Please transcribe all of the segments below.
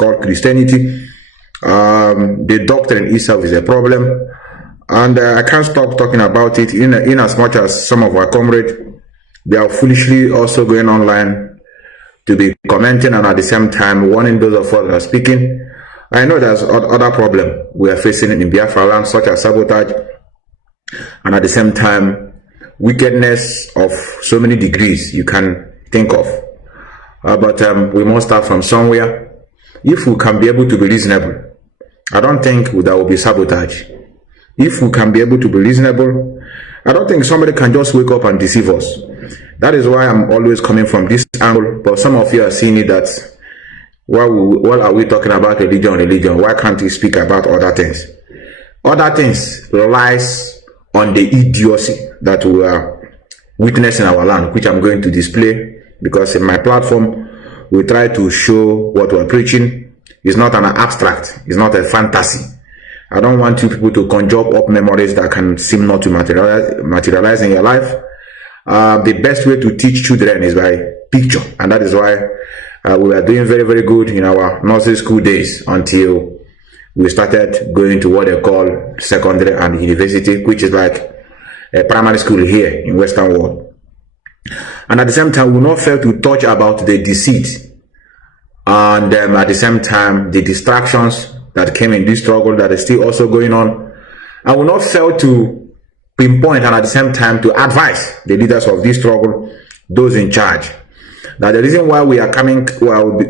called Christianity. The doctrine itself is a problem, and I can't stop talking about it in as much as some of our comrades, they are foolishly also going online to be commenting and at the same time warning those of us that are speaking. I know there's other problem we are facing in Biafra land, such as sabotage, and at the same time wickedness of so many degrees you can think of. But we must start from somewhere. If we can be able to be reasonable, I don't think there will be sabotage. If we can be able to be reasonable, I don't think somebody can just wake up and deceive us. That is why I'm always coming from this angle. But some of you are seeing it that, what are we talking about religion? Why can't we speak about other things? Other things relies on the idiocy that we are witnessing in our land, which I'm going to display, because in my platform, we try to show what we're preaching. It's not an abstract. It's not a fantasy. I don't want you people to conjure up memories that can seem not to materialize in your life. The best way to teach children is by picture, and that is why we were doing very, very good in our nursery school days until we started going to what they call secondary and university, which is like a primary school here in Western world. And at the same time, we not fail to touch about the deceit and at the same time the distractions that came in this struggle that is still also going on. I will not fail to pinpoint and at the same time to advise the leaders of this struggle, those in charge, that the reason why we are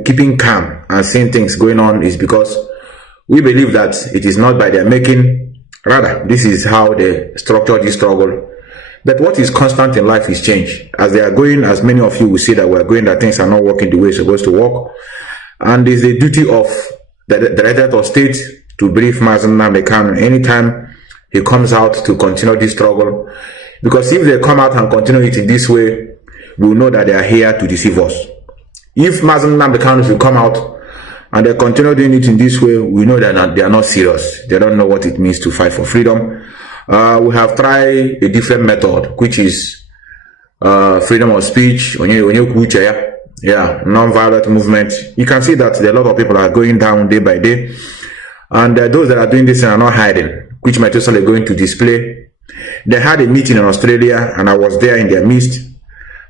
keeping calm and seeing things going on is because we believe that it is not by their making, rather this is how they structure this struggle. But what is constant in life is change. As they are going, as many of you will see that we are going, that things are not working the way it's supposed to work. And it's the duty of the Director of State to brief Mazi Methuselah anytime he comes out to continue this struggle. Because if they come out and continue it in this way, we will know that they are here to deceive us. If Mazi Methuselah will come out and they continue doing it in this way, we know that they are not serious. They don't know what it means to fight for freedom. We have tried a different method, which is freedom of speech, non-violent movement. You can see that a lot of people are going down day by day, and those that are doing this are not hiding, which Methuselah is going to display. They had a meeting in Australia, and I was there in their midst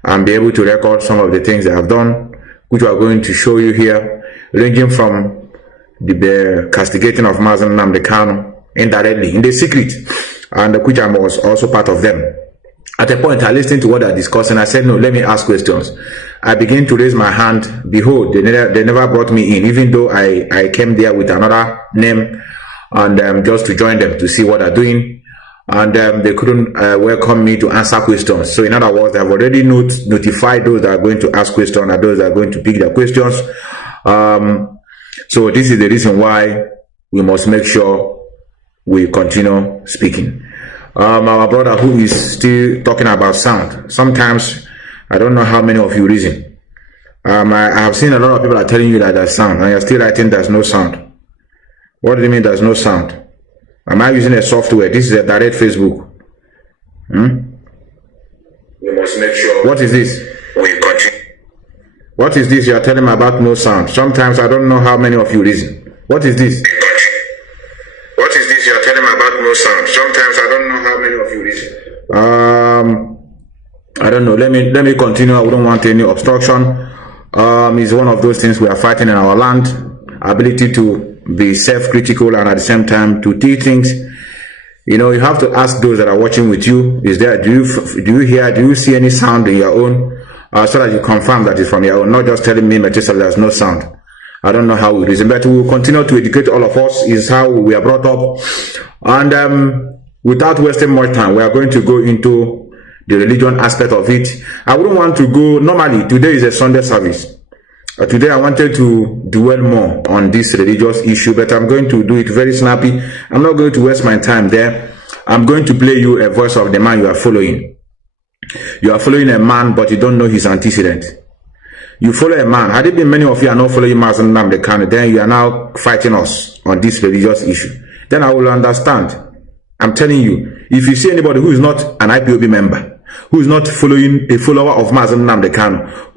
and be able to record some of the things they have done, which we are going to show you here, ranging from the castigating of Mazi Methuselah indirectly, in the secret, and which I was also part of them. At a point, I listened to what they're discussing. I said, no, let me ask questions. I began to raise my hand. Behold, they never brought me in, even though I came there with another name and just to join them to see what they're doing. And they couldn't welcome me to answer questions. So in other words, they have already notified those that are going to ask questions and those that are going to pick their questions. So this is the reason why we must make sure we continue speaking. Our brother who is still talking about sound, sometimes I don't know how many of you reason. I have seen a lot of people are telling you that there's sound, and you're still writing there's no sound. What do you mean there's no sound? Am I using a software? This is a direct Facebook. We must make sure. What is this? We continue. What is this you are telling me about no sound? Sometimes I don't know how many of you reason. What is this? What is this you are telling me about no sound? Sometimes I don't know how many of you reason. I don't know. Let me continue. I wouldn't want any obstruction. It's one of those things we are fighting in our land. Ability to be self-critical and at the same time to teach things. You know, you have to ask those that are watching with you. Is there? Do you see any sound in your own? So that you confirm that it's from your own. Not just telling me, Methuselah, there's no sound. I don't know how we reason, but we will continue to educate all of us. Is how we are brought up, and without wasting more time, we are going to go into the religion aspect of it. I wouldn't want to go. Normally, today is a Sunday service. Today, I wanted to dwell more on this religious issue, but I'm going to do it very snappy. I'm not going to waste my time there. I'm going to play you a voice of the man you are following. You are following a man, but you don't know his antecedent. You follow a man. Had it been many of you are not following Mazi Methuselah, then you are now fighting us on this religious issue. Then I will understand. I'm telling you, if you see anybody who is not an IPOB member, who is not following a follower of Mazi Nnamdi,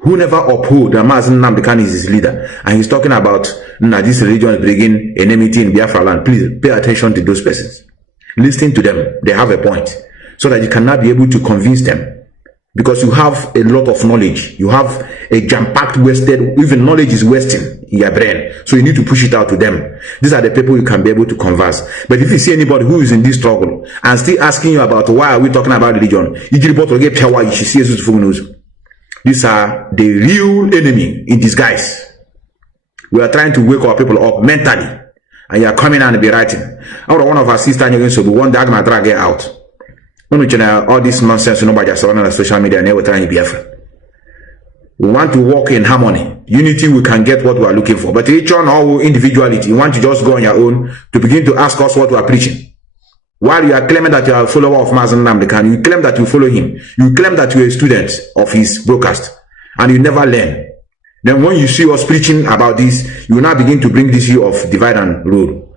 who never uphold that Mazi Nnamdi is his leader, and he's talking about this religion is bringing enmity in Biafra land. Please pay attention to those persons. Listen to them. They have a point, so that you cannot be able to convince them. Because you have a lot of knowledge. You have a jam-packed wasted, even knowledge is wasting in your brain. So you need to push it out to them. These are the people you can be able to converse. But if you see anybody who is in this struggle and still asking you about why are we talking about religion, these are the real enemy in disguise. We are trying to wake our people up mentally. And you are coming and be writing. One of our sisters, so we want that to drag it out. All this nonsense nobody just on social media and every time Biafra. We want to walk in harmony, unity. We can get what we are looking for, but each one our individuality. You want to just go on your own to begin to ask us what we are preaching. While you are claiming that you are a follower of Mazi Nnamdi, you claim that you follow him. You claim that you are a student of his broadcast, and you never learn. Then when you see us preaching about this, you will now begin to bring this issue of divide and rule.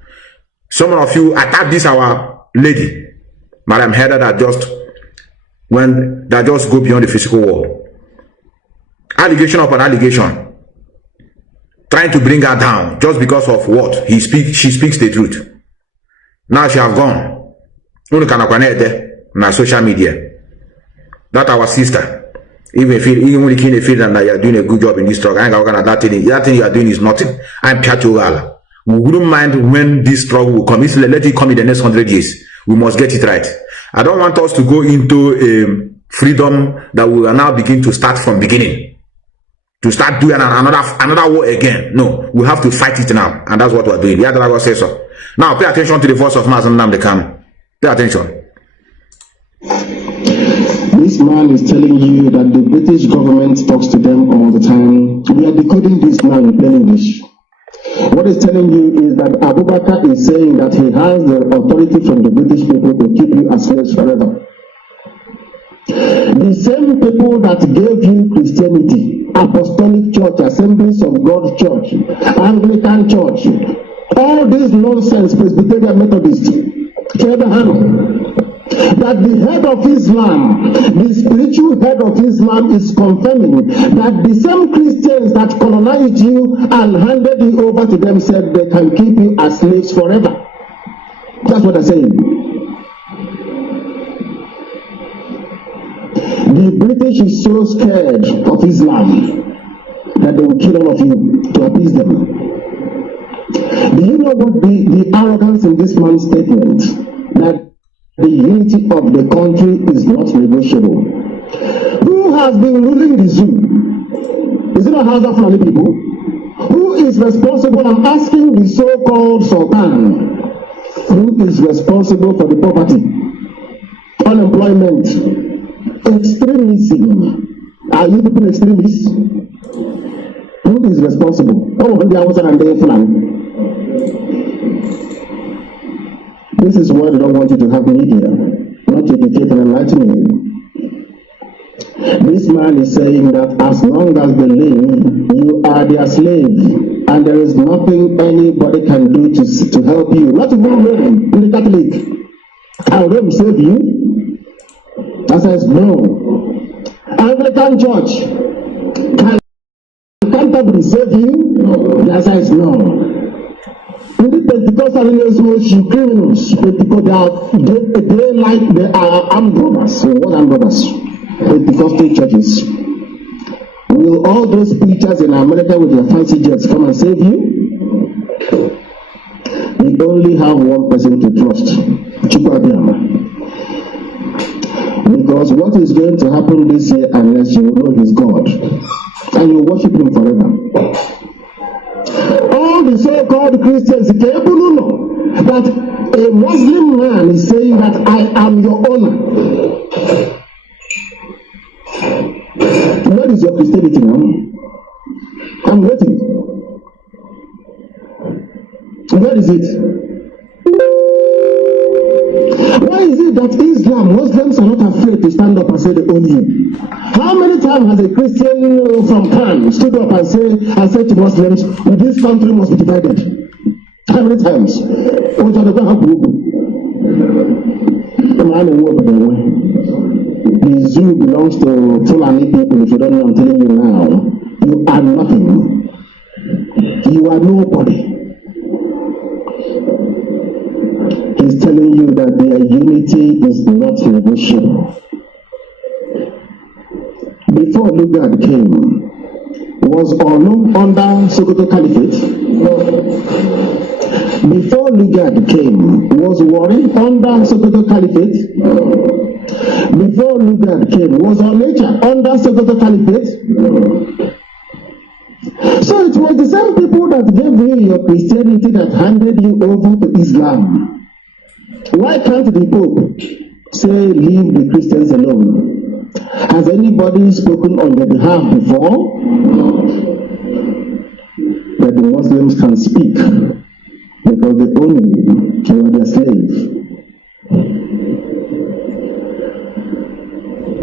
Some of you attack this our lady. Madam Heather that just go beyond the physical world. Allegation upon allegation. Trying to bring her down just because of what? She speaks the truth. Now she have gone. On social media. That our sister. Even when you feel that you are doing a good job in this struggle, that thing you are doing is nothing. I'm Piatuala. We wouldn't mind when this struggle will come. Let it come in the next 100 years. We must get it right. I don't want us to go into a freedom that we will now begin to start from beginning. To start doing another war again. No, we have to fight it now. And that's what we're doing. Yeah, I say so. Now, pay attention to the voice of Mazi Nnamdi. Pay attention. This man is telling you that the British government talks to them all the time. We are decoding this now in plain English. What he's telling you is that Abubakar is saying that he has the authority from the British people to keep you as slaves forever. The same people that gave you Christianity, Apostolic Church, Assemblies of God Church, Anglican Church, all this nonsense, Presbyterian Methodist, that the head of Islam, the spiritual head of Islam is confirming that the same Christians that colonized you and handed you over to them said they can keep you as slaves forever. That's what they're saying. The British is so scared of Islam that they will kill all of you to appease them. Do you know what the arrogance in this man's statement? That the unity of the country is not negotiable. Who has been ruling the zoo? Is it a house of many people? Who is responsible? I'm asking the so-called Sultan. Who is responsible for the poverty, unemployment, extremism? Are you people extremists? Who is responsible? This is why they don't want you to have media, not to educate and enlighten you. This man is saying that as long as they live, you are their slave, and there is nothing anybody can do to help you. Not even Rome, in the Catholic. Can Rome save you? That says no. Anglican Church, can Canterbury save you? That says no. In the Pentecostal criminals, because they are armed robbers. So what armed robbers? Pentecostal churches. Will all those preachers in America with their fancy jets come and save you? We only have one person to trust, because what is going to happen this year unless you know He's God and you worship Him forever? All the so-called Christians know that a Muslim man is saying that I am your owner. What is your Christianity now? I'm waiting. Where is it? Why is it that Muslims are not afraid to stand up and say they own you? How many times has a Christian from Kanu stood up and said to Muslims, this country must be divided? How many times? the zoo belongs to Fulani people. If you don't know, I'm telling you now. You are nothing. You are nobody. He's telling you that their unity is not negotiable. Before Lugard came, was Onu under Sokoto Caliphate? Before Lugard came, was Warri under Sokoto Caliphate? Before Lugard came, was Onitsha under Sokoto Caliphate? So it was the same people that gave you your Christianity that handed you over to Islam. Why can't the Pope say leave the Christians alone? Has anybody spoken on their behalf before? That the Muslims can speak because they own you, you are their slave.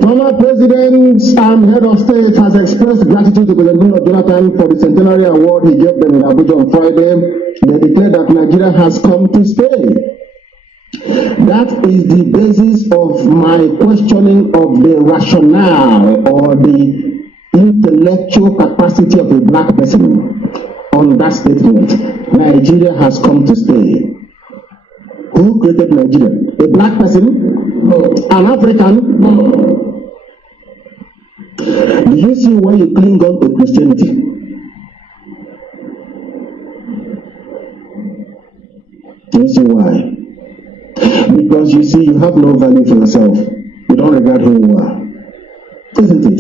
Former President and Head of State has expressed gratitude to President Jonathan for the centenary award he gave them in Abuja on Friday. They declared that Nigeria has come to stay. That is the basis of my questioning of the rationale or the intellectual capacity of a black person on that statement. Nigeria has come to stay. Who created Nigeria? A black person? No. An African? No. Do you see why you cling on to Christianity? Do you see why? Because you see, you have no value for yourself. You don't regard who you are. Isn't it?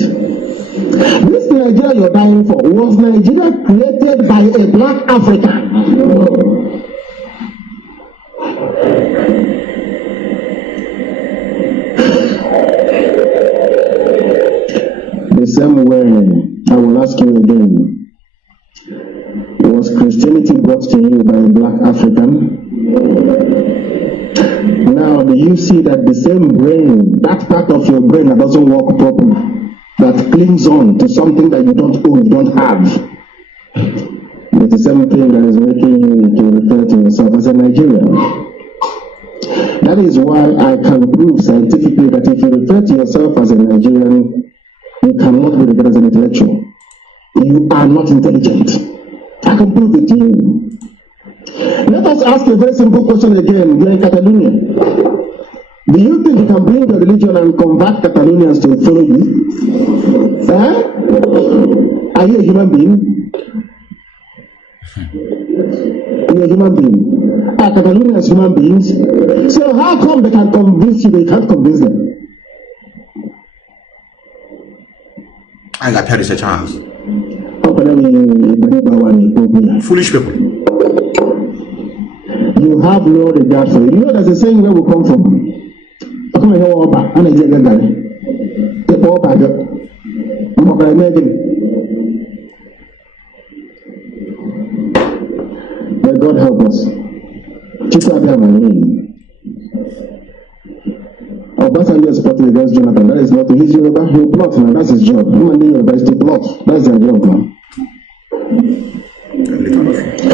This Nigeria you're dying for, was Nigeria created by a black African? No. The same way, I will ask you again, was Christianity brought to you by a black African? Now, do you see that the same brain, that part of your brain that doesn't work properly, that clings on to something that you don't own, you don't have, it's the same thing that is making you to refer to yourself as a Nigerian. That is why I can prove scientifically that if you refer to yourself as a Nigerian, you cannot be regarded as an intellectual. You are not intelligent. I can prove it to you. Let us ask a very simple question again. You are in Catalonia. Do you think you can bring your religion and convert Catalonians to follow you? Are you a human being? You are a human being. Are Catalonians human beings? So how come they can convince you, they can't convince them? I got Paris a chance. Foolish people. You have no regard for it. You know there's a saying where we come from. May God help us. Obasanjo is plotting against Jonathan. That is not his Yoruba. He'll plot now. That's his job. Human being Yoruba is to plot. That's their job now.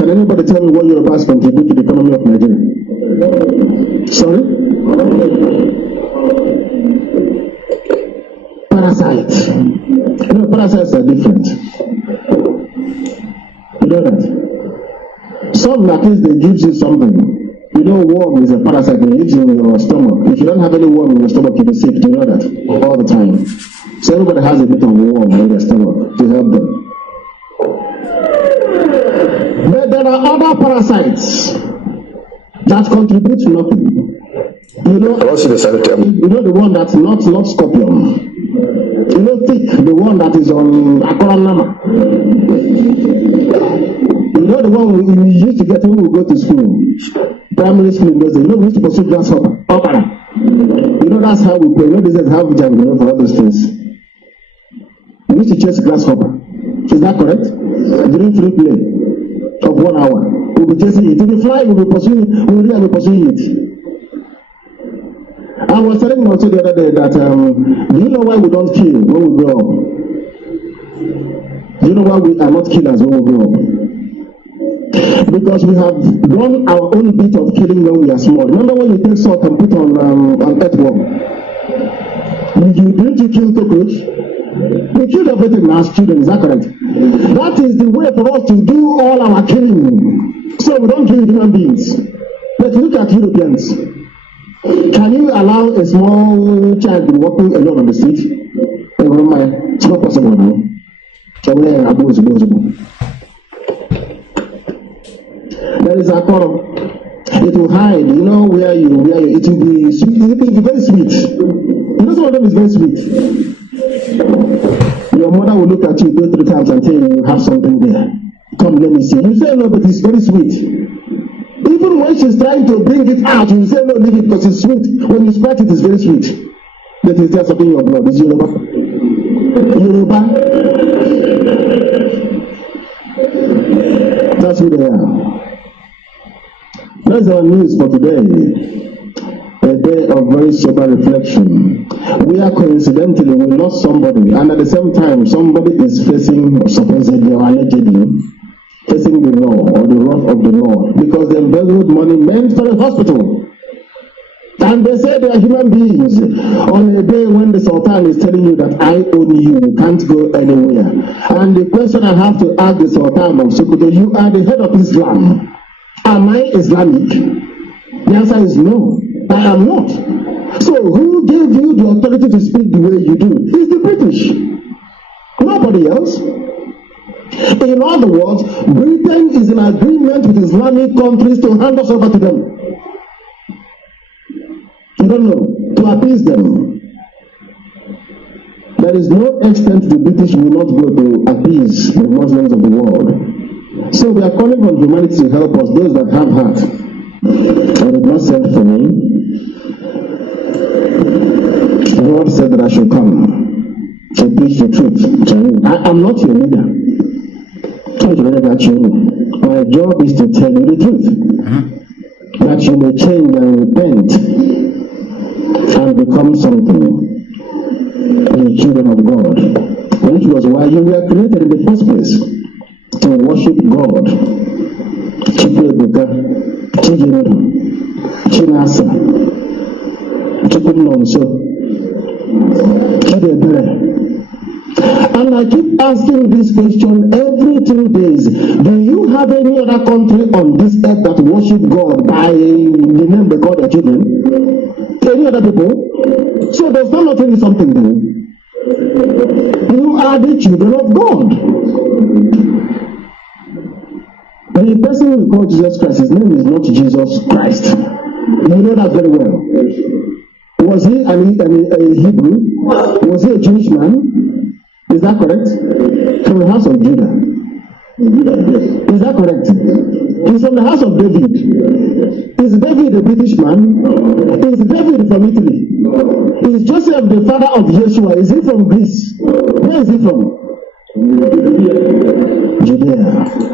Can anybody tell me what Yorubas contribute to the economy of Nigeria? Sorry? Parasites. You know, parasites are different. You know that? Some, at least, they give you something. You know, worm is a parasite that lives in your stomach. If you don't have any worm in your stomach, you'll be sick. Do you know that? All the time. So everybody has a bit of worm in their stomach to help them. But there are other parasites that contribute to nothing. You know, you know the one that's not scorpion. You know, thick, the one that is on Akoranama. You know the one we used to get when we go to school, primary school in those days. You know, we used to pursue grasshopper. You know, that's how we play. You know, this is how we jam, you know, for all those things. We used to chase grasshopper. Is that correct? During free play of 1 hour, we'll be chasing it. If we fly, we'll be pursuing it. We'll really be pursuing it. I was telling also the other day that, do you know why we don't kill when we grow up? Do you know why we are not killers when we grow up? Because we have done our own bit of killing when we are small. Remember when you take salt and put on earthworm? Didn't you kill cockroach? We killed everything as children, is that correct? That is the way for us to do all our killing. So we don't kill human beings. But look at Europeans. Can you allow a small child to be walking alone on the street? It's not possible now. There is a quarrel. It will hide, you know, where you, it will be sweet. It will be very sweet. You know, some of them is very sweet. Your mother will look at you 2-3 times and tell you have something there. Come, let me see. You say no, but it's very sweet. Even when she's trying to bring it out, you say no, leave it because it's sweet. When you spread it, it's very sweet. That is just something in your blood. It's Yoruba. Yoruba. That's who they are. That's our news for today. A day of very sober reflection. We are coincidentally, we lost somebody, and at the same time, somebody is facing, supposedly or allegedly, facing the law or the wrath of the law because they embezzled money meant for a hospital. And they say they are human beings on a day when the Sultan is telling you that I own you, you can't go anywhere. And the question I have to ask the Sultan of Sokoto, you are the head of Islam. Am I Islamic? The answer is no, I am not. So who gave you the authority to speak the way you do? It's the British, nobody else. In other words, Britain is in agreement with Islamic countries to hand us over to them. You don't know, to appease them. There is no extent the British will not go to appease the Muslims of the world. So we are calling on humanity to help us, those that have heart. I did not send for me. God said that I should come to preach the truth. I am not your leader. My job is to tell you the truth. That you may change and repent and become something. The children of God. Which was why you were created in the first place. To worship God. Chifuebuka, Chijimudu, Chinasa, Chikumnonso, Chidebere. And I keep asking this question every 2 days. Do you have any other country on this earth that worship God by the name they call their children? Any other people? So does that not tell you something then? You are the children of God. The person we call Jesus Christ, his name is not Jesus Christ. You know that very well. Was he a Hebrew? Was he a Jewish man? Is that correct? From the house of Judah. Is that correct? He's from the house of David. Is David a British man? Is David from Italy? Is Joseph the father of Yeshua? Is he from Greece? Where is he from? Judea.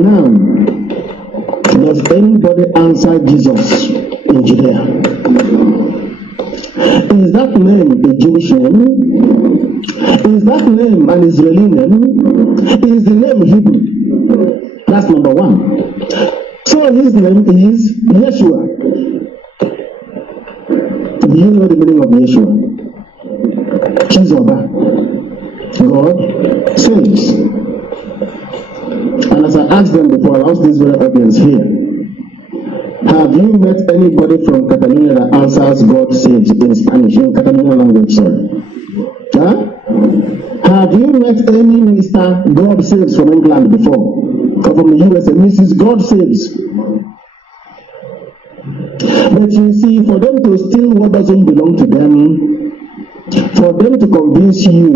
Now, does anybody answer Jesus in Judea? Is that name a Jewish name? Is that name an Israeli name? Is the name Hebrew? That's number one. So his name is Yeshua. Do you know the meaning of Yeshua? Chizoba. God saves. And as I asked them before, I asked this very audience here, have you met anybody from Catalonia that answers God saves in Spanish, in Catalonian language, sorry? Huh? Have you met any minister God saves from England before? Or from the USA, Mrs. God saves? But you see, for them to steal what doesn't belong to them, for them to convince you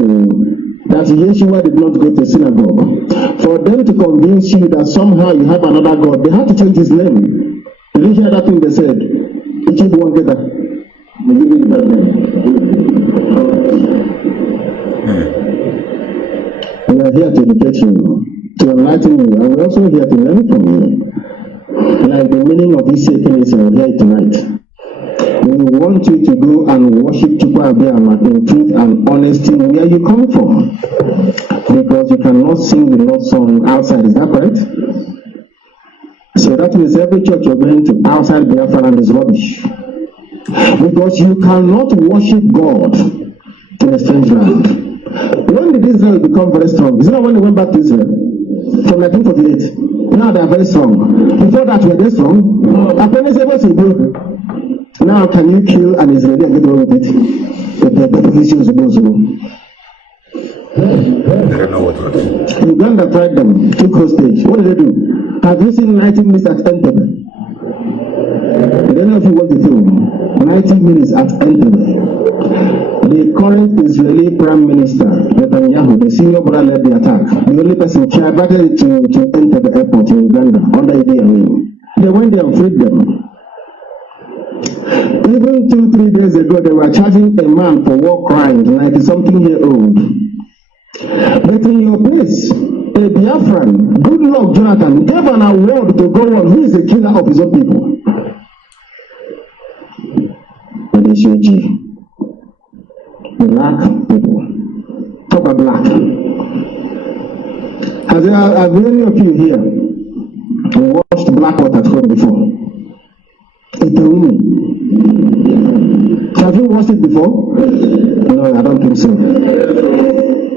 that Yeshua did not go to synagogue, for them to convince you that somehow you have another God, they had to change his name. Did you hear that thing they said? It should be one together. We are here to educate you, to enlighten you, and we're also here to learn from you. Like the meaning of this saying here tonight. We want you to go and worship Chukwuabiama in truth and honesty where you come from. Because you cannot sing the Lord's song outside, is that correct? So that means every church you're going to outside Biafra is rubbish. Because you cannot worship God in a strange land. When did Israel become very strong? Is it not when they went back to Israel? From 1948. Now they are very strong. Before that, were they strong? Now can you kill an Israeli and get away with it? Uganda tried them, took hostage. What did they do? Have you seen 90 minutes at Entebbe? I don't know if you watched the film. 90 minutes at Entebbe. The current Israeli Prime Minister, Netanyahu, the senior brother, led the attack. The only person invited to enter the airport in Uganda under Idi Amin. They went there and freed them. Even 2-3 days ago, they were charging a man for war crimes, 90-something-year-old. But in your place, a Biafran, good luck Jonathan, gave an award to go on who is a killer of his own people. And they say, gee. Black people. Talk about black. Have any of you here watched Blackwater at home before? It's a winning. Have you watched it before? No, I don't think so.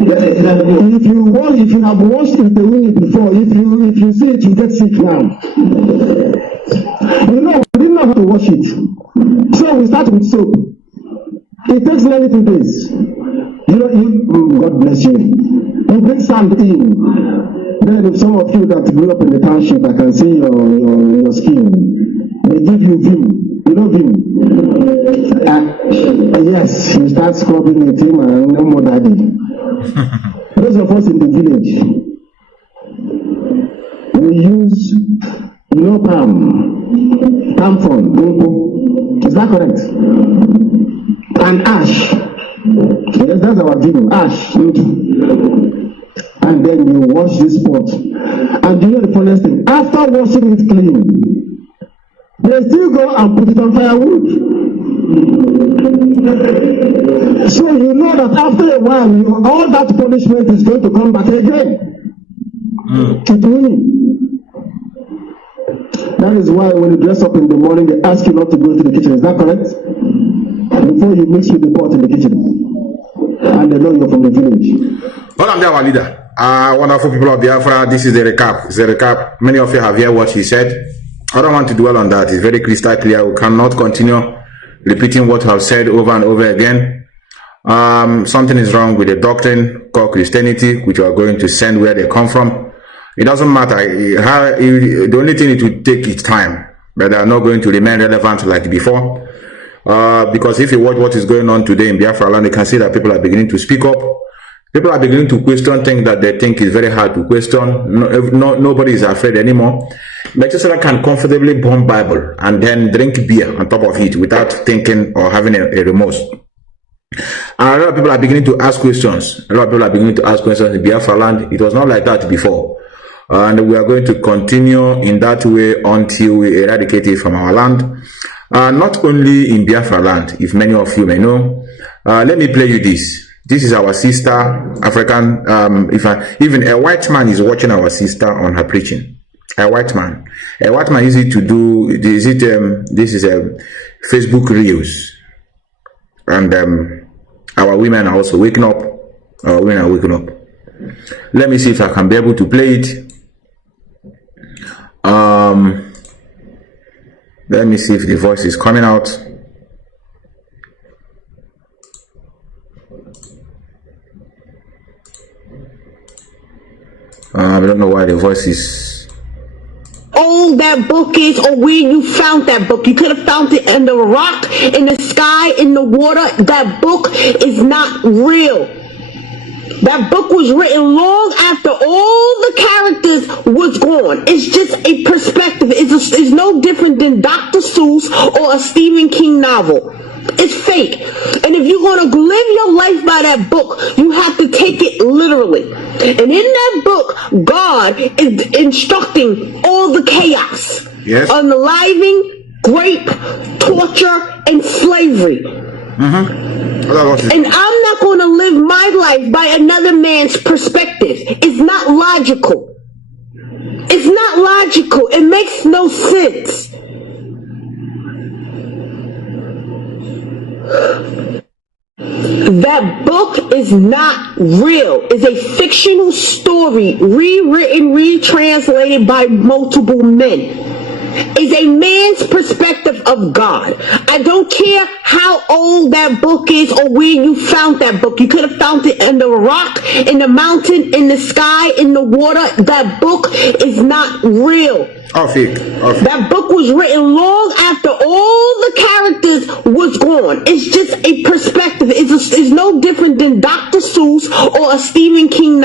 If you have watched it before, if you see it, you get sick now. You know, we didn't know how to wash it. So we start with soap. It takes 92 days. God bless you. You bring sand in. Then if some of you that grew up in the township, I can see your skin. They give you vim. You know vim? Yes, you start scrubbing it in and no more daddy. Those of us in the village, we use, palm frond. Is that correct? And ash. Yes, that's our vim, ash. And then you wash this pot. And you know the funniest thing? After washing it clean, they still go and put it on firewood. So you know that after a while, all that punishment is going to come back again. To me. That is why when you dress up in the morning, they ask you not to go to the kitchen. Is that correct? Before you mix with the pot in the kitchen. And they know you're from the village. Well, I'm our leader. Wonderful people of Biafra, this is the recap. It's a recap. Many of you have heard what he said. I don't want to dwell on that. It's very crystal clear. We cannot continue repeating what I've said over and over again. Something is wrong with the doctrine called Christianity, which we are going to send where they come from. It doesn't matter. The only thing it will take is time, but they are not going to remain relevant like before. Because if you watch what is going on today in Biafra land, you can see that people are beginning to speak up. People are beginning to question things that they think is very hard to question. Nobody is afraid anymore. Methuselah can comfortably burn Bible and then drink beer on top of it without thinking or having a remorse. And a lot of people are beginning to ask questions. A lot of people are beginning to ask questions in Biafra land. It was not like that before. And we are going to continue in that way until we eradicate it from our land. Not only in Biafra land, if many of you may know. Let me play you this. This is our sister, African, even a white man is watching our sister on her preaching. A white man easy to do, this is a Facebook Reels. And our women are also waking up. Our women are waking up. Let me see if I can be able to play it. Let me see if the voice is coming out. I don't know why the voice is. All that book is, or where you found that book. You could have found it in the rock, in the sky, in the water. That book is not real. That book was written long after all the characters was gone. It's just a perspective. It's no different than Dr. Seuss or a Stephen King novel. It's fake. And if you're going to live your life by that book, you have to take it literally. And in that book, God is instructing all the chaos. Yes. Unaliving, rape, torture, and slavery. And I'm not going to live my life by another man's perspective. It's not logical. It's not logical. It makes no sense. That book is not real. It's a fictional story, rewritten, retranslated by multiple men. Is a man's perspective of God. I don't care how old that book is or where you found that book. You could have found it in the rock, in the mountain, in the sky, in the water. That book is not real. That book was written long after all the characters was gone. It's just a perspective. It's no different than Dr. Seuss or a Stephen King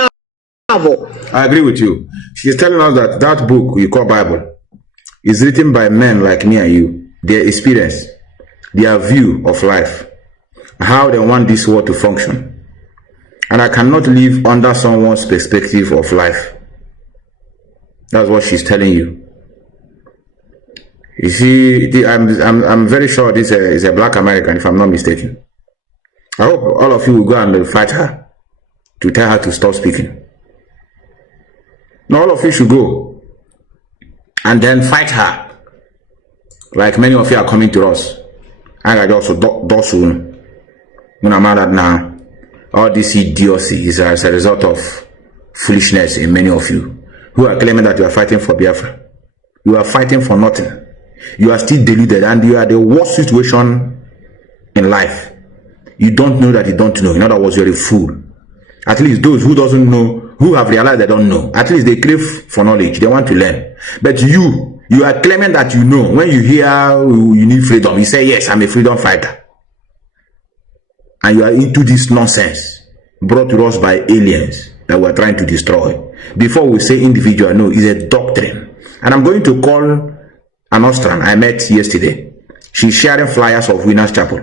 novel. I agree with you. She's telling us that that book you call Bible is written by men like me and you, their experience, their view of life, how they want this world to function. And I cannot live under someone's perspective of life. That's what she's telling you. You see, I'm very sure this is a black American, if I'm not mistaken. I hope all of you will go and fight her to tell her to stop speaking. Now all of you should go and then fight her, like many of you are coming to us. And I also do soon. When I'm mad at now, all this idiocy is as a result of foolishness in many of you who are claiming that you are fighting for Biafra. You are fighting for nothing. You are still deluded, and you are the worst situation in life. You don't know that you don't know. In other words, you're a fool. At least those who doesn't know, who have realized they don't know, at least they crave for knowledge. They want to learn. But you are claiming that you know. When you hear you need freedom, you say, yes, I'm a freedom fighter. And you are into this nonsense brought to us by aliens that we're trying to destroy. Before we say individual, no, it's a doctrine. And I'm going to call an Austrian I met yesterday. She's sharing flyers of Winners Chapel.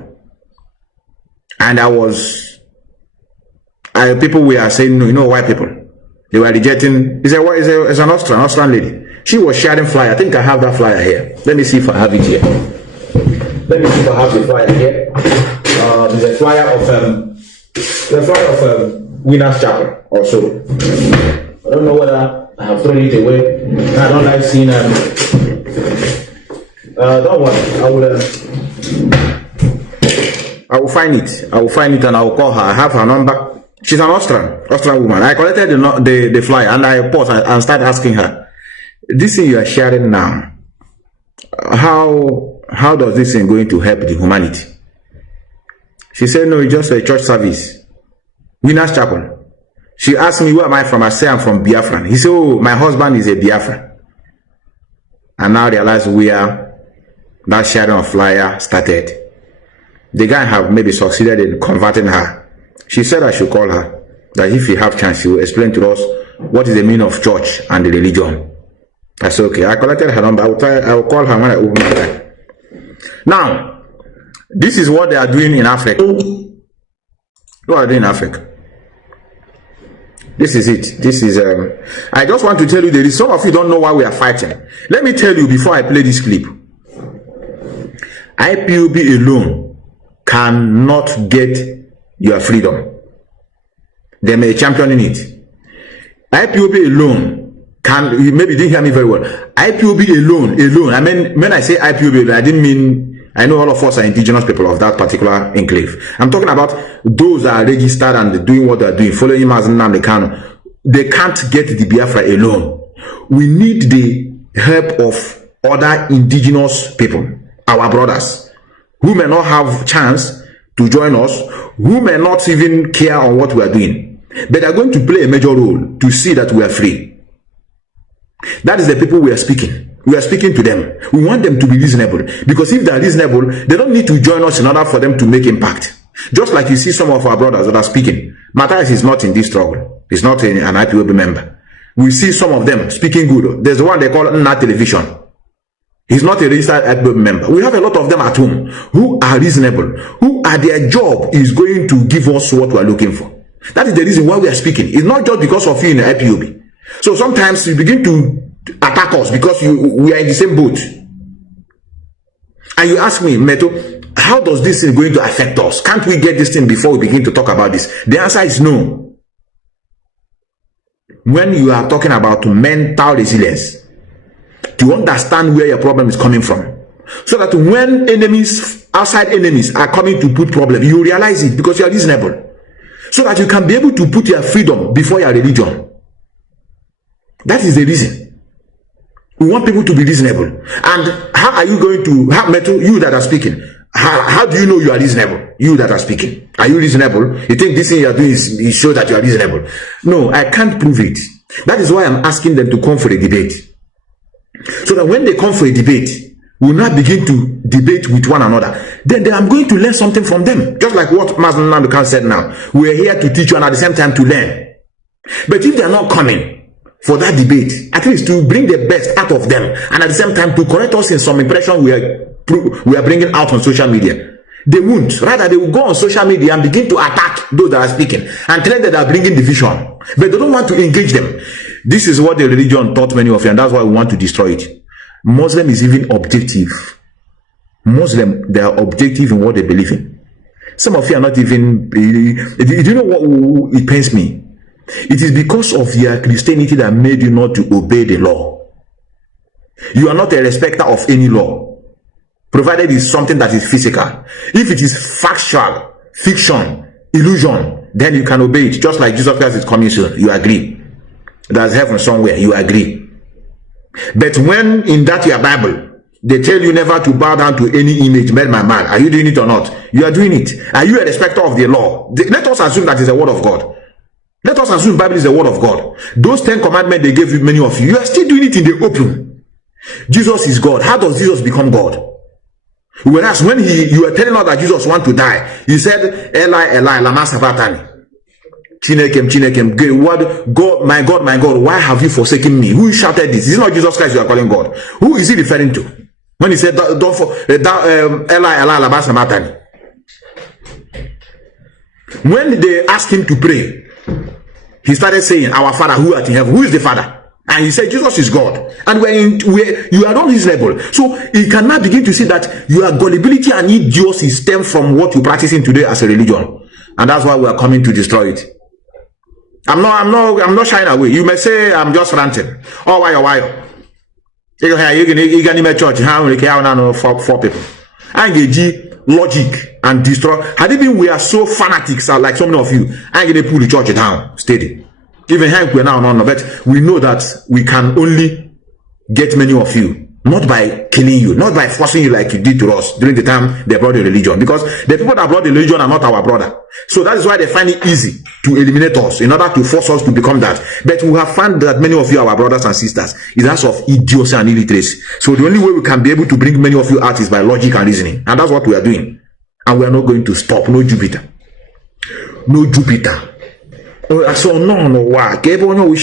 And people were saying, no, you know, white people. They were rejecting. It's an Austrian lady. She was sharing flyer. I think I have that flyer here. Let me see if I have it here. Let me see if I have the flyer here. There's a flyer of Winners Chapel or so. I don't know whether I have thrown it away. I don't like seeing don't worry. I will find it. I will find it and I will call her. I have her number. She's an Austrian woman. I collected the flyer and I paused and started asking her, this thing you are sharing now, how does this thing going to help the humanity? She said, no, it's just a church service. Winners Chapel. She asked me, where am I from? I said, I'm from Biafra. He said, oh, my husband is a Biafra. And now realize where that sharing of flyer started. The guy have maybe succeeded in converting her. She said I should call her, that if you have chance, she will explain to us what is the meaning of church and the religion. I said, okay. I collected her number. I will call her when I open my time. Now, this is what they are doing in Africa. What are they doing in Africa? This is it. This is, I just want to tell you, there is some of you don't know why we are fighting. Let me tell you before I play this clip. IPOB alone cannot get your freedom. They may champion in it. IPOB alone can, maybe you didn't hear me very well. IPOB alone. I mean, when I say IPOB alone, I didn't mean, I know all of us are indigenous people of that particular enclave. I'm talking about those that are registered and doing what they're doing, following Mazi Methuselah, Kanu. They can't get the Biafra alone. We need the help of other indigenous people, our brothers, who may not have chance to join us, who may not even care on what we are doing, but are going to play a major role to see that we are free. That is the people we are speaking. We are speaking to them. We want them to be reasonable, because if they are reasonable, they don't need to join us in order for them to make impact. Just like you see some of our brothers that are speaking. Matthias is not in this struggle. He's not an IPOB member. We see some of them speaking good. There's the one they call Nnamdi television. He's not a registered IPOB member. We have a lot of them at home who are reasonable, who are their job is going to give us what we are looking for. That is the reason why we are speaking. It's not just because of you in the IPOB. So sometimes you begin to attack us because we are in the same boat. And you ask me, Meto, how does this thing going to affect us? Can't we get this thing before we begin to talk about this? The answer is no. When you are talking about mental resilience, to understand where your problem is coming from, so that when enemies outside enemies are coming to put problem, you realize it because you are reasonable. So that you can be able to put your freedom before your religion. That is the reason. We want people to be reasonable. And how are you going to, you that are speaking, how do you know you are reasonable? You that are speaking. Are you reasonable? You think this thing you are doing is show that you are reasonable? No, I can't prove it. That is why I'm asking them to come for a debate. So that when they come for a debate, we will not begin to debate with one another. Then I'm going to learn something from them. Just like what Mazi Nnamdi said now. We are here to teach you and at the same time to learn. But if they are not coming for that debate, at least to bring the best out of them and at the same time to correct us in some impression we are bringing out on social media, they won't. Rather, they will go on social media and begin to attack those that are speaking and tell them that they are bringing division. But they don't want to engage them. This is what the religion taught many of you, and that's why we want to destroy it. Muslim is even objective. Muslim, they are objective in what they believe in. Some of you are not even. Do you know what it pains me? It is because of your Christianity that made you not to obey the law. You are not a respecter of any law, provided it's something that is physical. If it is factual, fiction, illusion, then you can obey it. Just like Jesus Christ is coming soon, you agree. There's heaven somewhere, you agree. But when in that your Bible, they tell you never to bow down to any image made by man, are you doing it or not? You are doing it. Are you a respecter of the law? Let us assume that is the word of God. Let us assume the Bible is the word of God. Those 10 commandments they gave you, many of you are still doing it in the open. Jesus is God. How does Jesus become God? Whereas when you were telling us that Jesus want to die, he said, Eli, Eli, lama sabachthani. Chinekem, God, my God, why have you forsaken me? Who shouted this? This is not Jesus Christ you are calling God. Who is he referring to? When he said, Eli, lama sabachthani. When they asked him to pray, he started saying, our Father who art in heaven. Who is the Father? And he said, Jesus is God. And you are not reasonable. So you cannot begin to see that your gullibility and idiocy stem from what you're practicing today as a religion. And that's why we are coming to destroy it. I'm not shying away. You may say I'm just ranting. Oh, why? You can name a church. How many four people? And logic and destroy. Had even we are so fanatics like so many of you, I'm gonna pull the church down steady. Even Hank we're now no, but we know that we can only get many of you, not by killing you, not by forcing you like you did to us during the time they brought the religion, because the people that brought the religion are not our brother. So that is why they find it easy to eliminate us in order to force us to become that. But we have found that many of you are our brothers and sisters. It's that of idiocy and illiteracy. So the only way we can be able to bring many of you out is by logic and reasoning, and that's what we are doing. And we are not going to stop. No Jupiter. So no, why? Who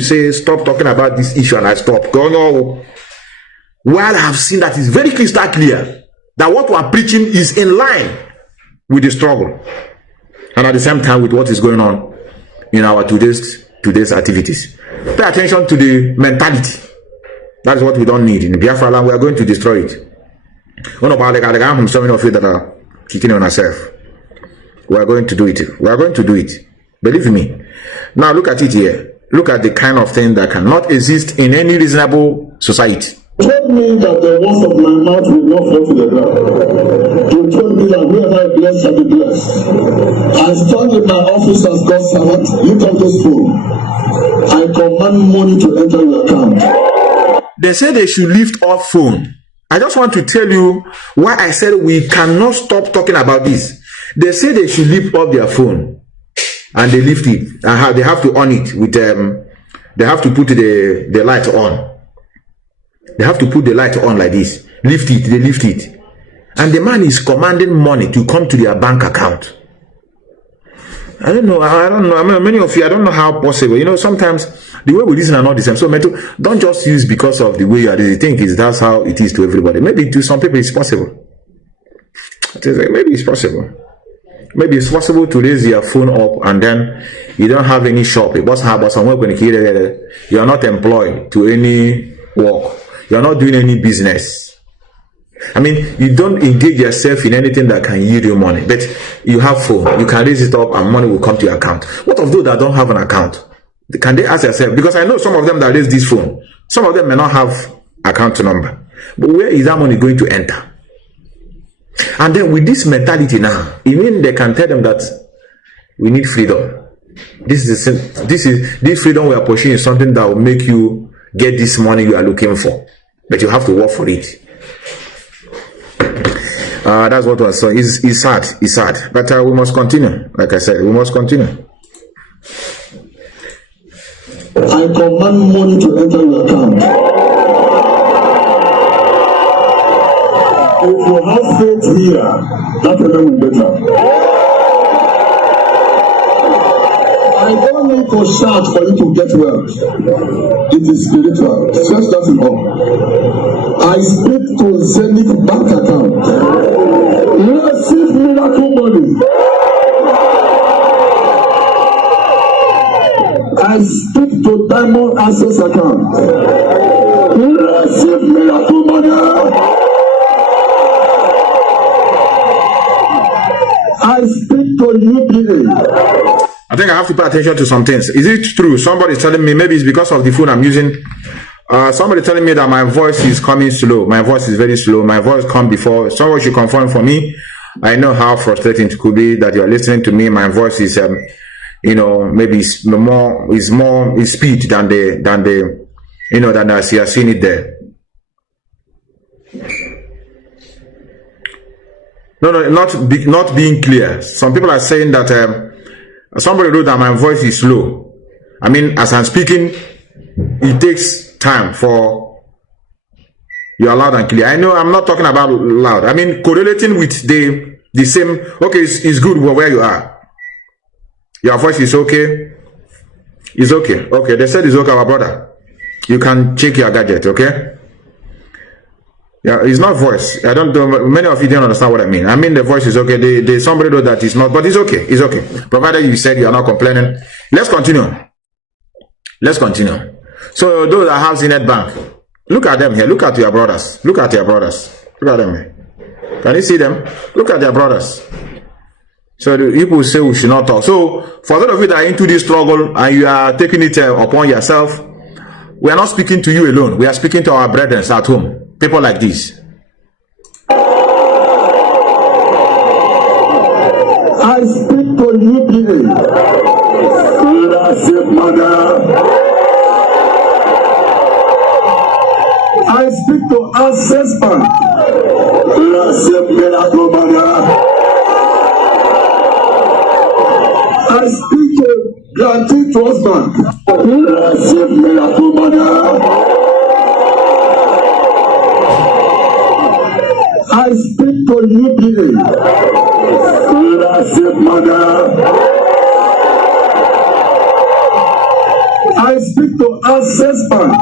says stop talking about this issue and I stop? While I have seen that it's very crystal clear that what we are preaching is in line with the struggle, and at the same time with what is going on in our today's activities. Pay attention to the mentality. That is what we don't need in Biafra land. We are going to destroy it. One of our so many of you that are kicking on ourselves. We are going to do it. We are going to do it. Believe me. Now look at it here. Look at the kind of thing that cannot exist in any reasonable society. You told me that the words of my mouth will not fall to the ground. You told me that whoever I bless shall be blessed. I stand in my office as God's servant. Look at this phone. I command money to enter your account. They say they should lift off phone. I just want to tell you why I said we cannot stop talking about this. They say they should lift up their phone, and they lift it, and they have to on it with they have to put the light on. They have to put the light on like this. Lift it, they lift it, and the man is commanding money to come to their bank account. I don't know. I mean, many of you, I don't know how possible. You know, sometimes the way we listen are not the same. So, don't just use because of the way you are. You think that's how it is to everybody. Maybe to some people it's possible. Maybe it's possible. Maybe it's possible to raise your phone up and then you don't have any shop. You are not employed to any work. You are not doing any business. I mean, you don't engage yourself in anything that can yield you money. But you have phone. You can raise it up and money will come to your account. What of those that don't have an account? Can they ask themselves? Because I know some of them that raise this phone, some of them may not have account number. But where is that money going to enter? And then with this mentality now, even they can tell them that we need freedom. This freedom we are pushing is something that will make you get this money you are looking for, but you have to work for it. That's what was saying. It's sad. It's sad, but we must continue. Like I said, we must continue. I command money to enter your account. If you have faith here, that will be better. I don't need to shout for you to get wealth. It is spiritual. Stress doesn't up. I speak to Zenith bank account. Receive miracle money. I speak to Diamond Access account. Receive miracle money. I speak to UPA. I think I have to pay attention to some things. Is it true? Somebody is telling me, maybe it's because of the phone I'm using. Somebody telling me that my voice is coming slow. My voice is very slow. My voice come before. Someone should confirm for me. I know how frustrating it could be that you're listening to me. My voice is, maybe it's more speed than I see. I've seen it there. No, not being clear. Some people are saying that somebody wrote that my voice is slow. I mean, as I'm speaking, it takes time for you are loud and clear. I know I'm not talking about loud. I mean, correlating with the same. Okay, it's good where you are. Your voice is okay. It's okay. Okay, they said it's okay, our brother. You can check your gadget, okay? Yeah, it's not voice. I don't know. Many of you don't understand what I mean. I mean, the voice is okay. Somebody wrote that it's not, but it's okay. It's okay. Provided you said you are not complaining. Let's continue. Let's continue. So those that have Zenith Bank, look at them here. Look at your brothers. Look at your brothers. Look at them here. Can you see them? Look at their brothers. So the people say we should not talk. So for those of you that are into this struggle and you are taking it upon yourself, we are not speaking to you alone. We are speaking to our brethren at home. People like this. I speak to UPA. I speak to Access Bank. I speak to Guarantee Trust Bank. I speak to UPA. I speak to Access Bank.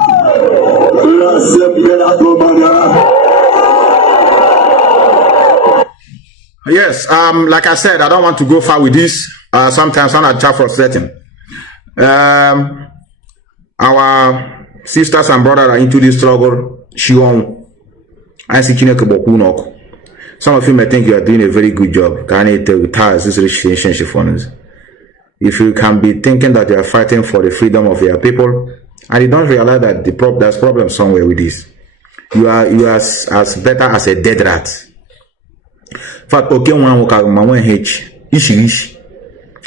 Yes, like I said, I don't want to go far with this. Sometimes I'm not frustrating. Our sisters and brothers are into this struggle. Some of you may think you are doing a very good job. If you can be thinking that you are fighting for the freedom of your people, and you don't realize that there's problem somewhere with this, you are as better as a dead rat. In fact, okay,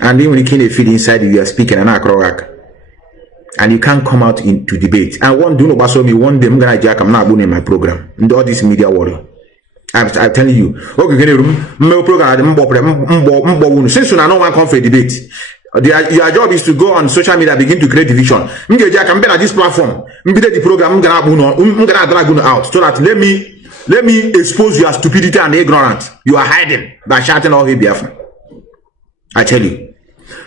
and then when you can't feed inside you are speaking and you can't come out into debate. And one do no me one day I'm gonna jack I'm not in my program and all this media warrior. I'm telling you, okay, program since you no one come for a debate. Your job is to go on social media, begin to create division. I'm at this platform. The program I'm gonna drag you out so that let me expose your stupidity and ignorance. You are hiding by shouting all Biafra. I tell you.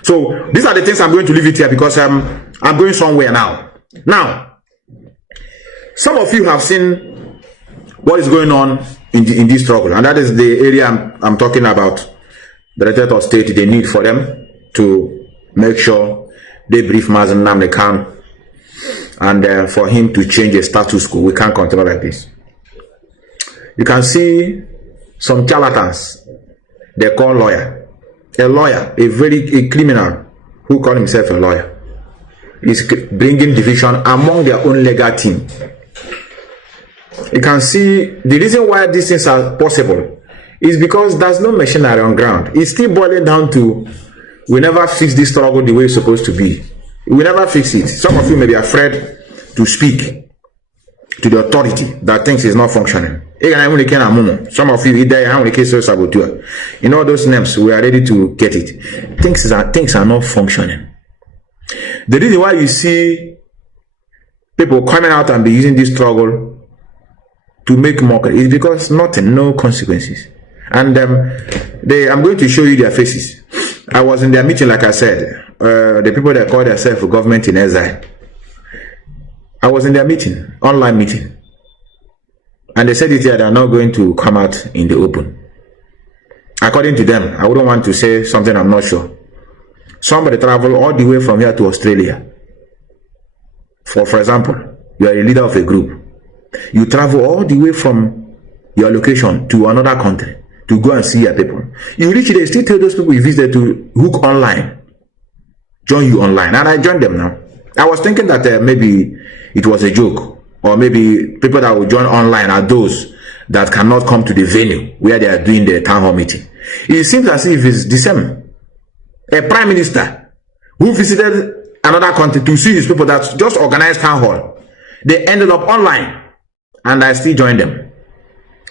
So these are the things I'm going to leave it here because I'm going somewhere now. Now, some of you have seen what is going on in this struggle, and that is the area I'm talking about. The Directorate of State, they need for them to make sure they brief Mazi Nnamdi and for him to change the status quo. We can't continue like this. You can see some charlatans. They call lawyer, a criminal who call himself a lawyer, is bringing division among their own legal team. You can see the reason why these things are possible is because there's no machinery on ground. It's still boiling down to we never fix this struggle the way it's supposed to be. We never fix it. Some of you may be afraid to speak to the authority that thinks it's not functioning. Some of you, in all those names, we are ready to get it. Things are not functioning. The reason why you see people coming out and be using this struggle to make mockery is because no consequences. And I'm going to show you their faces. I was in their meeting, like I said, the people that call themselves government in exile. I was in their meeting, online meeting. And they said it here, they are not going to come out in the open. According to them, I wouldn't want to say something I'm not sure. Somebody traveled all the way from here to Australia. For example, you are a leader of a group. You travel all the way from your location to another country to go and see your people. You reach there, still tell those people you visit to hook online, join you online. And I joined them now. I was thinking that maybe it was a joke. Or maybe people that will join online are those that cannot come to the venue where they are doing the town hall meeting. It seems as if it's the same. A prime minister who visited another country to see his people that just organized town hall, they ended up online, and I still joined them.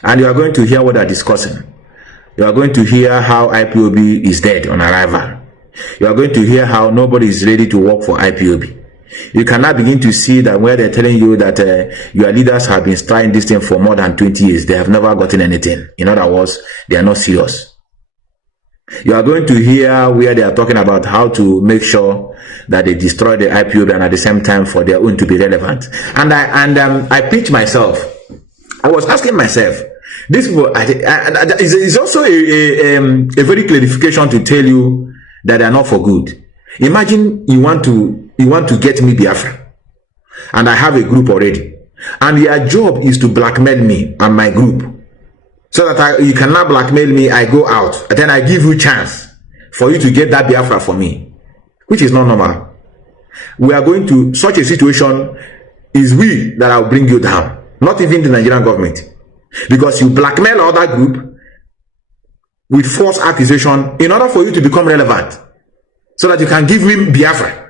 And you are going to hear what they're discussing. You are going to hear how IPOB is dead on arrival. You are going to hear how nobody is ready to work for IPOB. You cannot begin to see that where they're telling you that your leaders have been trying this thing for more than 20 years. They have never gotten anything. In other words, they are not serious. You are going to hear where they are talking about how to make sure that they destroy the IPOB and at the same time for their own to be relevant. And I pitch myself. I was asking myself, this is also a very clarification to tell you that they are not for good. Imagine you want to get me Biafra, and I have a group already, and your job is to blackmail me and my group, so that you cannot blackmail me. I go out, and then I give you chance for you to get that Biafra for me, which is not normal. We are going to such a situation. Is we that will bring you down, not even the Nigerian government, because you blackmail other group with false accusation in order for you to become relevant, so that you can give me Biafra.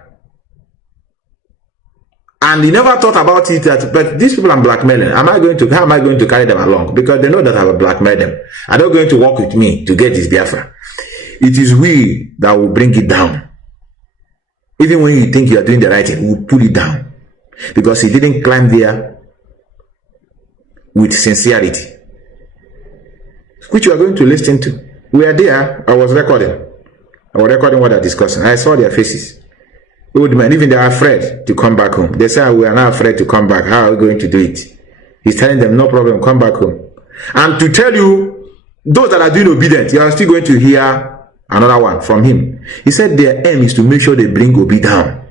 And he never thought about it that, but these people I'm blackmailing, how am I going to carry them along? Because they know that I will blackmail them. Are they going to work with me to get this Biafra? It is we that will bring it down. Even when you think you are doing the right thing, we will pull it down. Because he didn't climb there with sincerity. Which you are going to listen to. We are there. I was recording what they're discussing. I saw their faces. Old men, even they are afraid to come back home. They say, we are not afraid to come back. How are we going to do it? He's telling them, no problem, come back home. And to tell you, those that are doing obedient, you are still going to hear another one from him. He said their aim is to make sure they bring Obi down.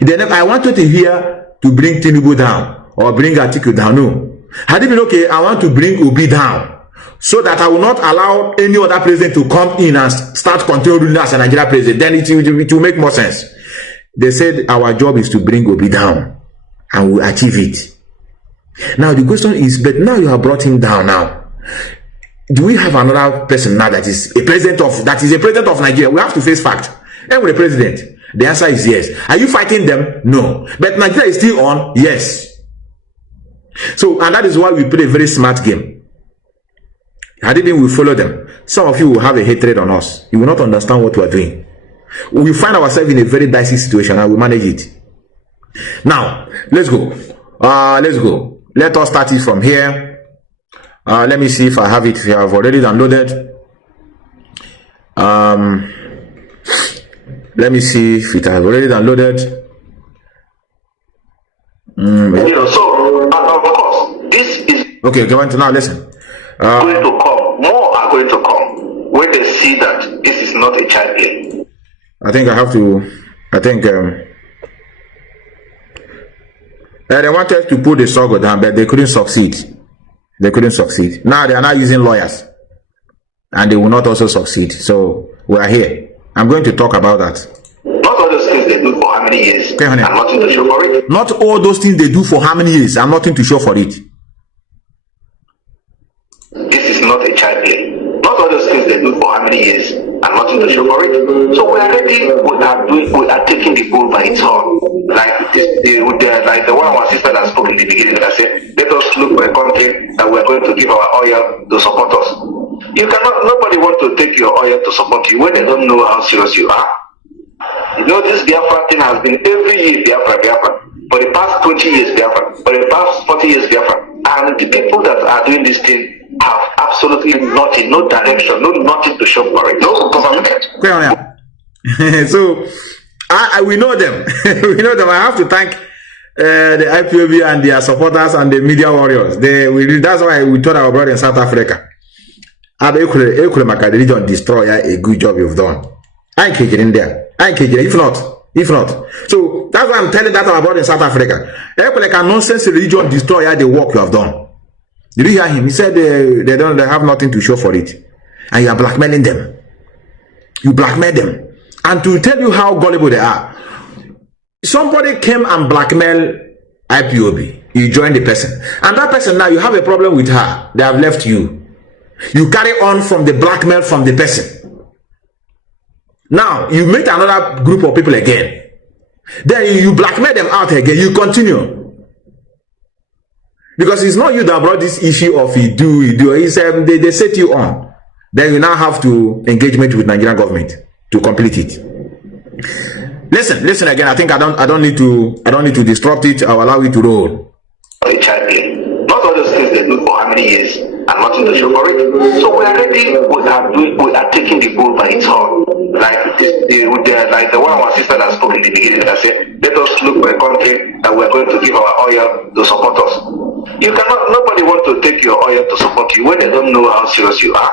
I wanted to hear to bring Tinubu down or bring Atiku down. No. Had it been okay, I want to bring Obi down so that I will not allow any other president to come in and start controlling us as a Nigerian president. Then it will make more sense. They said our job is to bring Obi down, and we'll achieve it. Now the question is, but now you have brought him down. Now, do we have another person now that is a president of Nigeria? We have to face fact. And with the president, the answer is yes. Are you fighting them? No. But Nigeria is still on? Yes. So, and that is why we play a very smart game. Had it been we follow them, some of you will have a hatred on us. You will not understand what we are doing. We find ourselves in a very dicey situation and we manage it. Now, let's go. Let us start it from here. Let me see if I have it. If I have already downloaded. Let me see if it has already downloaded. So, of course, this is okay. Go on to now. Listen. Going to come. More are going to come when they see that this is not a child play. I think I have to. I think they wanted to put the struggle down, but they couldn't succeed. They couldn't succeed. Now they are not using lawyers, and they will not also succeed. So we are here. I'm going to talk about that. Not all those things they do for how many years, okay, and nothing to show for it. Not all those things they do for how many years, and nothing to show for it. This is not a child play. Not all those things they do for how many years and nothing to show for it. So we are ready. We are taking the bull by its horn. Like the one our sister that spoke in the beginning that said, let us look for a country that we are going to give our oil to support us. You cannot. Nobody want to take your oil to support you when they don't know how serious you are. You know, this Biafra thing has been every year Biafra. For the past 20 years Biafra. For the past 40 years Biafra. And the people that are doing this thing have absolutely nothing, no direction, nothing to show for it, no government. So we know them. We know them. I have to thank the IPOB and their supporters and the media warriors. That's why we told our brother in South Africa, the region destroyer, a good job you've done. I ain't kicking in there. I ain't kicking. If not. So that's why I'm telling that our brother in South Africa. Like a nonsense religion destroyer, the work you have done. Did you hear him? He said they have nothing to show for it. And you are blackmailing them. You blackmail them. And to tell you how gullible they are, somebody came and blackmailed IPOB. You joined the person. And that person now, you have a problem with her. They have left you. You carry on from the blackmail from the person. Now, you meet another group of people again. Then you blackmail them out again. You continue. Because it's not you that brought this issue of you do. It's, they set you on. Then you now have to engagement with Nigerian government to complete it. Listen again. I think I don't need to disrupt it. I'll allow it to roll. Not all those things they do for how many years and nothing to show for it. So we are ready. We are taking the bull by its horn. Like the one our sister that spoke in the beginning that said, let us look for a country that we are going to give our oil to support us. You cannot. Nobody want to take your oil to support you when they don't know how serious you are.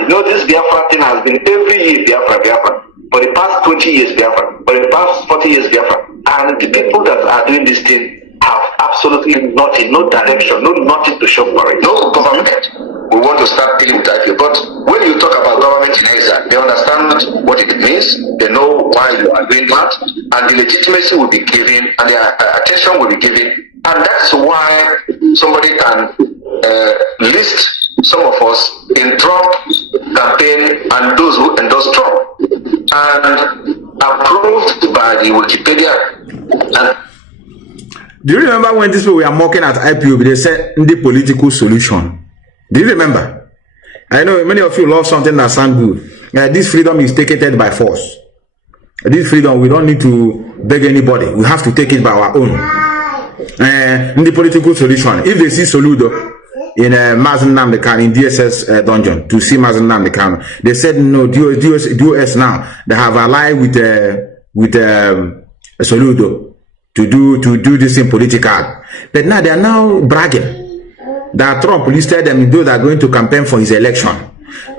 You know, this Biafra thing has been every year Biafra. For the past 20 years Biafra. For the past 40 years Biafra. And the people that are doing this thing have absolutely nothing, no direction, nothing to show for it, no government. We want to start dealing with IPO, but when you talk about government in exile, they understand what it means, they know why you are doing that, and the legitimacy will be given, and the attention will be given, and that's why somebody can list some of us in Trump campaign and those who endorse Trump, and approved by the Wikipedia. And do you remember when these people were mocking at IPOB? They said the political solution. Do you remember? I know many of you love something that sounds good. This freedom is taken by force. This freedom, we don't need to beg anybody. We have to take it by our own. The political solution. If they see Soludo in Mazi Methuselah in DSS dungeon to see Mazi Methuselah, they said no. DOS now they have allied with Soludo to do this in political. But now they are now bragging that Trump listed them in those that are going to campaign for his election.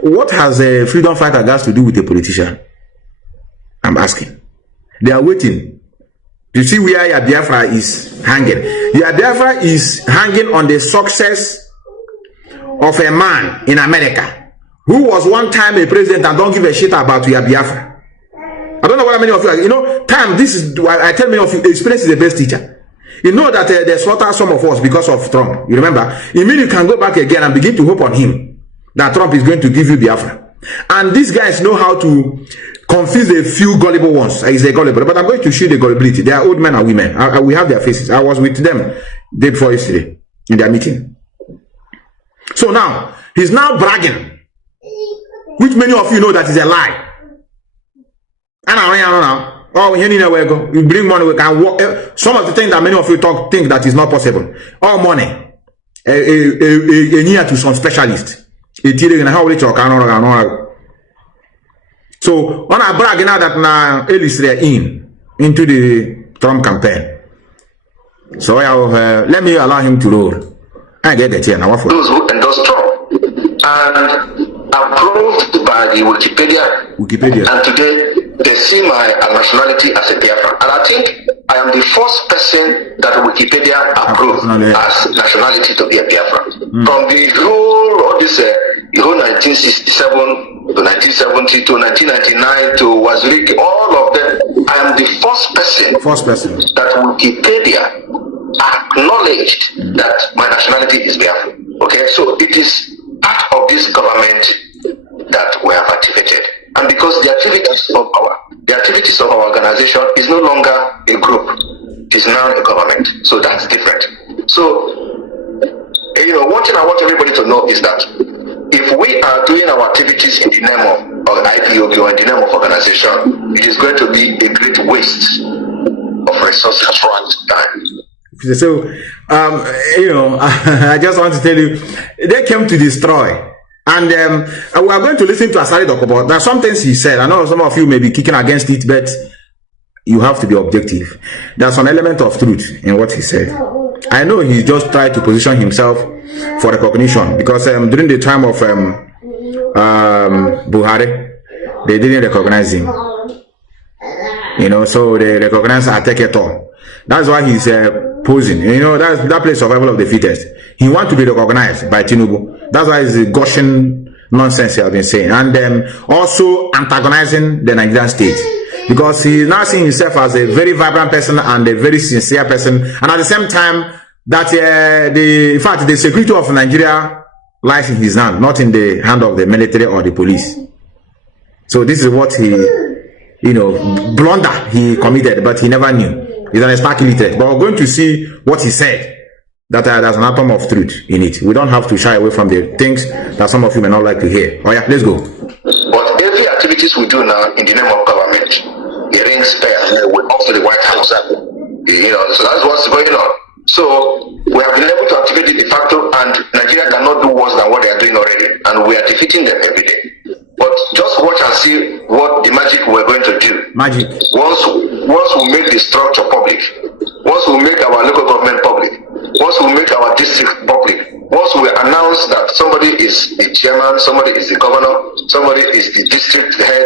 What has a freedom fighter got to do with a politician? I'm asking. They are waiting. You see where your Biafra is hanging. Your Biafra is hanging on the success of a man in America who was one time a president and don't give a shit about your Biafra. I don't know what many of you are, you know, I tell many of you, experience is the best teacher. You know that they slaughter some of us because of Trump. You remember? It means you can go back again and begin to hope on him that Trump is going to give you Biafra. And these guys know how to confuse the few gullible ones. Is the gullible, but I'm going to show the gullibility. They are old men and women. We have their faces. I was with them day before yesterday in their meeting. So now he's now bragging, which many of you know that is a lie. Oh, you bring money, we can walk. Some of the things that many of you think that is not possible. All money, a year to some specialist. So when I brag now that now Ellis they are into the Trump campaign. So let me allow him to roll. I get that here now. Those who endorse Trump and approved by the Wikipedia. And today they see my nationality as a Biafran. And I think I am the first person that Wikipedia approved as nationality to be a Biafran. From the whole of this 1967 to 1970 to 1999 to Waziriki, all of them, I am the first person that Wikipedia acknowledged that my nationality is Biafran. Okay, so it is part of this government that we have activated. And because the activities of our organization is no longer a group, it's now a government. So that's different. So, one thing I want everybody to know is that if we are doing our activities in the name of IPOB or in the name of organization, it is going to be a great waste of resources and time. So, I just want to tell you, they came to destroy. And we are going to listen to Asari Dokubo. There are some things he said. I know some of you may be kicking against it, but you have to be objective. There's some element of truth in what he said. I know he just tried to position himself for recognition because during the time of Buhari, they didn't recognize him. So they recognize Ateketo. That's why he's posing. That's that place survival of the fittest. He wants to be recognized by Tinubu. That's why it's the gushing nonsense he has been saying. And also antagonizing the Nigerian state. Because he is now seeing himself as a very vibrant person and a very sincere person. And at the same time, that in fact, the security of Nigeria lies in his hand, not in the hand of the military or the police. So this is what he, blunder he committed, but he never knew. He's an stark illiterate. But we're going to see what he said. That there's an atom of truth in it. We don't have to shy away from the things that some of you may not like to hear. Oh yeah, let's go. But every activities we do now in the name of government, it rings bell with up to the White House. So that's what's going on. So we have been able to activate the de facto, and Nigeria cannot do worse than what they are doing already, and we are defeating them every day. But just watch and see what the magic we're going to do. Magic. Once we make the structure public, once we make our local government public, once we make our district public, once we announce that somebody is the chairman, somebody is the governor, somebody is the district head,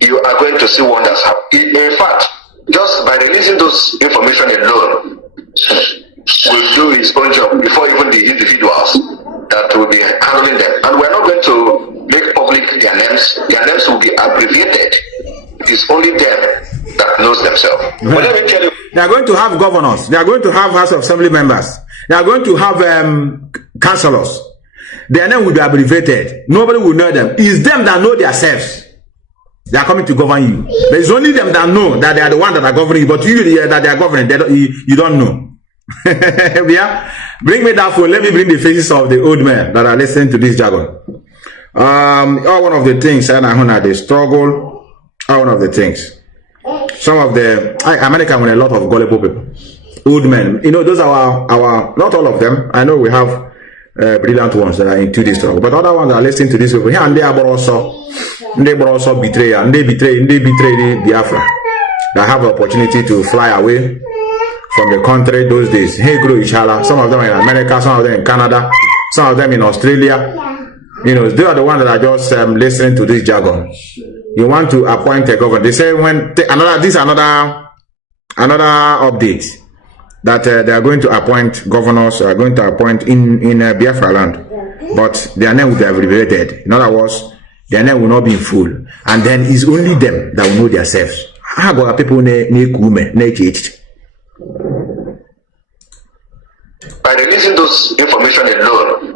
you are going to see wonders happen. In fact, just by releasing those information alone, will do his own job before even the individuals that will be handling them. And we're not going to make public their names. Their names will be abbreviated. It is only them that knows themselves. But let me tell you, they are going to have governors. They are going to have House of Assembly members. They are going to have councillors. Their name will be abbreviated. Nobody will know them. It's them that know themselves. They are coming to govern you. But it's only them that know that they are the ones that are governing you. But you that they are governing, you don't know. Yeah? Bring me that phone. Let me bring the faces of the old men that are listening to this jargon. One of the things, and they struggle. One of the things. Some of the America with a lot of gullible people, old men. Those are our not all of them. I know we have brilliant ones that are into this struggle, but other ones that are listening to this people here and they are also betray and they betray the Biafra that have the opportunity to fly away from the country those days. Hey, grow each other. Some of them are in America, some of them in Canada, some of them in Australia. They are the ones that are just listening to this jargon. You want to appoint a governor. They say another update that they are going to appoint governors, are going to appoint in Biafra land, but their name will be abbreviated. In other words, their name will not be in full, and then it's only them that will know themselves. How about people by releasing those information alone,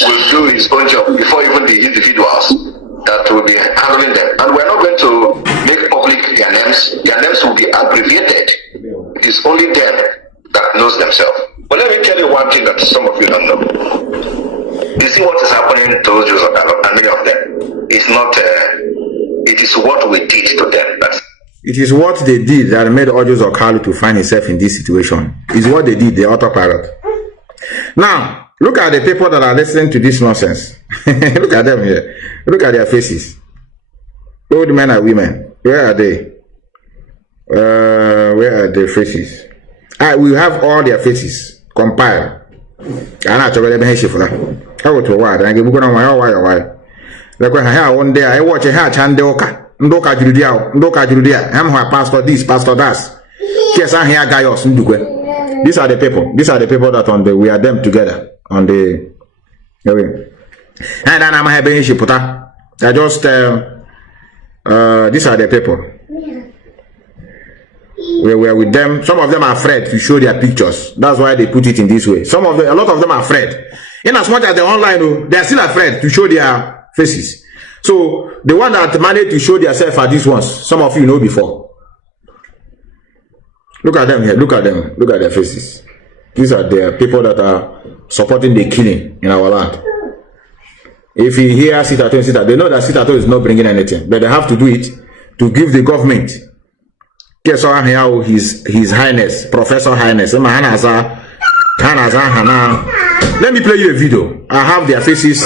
will do his own job before even the individuals that will be handling them. And we're not going to make public their names. Their names will be abbreviated. It is only them that knows themselves. But let me tell you one thing that some of you don't know. You see what is happening to those Jews and many of them. It's not, it is what we did to them. It is what they did that made Ojos Okalu to find himself in this situation. It's what they did, the autopilot. Now, look at the people that are listening to this nonsense. Look at them here. Look at their faces. Old men and women. Where are they? Where are their faces? We have all their faces compiled. I'm not sure whether for that. I go to a while. I give you why. Like when I have one day, I watch a hatch and Ndoka Judia. I'm her pastor this, pastor that. Yes, I hear Gaios. These are the people. These are the people that we are them together on the. And then I'm having Shiputa. I just these are the people. We were with them. Some of them are afraid to show their pictures. That's why they put it in this way. A lot of them are afraid. In as much as they're online, they're still afraid to show their faces. So the one that managed to show themselves are these ones. Some of you know before. Look at them here. Look at them. Look at their faces. These are the people that are supporting the killing in our land. If you hear sit at home, they know that sit at home is not bringing anything, but they have to do it to give the government. His Highness, Professor Highness. Let me play you a video. I have their faces.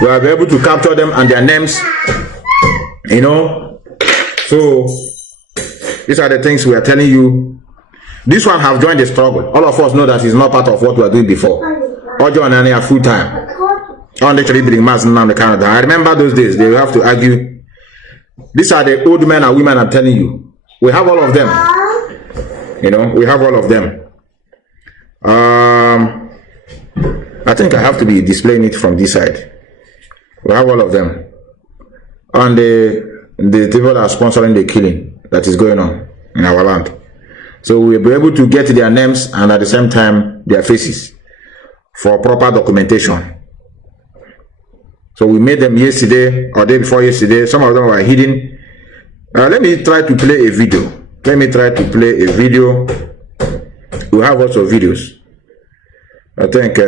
We will be able to capture them and their names. You know. So these are the things we are telling you. This one have joined the struggle. All of us know that it's not part of what we were doing before. Ojo and Annie are full time. On literally bring Mazi Methuselah Canada. I remember those days. They have to argue. These are the old men and women. I'm telling you. We have all of them. You know, we have all of them. I think I have to be displaying it from this side. We have all of them. And the people that are sponsoring the killing that is going on in our land. So we'll be able to get their names and at the same time their faces for proper documentation. So we made them yesterday or day before yesterday. Some of them were hidden. Let me try to play a video. Let me try to play a video. We have also videos. I think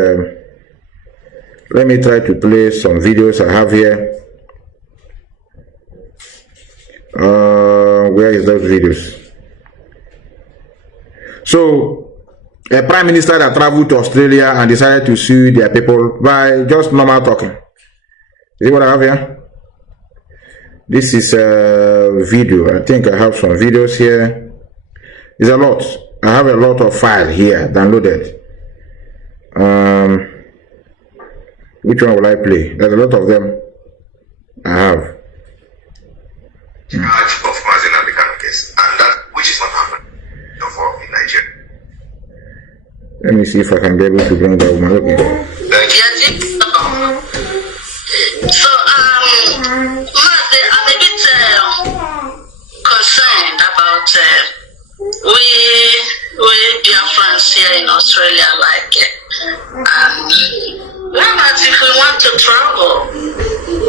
let me try to play some videos I have here. Where is those videos? So a prime minister that traveled to Australia and decided to sue their people by just normal talking. See what I have here? This is a video. I think I have some videos here. It's a lot. I have a lot of files here downloaded. Which one will I play? There's a lot of them I have. Charge of Mazi Methuselah case, and that which is not happening in Nigeria. Let me see if I can be able to bring that woman. Okay. So, Mazi, I'm a bit concerned about we Biafrans here in Australia, like, what if we want to travel?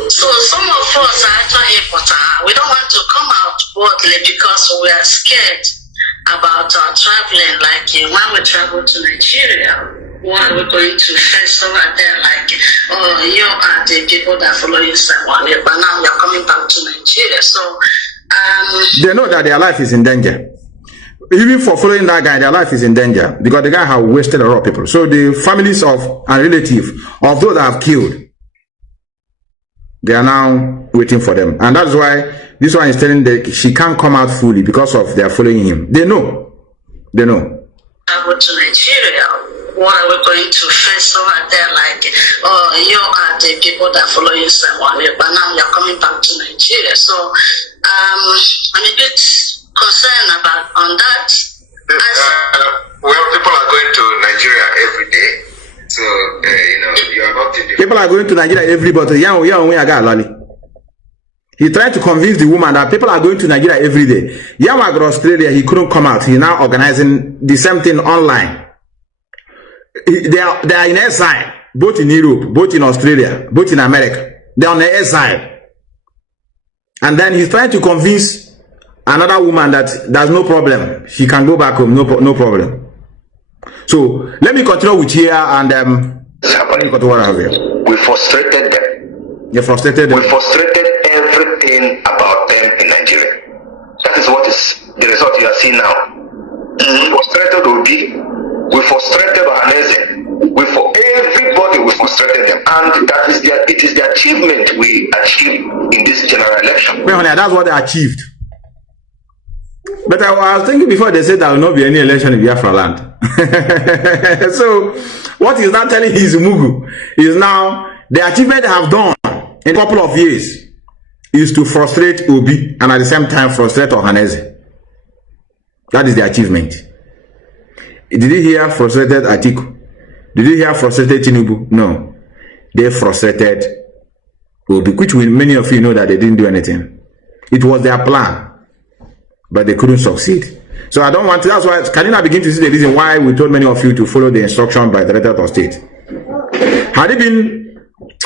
So some of us are actually important. We don't want to come out boldly because we are scared about our traveling. Like when we travel to Nigeria, what are we going to face over there? Like, oh, you are the people that follow you someone, but now we are coming back to Nigeria. So they know that their life is in danger. Even for following that guy, their life is in danger because the guy has wasted a lot of people. So the families of and relatives of those that have killed, they are now waiting for them. And that's why this one is telling that she can't come out fully because of they are following him. They know. They know. Travel to Nigeria. What are we going to face over there? Like, oh, you are the people that follow you someone, but now you are coming back to Nigeria. So I'm a bit concerned about on that. Well, people are going to Nigeria every day, so you know you are not in the. People are going to Nigeria everybody. He tried to convince the woman that people are going to Nigeria every day. Yawag Australia, he couldn't come out. He's now organizing the same thing online. They are in exile, both in Europe, both in Australia, both in America. They are on the exile. And then he's trying to convince another woman that there's no problem. She can go back home, no problem. So let me continue with here and let me continue what I have here. We frustrated them. You frustrated them. We frustrated everything about them in Nigeria. That is what is the result you are seeing now. We frustrated Obi. We frustrated Ohaneze. For everybody, we frustrated them, and that is it is the achievement we achieved in this general election. Well, that's what they achieved. But I was thinking before they said there will not be any election in Biafra land. So what he's now telling his Mugu is now the achievement they have done in a couple of years is to frustrate Obi and at the same time frustrate Ohaneze. That is the achievement. Did you hear frustrated Atiku? Did you hear frustrated Tinubu? No. They frustrated Obi, which many of you know that they didn't do anything. It was their plan, but they couldn't succeed. So I don't want to, that's why, can you now begin to see the reason why we told many of you to follow the instruction by the Director of State? Had it been,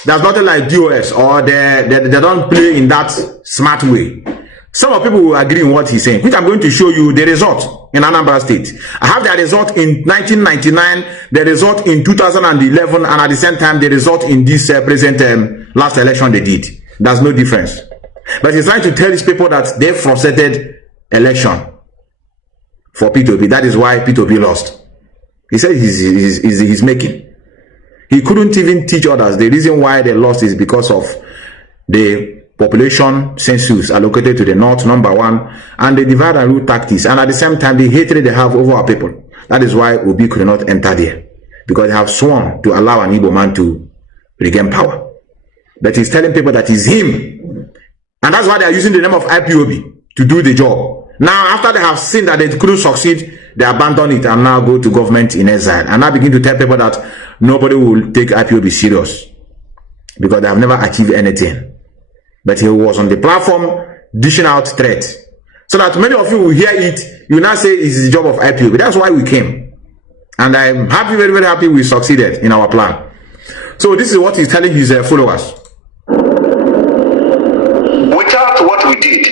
there's nothing like DOS, or they don't play in that smart way, some of people will agree in what he's saying, which I'm going to show you the result in Anambra State. I have the result in 1999, the result in 2011, and at the same time, the result in this present last election they did. There's no difference. But he's trying to tell his people that they frustrated election for P2P. That is why P2P lost. He said he's making. He couldn't even teach others. The reason why they lost is because of the population census allocated to the north, number one, and the divide and rule tactics, and at the same time the hatred they have over our people. That is why Obi could not enter there, because they have sworn to allow an Igbo man to regain power. But he's telling people that it's him, and that's why they are using the name of IPOB to do the job. Now, after they have seen that they couldn't succeed, they abandon it and now go to government in exile, and now begin to tell people that nobody will take IPOB serious because they have never achieved anything. But he was on the platform dishing out threats, so that many of you will hear it. You now say it's the job of IPOB. That's why we came, and I'm happy, very, very happy we succeeded in our plan. So this is what he's telling his followers. Without what we did,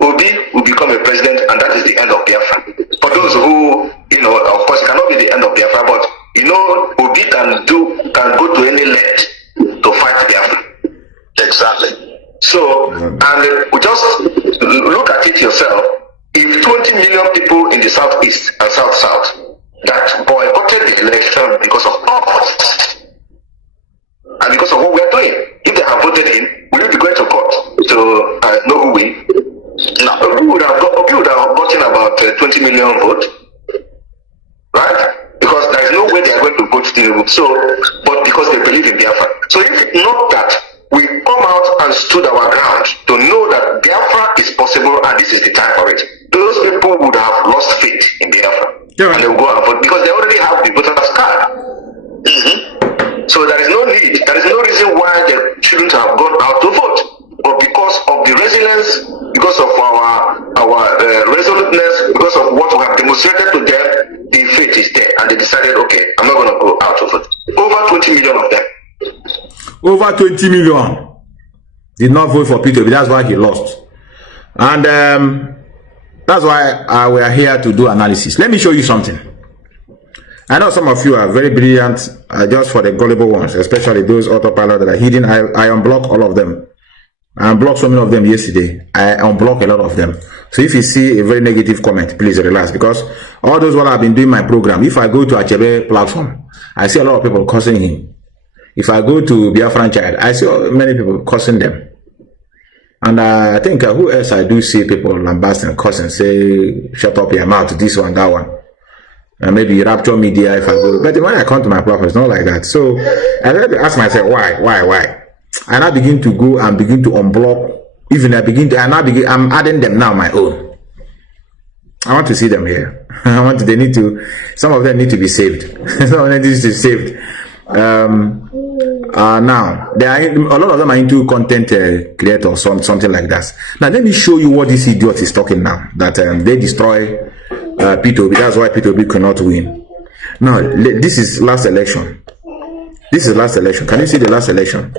Obi will become a president, and that is the end of Biafra. For those who, of course, it cannot be the end of Biafra, but Obi can go to any length to fight Biafra. Exactly. So, and we just look at it yourself. If 20 million people in the southeast and south that boycotted the election because of us and because of what we are doing, if they have voted in, will you be going to court to know who win? Now, Obi would have gotten about 20 million votes, right? Because there is no way they are going to vote still. So, but because they believe in Biafra. So, if not that we come out and stood our ground to know that Biafra is possible and this is the time for it, those people would have lost faith in Biafra. Yeah. And they will go and vote because they already have the voter's card. So there is no need, there is no reason why they shouldn't have gone out to vote. But because of the resilience, because of our resoluteness, because of what we have demonstrated to them, the faith is there. And they decided, okay, I'm not going to go out to vote. Over 20 million of them. Over 20 million did not vote for P2P. That's why he lost. And that's why we are here to do analysis. Let me show you something. I know some of you are very brilliant, just for the gullible ones, especially those autopilot that are hidden. I unblock all of them. I unblocked so many of them yesterday. I unblock a lot of them. So if you see a very negative comment, please relax, because all those while I've been doing my program, if I go to Achebe platform, I see a lot of people cursing him. If I go to Biafran Child, I see many people cursing them. And I think who else I do see people lambasting, cursing, say, shut up your mouth, this one, that one. And maybe Rapture Media if I go. But when I come to my platform, it's not like that. So I had to ask myself, why? And I begin to go and begin to unblock. Even I'm adding them now my own. I want to see them here. Some of them need to be saved. Some of them need to be saved. Now a lot of them are into content creators, something like that. Now let me show you what this idiot is talking now, that they destroy P2P. That's why P2P cannot win. Now this is last election. Can you see the last election?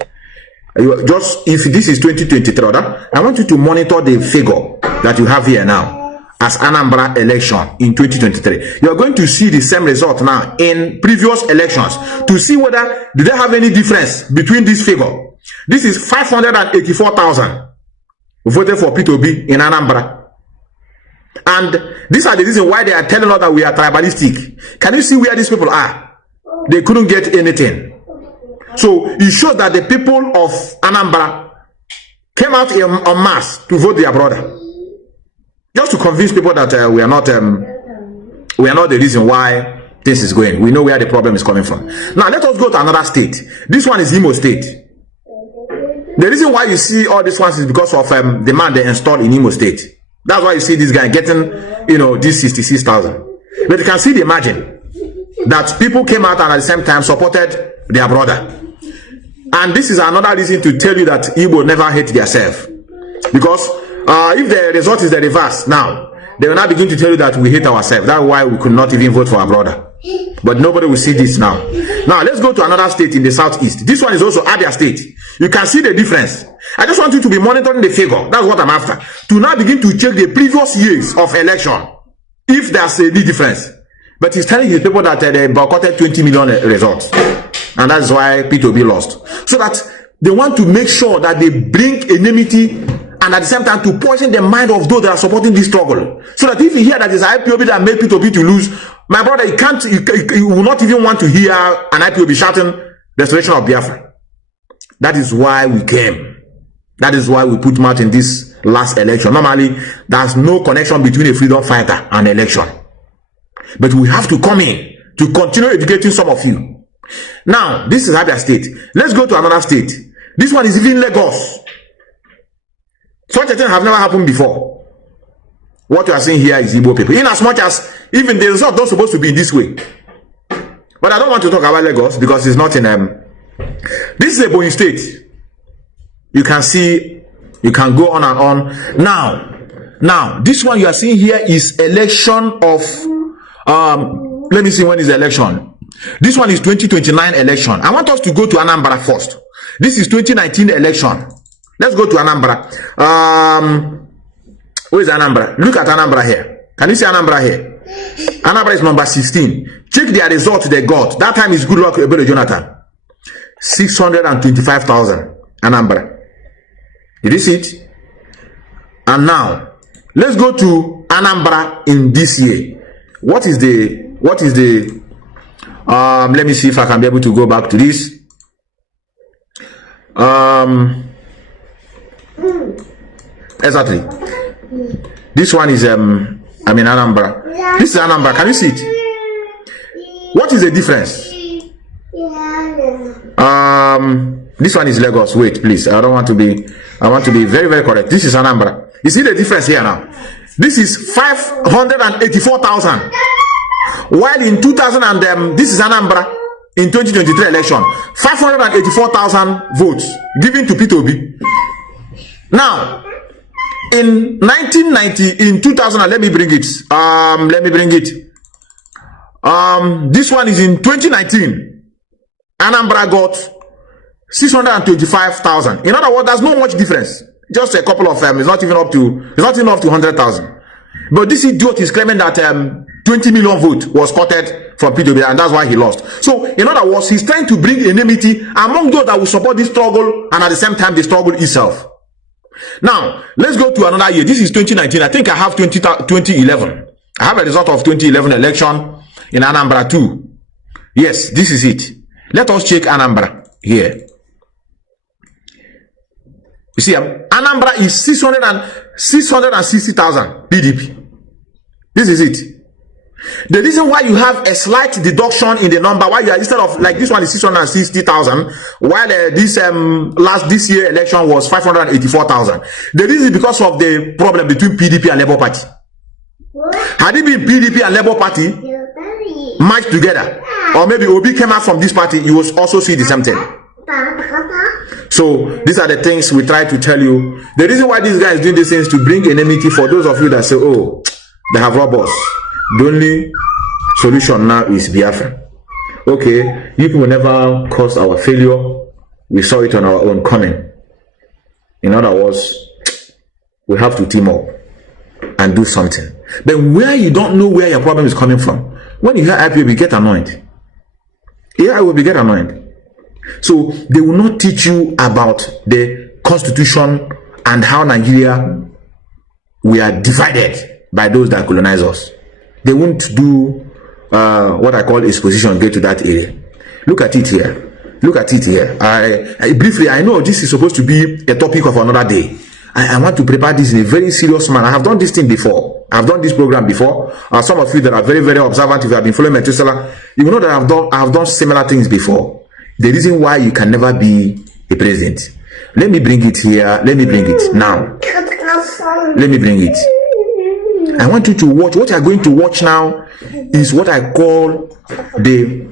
If this is 2023, I want you to monitor the figure that you have here now as Anambra election in 2023. You are going to see the same result now in previous elections to see whether do they have any difference between this figure. This is 584,000 voted for P2B in Anambra. And these are the reasons why they are telling us that we are tribalistic. Can you see where these people are? They couldn't get anything. So it shows that the people of Anambra came out en masse to vote their brother. Just to convince people that we are not the reason why this is going. We know where the problem is coming from. Now let us go to another state. This one is Imo State. The reason why you see all these ones is because of the man they installed in Imo State. That's why you see this guy getting, this 66,000. But you can see the margin that people came out and at the same time supported their brother. And this is another reason to tell you that Igbo never hate themselves. Because if the result is the reverse now, they will now begin to tell you that we hate ourselves. That's why we could not even vote for our brother. But nobody will see this now. Now, let's go to another state in the southeast. This one is also Abia State. You can see the difference. I just want you to be monitoring the figure. That's what I'm after. To now begin to check the previous years of election, if there's any difference. But he's telling his people that they boycotted 20 million results. And that's why P2B lost. So that they want to make sure that they bring enmity and at the same time to poison the mind of those that are supporting this struggle. So that if you hear that it's IPOB that made P2B to lose, my brother, you will not even want to hear an IPOB shouting restoration of Biafra. That is why we came. That is why we put mouth in this last election. Normally, there's no connection between a freedom fighter and election. But we have to come in to continue educating some of you. Now, this is Abia State. Let's go to another state. This one is even Lagos. Such a thing has never happened before. What you are seeing here is Igbo people. In as much as even the result not supposed to be in this way. But I don't want to talk about Lagos because it's not in this is a Ebonyi State. You can see, you can go on and on. Now, this one you are seeing here is election of let me see when is the election. This one is 2029 election. I want us to go to Anambra first. This is 2019 election. Let's go to Anambra. Where is Anambra? Look at Anambra here. Can you see Anambra here? Anambra is number 16. Check their result they got. That time is good luck, Jonathan. 625,000. Anambra. Did you see it? And now, let's go to Anambra in this year. What is the let me see if I can be able to go back to this. Exactly. This one is Anambra. This is Anambra. Can you see it? What is the difference? This one is Lagos. Wait, please. I want to be very, very correct. This is Anambra. You see the difference here now? This is 584,000. While in 2000 and this is Anambra in 2023 election, 584,000 votes given to P2B. Now, in 1990, in 2000, let me bring it. This one is in 2019. Anambra got 625,000. In other words, there's not much difference. Just a couple of it's not even up to 100,000. But this idiot is claiming that 20 million vote was quoted from P2B, and that's why he lost. So, in other words, he's trying to bring enmity among those that will support this struggle, and at the same time, the struggle itself. Now, let's go to another year. This is 2019. I think I have 2011. I have a result of 2011 election in Anambra too. Yes, this is it. Let us check Anambra here. You see, Anambra is 660,000 PDP. This is it. The reason why you have a slight deduction in the number, why you are instead of like this one is 660,000, while this year election was 584,000. The reason is because of the problem between PDP and Labour Party. Had it been PDP and Labour Party matched together, or maybe Obi came out from this party, you will also see the same thing. So these are the things we try to tell you. The reason why these guys doing these things to bring enmity for those of you that say, oh, they have robbers. The only solution now is Biafra. Okay, you people never caused our failure. We saw it on our own coming. In other words, we have to team up and do something. But where you don't know where your problem is coming from, when you hear IPOB, you get annoyed. Yeah, I will get annoyed. So they will not teach you about the constitution and how Nigeria, we are divided by those that colonize us. They won't do what I call exposition, get to that area. Look at it here. Look at it here. I briefly, I know this is supposed to be a topic of another day. I want to prepare this in a very serious manner. I have done this thing before. I've done this program before. Some of you that are very, very observant, if you have been following Methuselah, you know that I have done similar things before. The reason why you can never be a president. Let me bring it here. Let me bring it now. Let me bring it. I want you to watch. What you are going to watch now is what I call the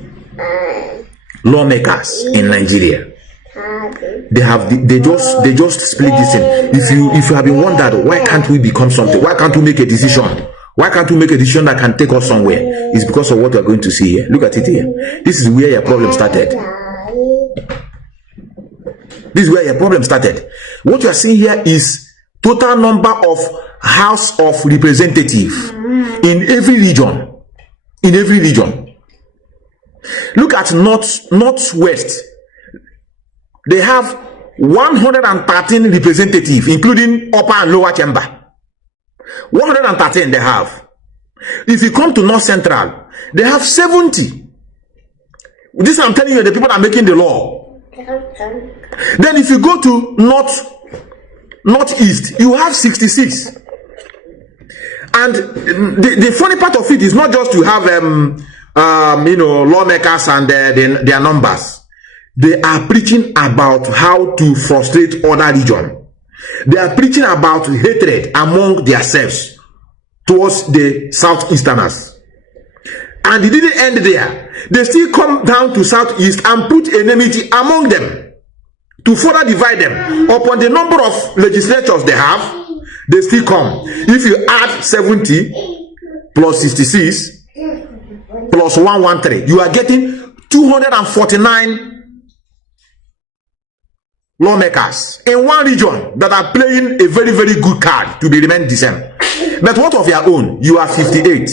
lawmakers in Nigeria. They just split this in. If you have been wondered, why can't we become something? Why can't we make a decision Why can't we make a decision that can take us somewhere? It's because of what we're going to see here. Look at it here. This is where your problem started. This is where your problem started. What you are seeing here is total number of House of Representatives in every region. In every region. Look at Northwest. They have 113 representatives, including upper and lower chamber. 113 they have. If you come to North Central, they have 70. This I'm telling you, the people that are making the law. Then if you go to Northeast, you have 66. And the funny part of it is not just to have lawmakers and their numbers. They are preaching about how to frustrate other regions. They are preaching about hatred among themselves towards the Southeasterners. And it didn't end there. They still come down to Southeast and put enmity among them to further divide them. Upon the number of legislatures they have, they still come. If you add 70 plus 66 plus 113, you are getting 249 lawmakers in one region that are playing a very, very good card to be remain the same. But what of your own? You are 58.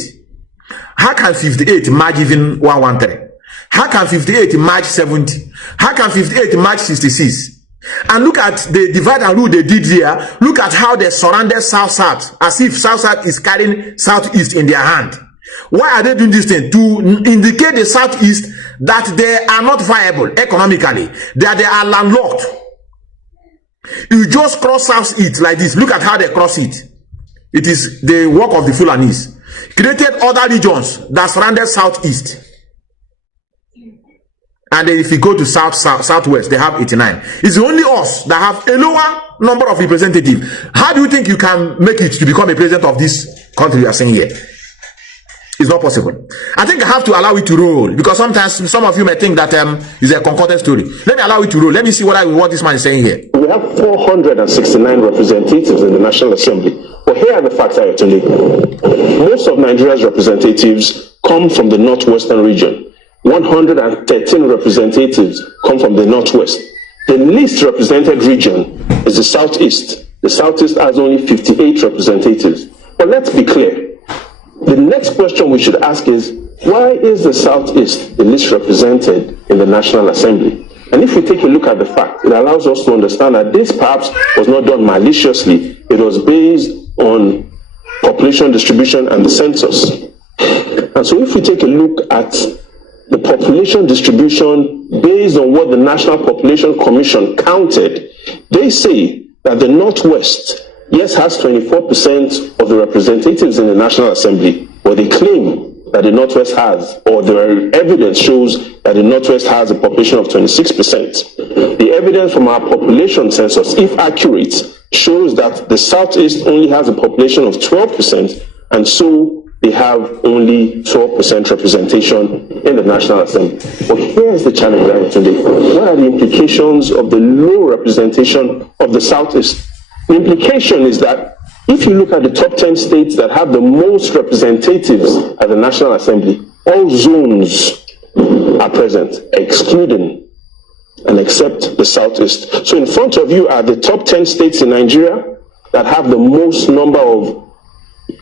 How can 58 match even 113? How can 58 match 70? How can 58 match 66? And look at the divide and rule they did here. Look at how they surrounded South-South, as if South-South is carrying Southeast in their hand. Why are they doing this thing? To indicate the Southeast that they are not viable economically, that they are landlocked. You just cross Southeast like this. Look at how they cross it. It is the work of the Fulanis. Created other regions that surrounded Southeast. And then if you go to Southwest, they have 89. It's only us that have a lower number of representatives. How do you think you can make it to become a president of this country you are saying here? It's not possible. I think I have to allow it to roll, because sometimes some of you may think that it's a concordant story. Let me allow it to roll. Let me see what this man is saying here. We have 469 representatives in the National Assembly. But here are the facts, Ayatollah. Most of Nigeria's representatives come from the Northwestern region. 113 representatives come from the Northwest. The least represented region is the Southeast. The Southeast has only 58 representatives. But let's be clear. The next question we should ask is, why is the Southeast the least represented in the National Assembly? And if we take a look at the fact, it allows us to understand that this perhaps was not done maliciously. It was based on population distribution and the census. And so if we take a look at the population distribution based on what the National Population Commission counted, they say that the Northwest, yes, has 24% of the representatives in the National Assembly, but they claim that the Northwest has, or the evidence shows that the Northwest has a population of 26%. The evidence from our population census, if accurate, shows that the Southeast only has a population of 12%, and so they have only 12% representation in the National Assembly. But here's the challenge today. What are the implications of the low representation of the Southeast? The implication is that if you look at the top 10 states that have the most representatives at the National Assembly, all zones are present, excluding and except the Southeast. So in front of you are the top 10 states in Nigeria that have the most number of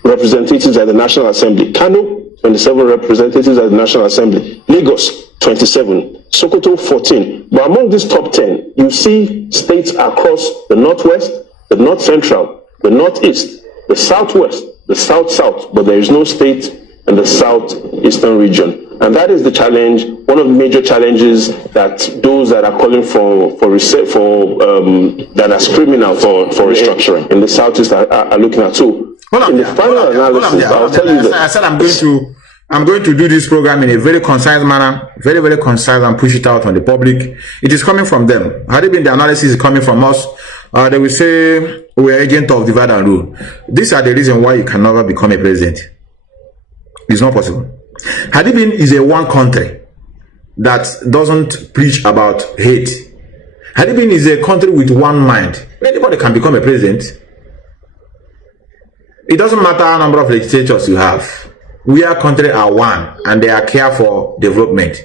representatives at the National Assembly. Kanu, 27 representatives at the National Assembly. Lagos, 27. Sokoto, 14. But among these top 10, you see states across the Northwest, the North Central, the Northeast, the Southwest, the South-South, but there is no state in the Southeastern region. And that is the challenge, one of the major challenges that those that are calling that are screaming out for restructuring in the Southeast are looking at. So in the final analysis, I'll tell you that I said I'm going to do this program in a very concise manner, very, very concise, and push it out on the public. It is coming from them. Had it been the analysis coming from us, they will say we are agent of divide and rule. These are the reason why you can never become a president. It's not possible. Had it been is a one country that doesn't preach about hate, had it been is a country with one mind, anybody can become a president. it doesn't matter how number of legislatures you have. We are country are one, and they are care for development.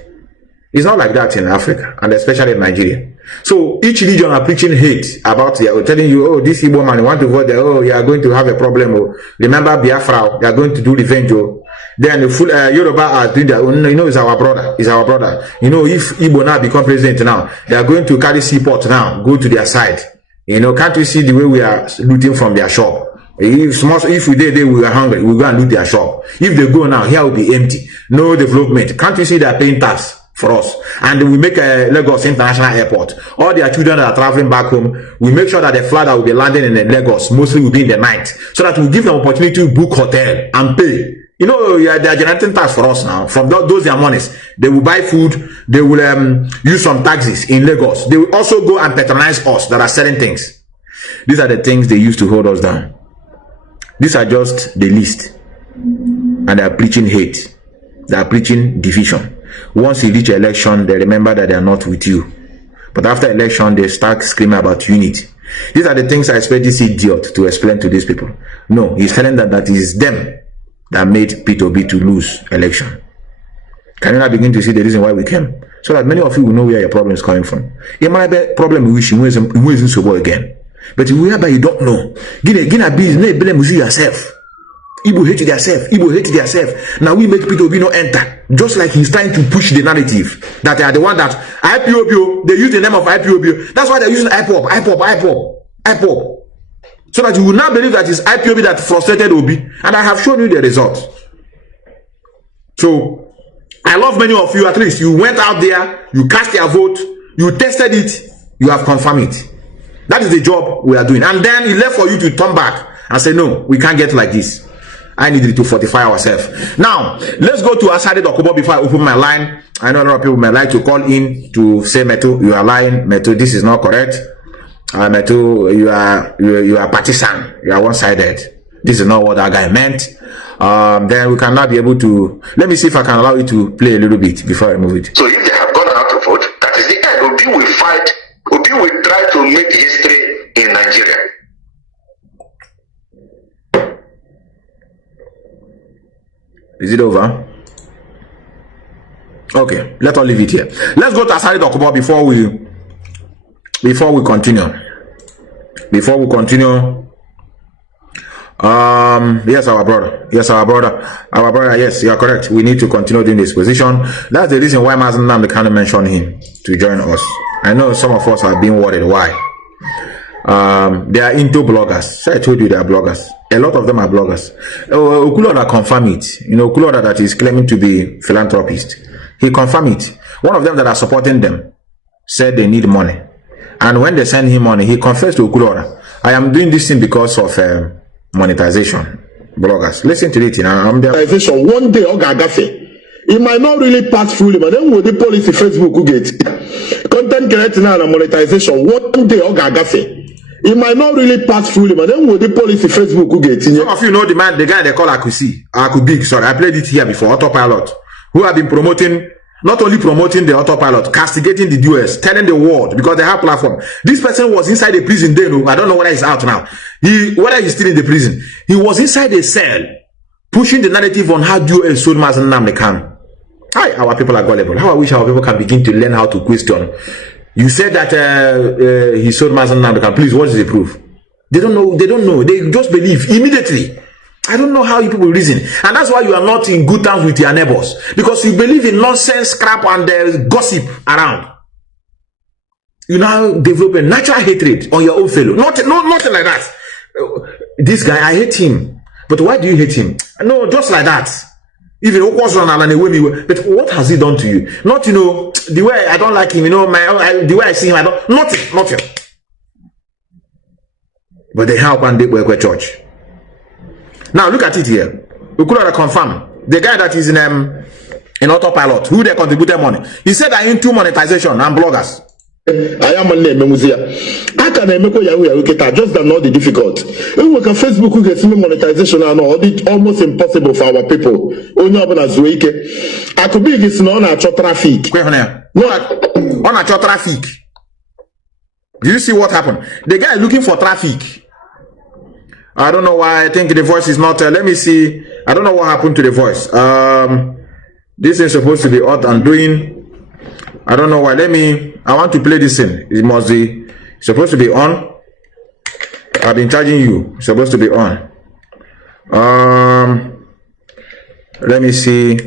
It's not like that in Africa, and especially in Nigeria. So each region are preaching hate about their, telling you, oh, this Igbo man, you want to vote there, oh, you are going to have a problem. Oh, remember Biafra, you are going to do revenge. Oh, then the full Yoruba are doing that. You know, it's our brother. It's our brother. You know, if Igbo now become president now, they are going to carry seaport now, go to their side. You know, can't you see the way we are looting from their shop? If we did, we were hungry, we go and loot their shop. If they go now, here will be empty. No development. Can't you see they are paying tax for us? And we make a Lagos International Airport. All their children that are traveling back home, we make sure that the flight that will be landing in Lagos mostly will be in the night, so that we give them opportunity to book hotel and pay. You know, they are generating tax for us now. From those their monies, they will buy food. They will use some taxes in Lagos. They will also go and patronize us that are selling things. These are the things they use to hold us down. These are just the list, and they are preaching hate. They are preaching division. Once you reach election, they remember that they are not with you. But after election, they start screaming about unity. These are the things I expect this idiot to explain to these people. No, he's telling them that it is them that made P2B to lose election. Can you now begin to see the reason why we came? So that many of you will know where your problem is coming from. It might be a problem we wish you wasn't so again. But wherever you don't know, gina blame yourself. Igbo hate themselves. Igbo hate themselves. Now we make P2B no enter. Just like he's trying to push the narrative that they are the one that IPOB, they use the name of IPOB. That's why they're using IPOB. So that you will not believe that it's IPOB that frustrated Obi. And I have shown you the results. So I love many of you. At least you went out there, you cast your vote, you tested it, you have confirmed it. That is the job we are doing. And then it left for you to turn back and say, no, we can't get like this. I needed to fortify ourselves. Now, let's go to Asade Dokubo before I open my line. I know a lot of people may like to call in to say, Methu, you are lying. Methu, this is not correct. Methu, you are partisan. You are one-sided. This is not what that guy meant. Then we cannot be able to. Let me see if I can allow you to play a little bit before I move it. So if they have gone out to vote, that is the end. Obi will fight. Obi will try to make history in Nigeria. Is it over? Okay, let's all leave it here. Let's go to Asade Dokubo before we continue. Before we continue. Yes, our brother. Yes, you are correct. We need to continue doing this position. That's the reason why Mazi Nnamdi Kanu mentioned him to join us. I know some of us have been worried why. They are into bloggers. So I told you they are bloggers. A lot of them are bloggers. Okuloda confirm it. You know, Okuloda that is claiming to be philanthropist. He confirmed it. One of them that are supporting them said they need money. And when they send him money, he confessed to Okuloda, I am doing this thing because of monetization. Bloggers. Listen to it. Monetization. One day, it might not really pass fully, but then with the policy Facebook will get content creating and monetization. One day, it might not really pass fully, but then with the policy Facebook will get. Some of you know the guy they call Akubik. Sorry, I played it here before. Autopilot, who have been promoting, not only promoting the autopilot, castigating the US, telling the world because they have platform. This person was inside the prison. Then I don't know whether he's out now. Whether he's still in the prison. He was inside a cell, pushing the narrative on how US sold Mazi Nnamdi Kanu. Hi, our people are gullible. How I wish our people can begin to learn how to question. You said that he sold Mazi Nnamdi Kanu. Please, what is the proof? They don't know. They don't know. They just believe immediately. I don't know how you people reason. And that's why you are not in good terms with your neighbors. Because you believe in nonsense, crap, and gossip around. You now develop a natural hatred on your own fellow. Nothing like that. This guy, I hate him. But why do you hate him? No, just like that. Even but what has he done to you? Not, you know, the way I don't like him, you know, the way I see him, I don't, nothing. But they help and they work with church. Now look at it here. We could confirm the guy that is in autopilot, who they contributed money. He said that into monetization and bloggers. I am a name, I can make just that not the difficult. When we can Facebook, we get some monetization and all, it's almost impossible for our people. Only as we can. I could be this non natural traffic. No, unnatural traffic. Do you see what happened? The guy looking for traffic. I don't know why. I think the voice is not. Let me see. I don't know what happened to the voice. This is supposed to be out and doing. I don't know why. I want to play this in. It must be supposed to be on. I've been charging you. It's supposed to be on. Let me see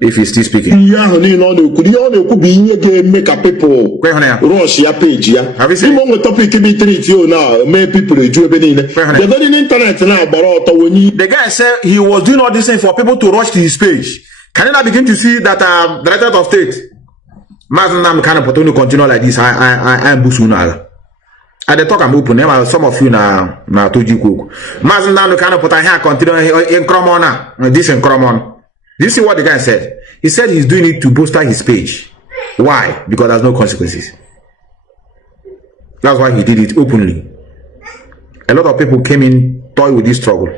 if he's still speaking. Yeah, could you make a people rush your page? Have you seen the topic to be treated you now? Many people do the very internet now, but the guy said he was doing all this thing for people to rush to his page. Can you now begin to see that the Director of State Mazi Methuselah continue like this? I am Busuna. At the talk I'm open, some of you now told you cook. Mazi Methuselah put a hair continue in Cromona. This in Cromon. Do you see what the guy said? He said he's doing it to bolster his page. Why? Because there's no consequences. That's why he did it openly. A lot of people came in toy with this struggle.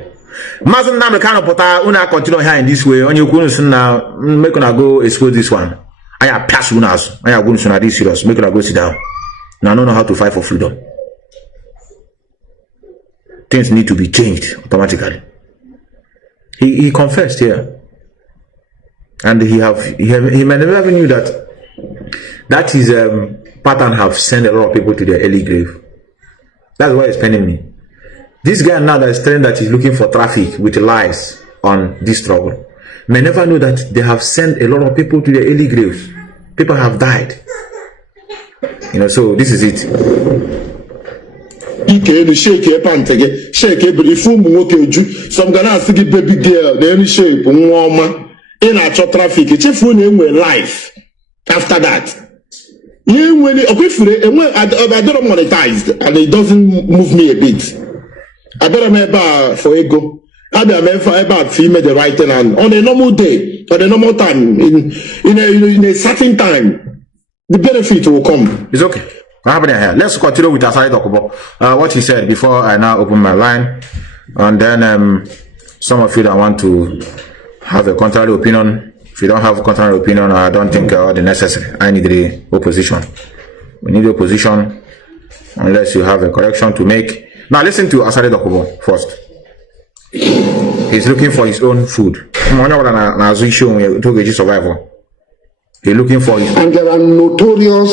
Mazi Methuselah put a continue here in this way. On you couldn't now make una go expose this one. I have pass unas. I have going to this serious. Make una go sit down. Now I don't know how to fight for freedom. Things need to be changed automatically. He confessed here. And he may never knew that his pattern have sent a lot of people to their early grave. That's why he's penning me. This guy now that is telling that he's looking for traffic with lies on this struggle may never know that they have sent a lot of people to their early graves. People have died. You know, so this is it. Some gonna see baby girl, then shape woman in a traffic. It's a full name with life. After that, you when I don't monetized and it doesn't move me a bit. I better remember for ego. I better about female the right thing and on a normal day, on a normal time, in a certain time, the benefit will come. It's okay. What happened here? Let's continue with Asari Dokubo. What he said before I now open my line, and then some of you that want to have a contrary opinion. If you don't have a contrary opinion, I don't think the necessary. I need the opposition. We need the opposition unless you have a correction to make. Now listen to Asari Dokubo first. He's looking for his own food. He's looking for his. And there are notorious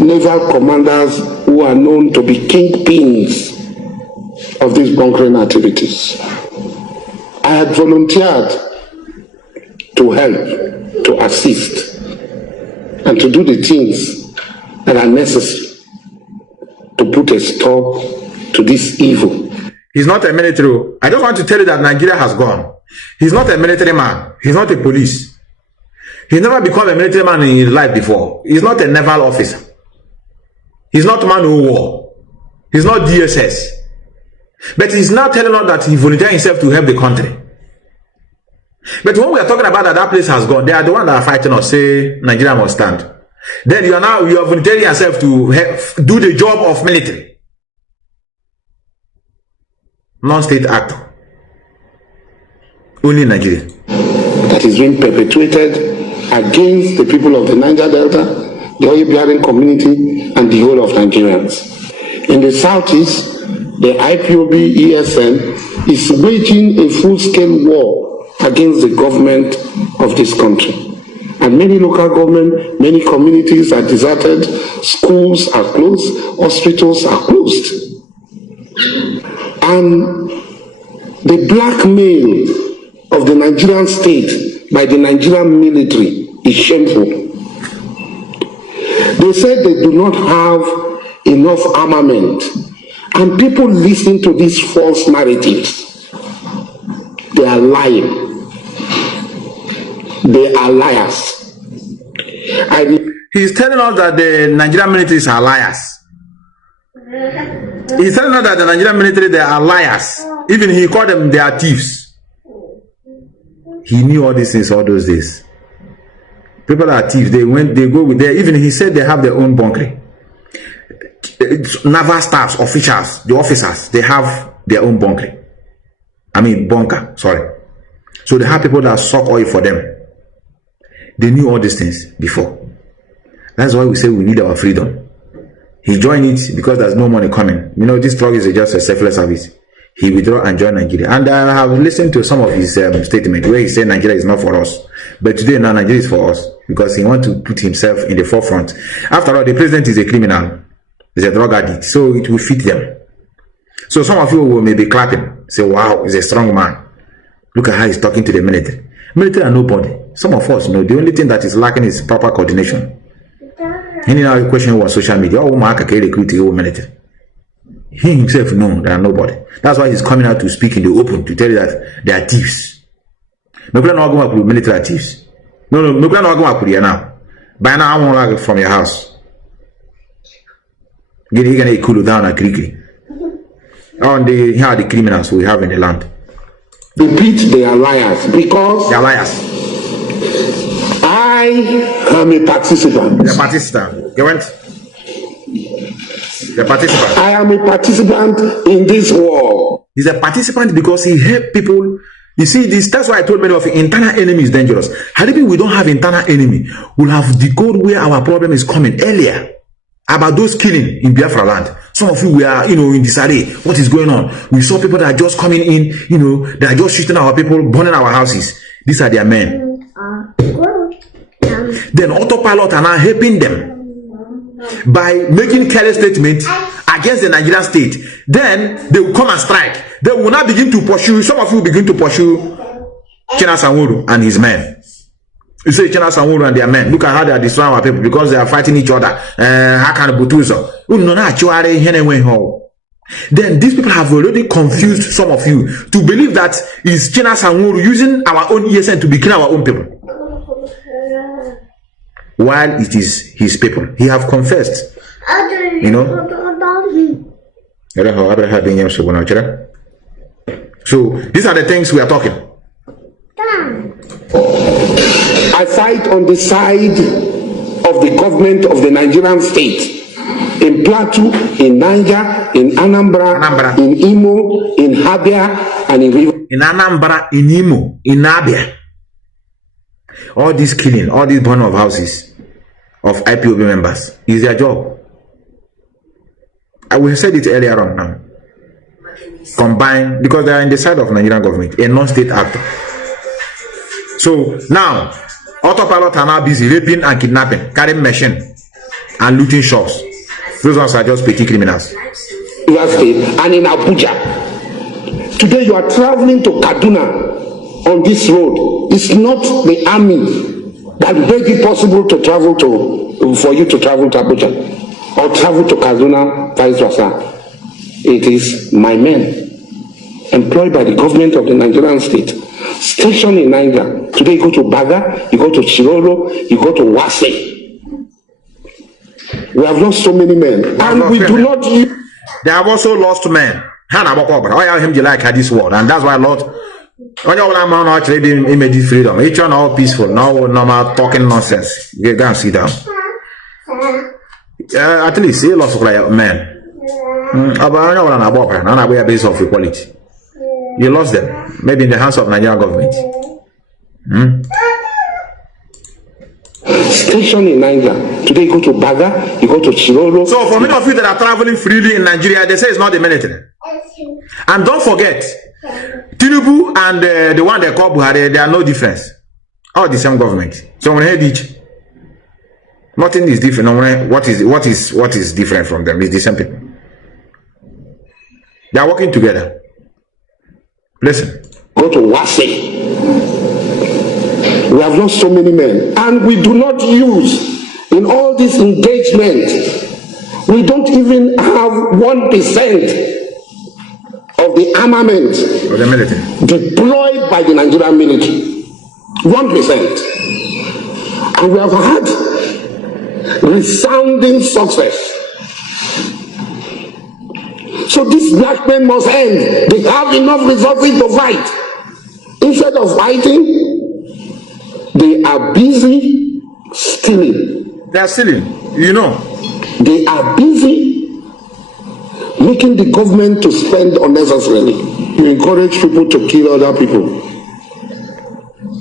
naval commanders who are known to be kingpins of these bunkering activities. I had volunteered to help, to assist, and to do the things that are necessary to put a stop to this evil. He's not a military. I just want to tell you that Nigeria has gone. He's not a military man. He's not a police. He's never become a military man in his life before. He's not a naval officer. He's not man of war. He's not DSS. But he's now telling us that he volunteered himself to help the country. But when we are talking about that place has gone, they are the ones that are fighting us, say Nigeria must stand. Then you are volunteering yourself to help, do the job of military. Non-state actor. Only in Nigeria. That is being perpetuated against the people of the Niger Delta, the oil-bearing community, and the whole of Nigerians. In the southeast, the IPOB ESN is waging a full-scale war against the government of this country. And many local government, many communities are deserted, schools are closed, hospitals are closed. And the blackmail of the Nigerian state by the Nigerian military is shameful. They said they do not have enough armament, and people listen to these false narratives. They are lying. They are liars. He's telling us that the Nigerian militaries are liars. He's telling us that the Nigerian military, they are liars. Even he called them, they are thieves. He knew all these things all those days. People are thieves. They go with their, even he said they have their own bunkering. Naval staffs, officials, the officers, they have their own bunkering. I mean, bunker, sorry. So they have people that suck oil for them. They knew all these things before. That's why we say we need our freedom. He joined it because there's no money coming. You know, this drug is just a selfless service. he withdraw and join Nigeria. And I have listened to some of his statements where he said Nigeria is not for us. But today now Nigeria is for us because he wants to put himself in the forefront. After all, the president is a criminal, he's a drug addict, so it will fit them. So some of you will maybe clapping, say, wow, he's a strong man. Look at how he's talking to the military. Military are nobody. Some of us know the only thing that is lacking is proper coordination. Any now question was social media. Oh, Mark can recruit the military. He himself knows they are nobody. That's why he's coming out to speak in the open to tell you that they are thieves. No plan not going to military thieves. No plan not going to here now. By now, I won't like from your house. Get you cool down and quickly. On the here are the criminals we have in the land. Repeat, they are liars because they are liars. I am a participant. The participant. You went. The participant. I am a participant in this war. He's a participant because he helped people. You see, that's why I told many of you, internal enemy is dangerous. Had it been we don't have internal enemy, we'll have decoded where our problem is coming earlier. About those killing in Biafra land. Some of you were, in disarray. What is going on? We saw people that are just coming in, they are just shooting our people, burning our houses. These are their men. Then autopilot are now helping them by making careless statements against the Nigerian state. Then they will come and strike. They will now begin to pursue. Some of you will begin to pursue Chena Sanwo-Olu and his men. You say Chena Sanwo-Olu and their men. Look at how they are destroying our people because they are fighting each other. Then these people have already confused some of you to believe that it's Chena Sanwo-Olu using our own ESN to be killing our own people. While it is his people. He have confessed. So these are the things we are talking. I fight on the side of the government of the Nigerian state. In Plateau, in Niger, in Anambra, in Imo, in Abia, and in River. In Anambra, in Imo, in Abia. All this killing, all this burning of houses of IPOB members is their job. I will said it earlier on now. Combined, because they are in the side of Nigerian government, a non-state actor. So now, autopilot are now busy raping and kidnapping, carrying machine, and looting shops. Those ones are just petty criminals. And in Abuja. Today you are traveling to Kaduna on this road. It's not the army that make it possible to travel for you to travel to Abuja or travel to Kaduna, vice versa. It is my men employed by the government of the Nigerian state, stationed in Niger. Today you go to Baga, you go to Chirolo, you go to Wase. We have lost so many men, and we do not use. They have also lost men. I him like this world, and that's why Lord. When you are not trading immediate freedom, each one all peaceful, no normal talking nonsense. You go and sit down. At least see lots of men. About a base of equality. You lost them, maybe in the hands of Nigerian government. Station in Niger. Today you go to Baga, you go to Chirolo. So for many of you that are traveling freely in Nigeria, they say it's not the military. And don't forget, Tinubu and the one they call Buhari, they are no difference. All the same government. So when I heard each, nothing is different. What is different from them? It's the same people. They are working together. Listen. Go to Wase. We have lost so many men, and we do not use in all this engagement. We don't even have 1% of the armament of the military deployed by the Nigerian military. 1%, and we have had resounding success. So these black men must end. They have enough resources to fight. Instead of fighting, they are busy stealing. They are stealing, They are busy making the government to spend unnecessarily. You encourage people to kill other people.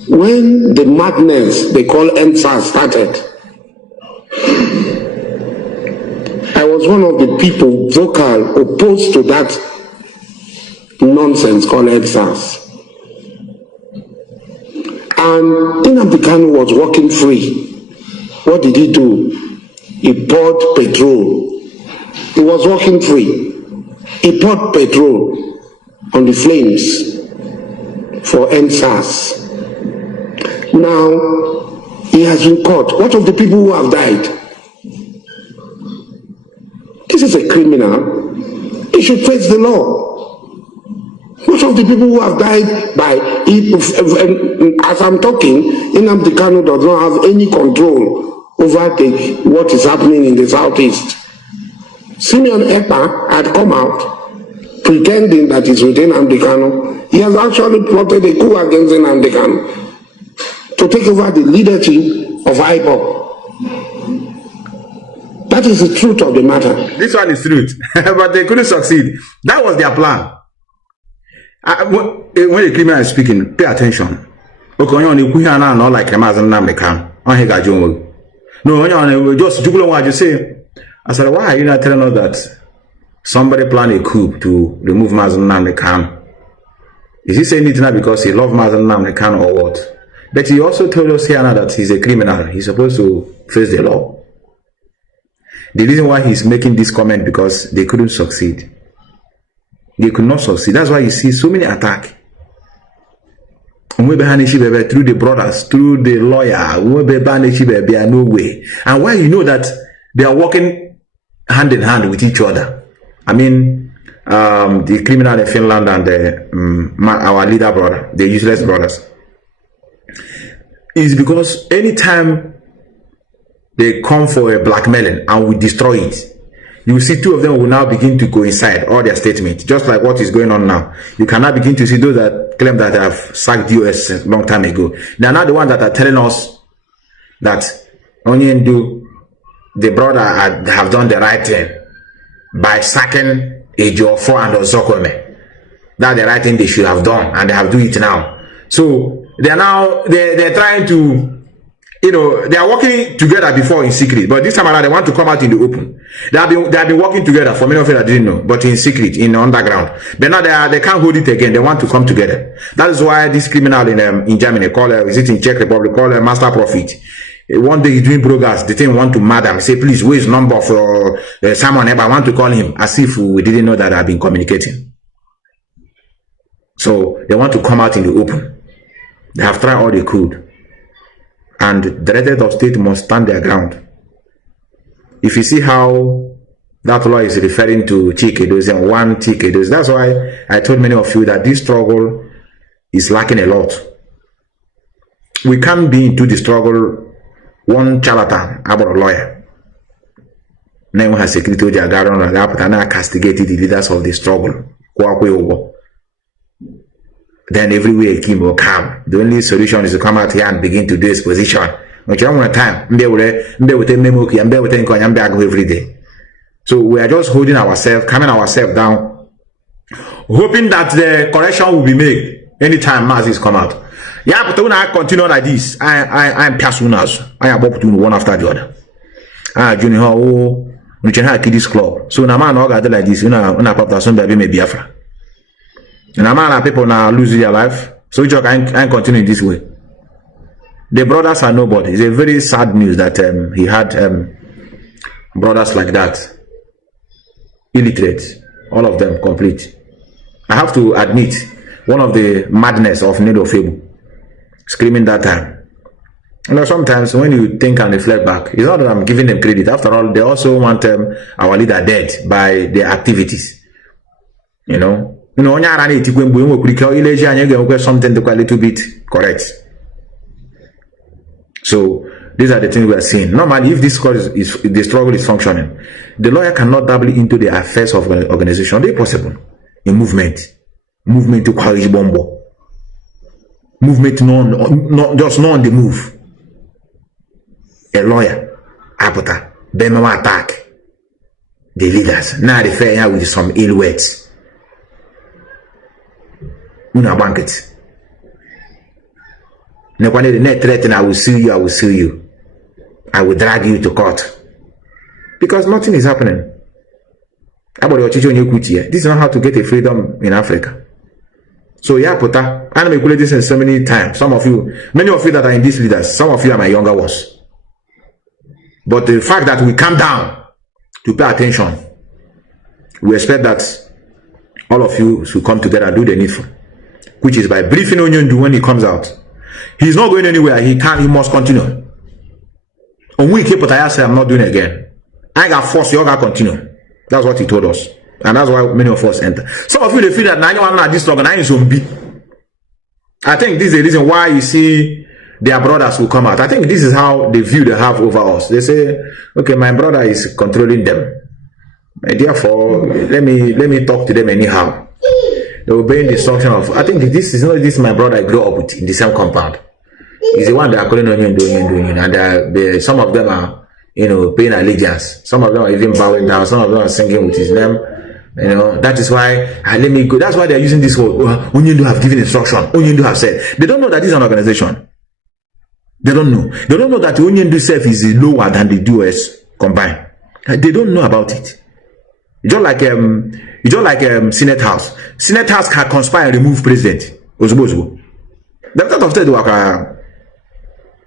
When the madness they call EndSARS started, I was one of the people vocal opposed to that nonsense called EdSARS. And Nnamdi Kanu was walking free. What did he do? He poured petrol. He was walking free. He poured petrol on the flames for EdSARS. Now, he has been caught. What of the people who have died? This is a criminal. He should face the law. What of the people who have died by, as I'm talking, Nnamdi Kanu does not have any control over what is happening in the southeast. Simeon Ekpa had come out pretending that he's with Nnamdi Kanu. He has actually plotted a coup against Nnamdi Kanu to take over the leadership of IPOP. That is the truth of the matter. This one is truth, but they couldn't succeed. That was their plan. When the criminal is speaking, pay attention. Okay, not like Mazi Methuselah. No, just what you say. I said, why are you not telling us that somebody planned a coup to remove Mazi Methuselah? Is he saying it now because he loves Mazi Methuselah or what? But he also told us here now that he's a criminal. He's supposed to face the law. The reason why he's making this comment because they couldn't succeed. They could not succeed. That's why you see so many attacks. Through the brothers, through the lawyer, there are no way. And why you know that they are working hand in hand with each other. I mean, the criminal in Finland and our leader brother, the useless brothers, is because anytime they come for a blackmailing and we destroy it, you will see two of them will now begin to coincide all their statements, just like what is going on now. You cannot begin to see those that claim that they have sacked US a long time ago. They are not the ones that are telling us that the brother have done the right thing by sacking Ejiofor and Ozokweme. That's the right thing they should have done, and they have do it now. So they are now they're trying to, they are working together before in secret, but this time around they want to come out in the open. They have been working together for many of you that didn't know, but in secret, in the underground. But now they can't hold it again. They want to come together. That is why this criminal in Germany, is it in Czech Republic, called Master Prophet. One day he's doing bloggers. The thing want to mad him. Say, please, where's number for someone? I want to call him, as if we didn't know that I've been communicating. So they want to come out in the open. They have tried all they could. And the head of state must stand their ground. If you see how that law is referring to Chikedos and one Chikedos, that's why I told many of you that this struggle is lacking a lot. We can't be into the struggle one charlatan about a lawyer. Now has security Jagaron and castigated the leaders of the struggle. Then everywhere Kim will come. The only solution is to come out here and begin to do exposition. Okay, one time, every day. So we are just holding ourselves, calming ourselves down, hoping that the correction will be made anytime Mazis come out. Yeah, but when I continue like this, I'm personas. I am up to one after the other. Junior, we can have kids club. So now man order like this, una pop that some baby may Biafra. And a man of people now losing their life. So we can continue this way. The brothers are nobody. It's a very sad news that he had brothers like that. Illiterate. All of them complete. I have to admit, one of the madness of Nedo Febu, screaming that time. Sometimes when you think and reflect back, it's not that I'm giving them credit. After all, they also want our leader dead by their activities. Something to quite a little bit correct. So these are the things we are seeing. Normally, if this the struggle is functioning, the lawyer cannot dabble into the affairs of an organization. They possible. A movement to courage bombo. Movement just not on the move. A lawyer, apota, Bema attack the leaders. Now they fair with some ill words. Una banket. No one the net threaten, I will sue you. I will drag you to court. Because nothing is happening. This is not how to get a freedom in Africa. So yeah, Pota, I am equating this so many times. Some of you, many of you that are in these leaders, some of you are my younger ones. But the fact that we come down to pay attention, we expect that all of you should come together and do the needful, which is by briefing Onyundu when he comes out. He's not going anywhere. He must continue. On we keep Pota say I'm not doing it again. I got force you all continue. That's what he told us. And that's why many of us enter. Some of you, they feel that now I'm not this struggle. I think this is the reason why you see their brothers will come out. I think this is how the view they have over us. They say, okay, my brother is controlling them. And therefore, let me talk to them anyhow. They will obey the instruction of, I think this is not this my brother I grew up with in the same compound. He's the one that are calling on you and doing it. And some of them are, paying allegiance. Some of them are even bowing down. Some of them are singing with his name. That is why let me go. That's why they're using this word. Onyundu have given instruction. Onyundu have said. They don't know that this is an organization. They don't know. They don't know that Onyundu self is lower than the DOS combined. They don't know about it. It's just like Senate House. Senate House can conspire and remove president. The thought of state work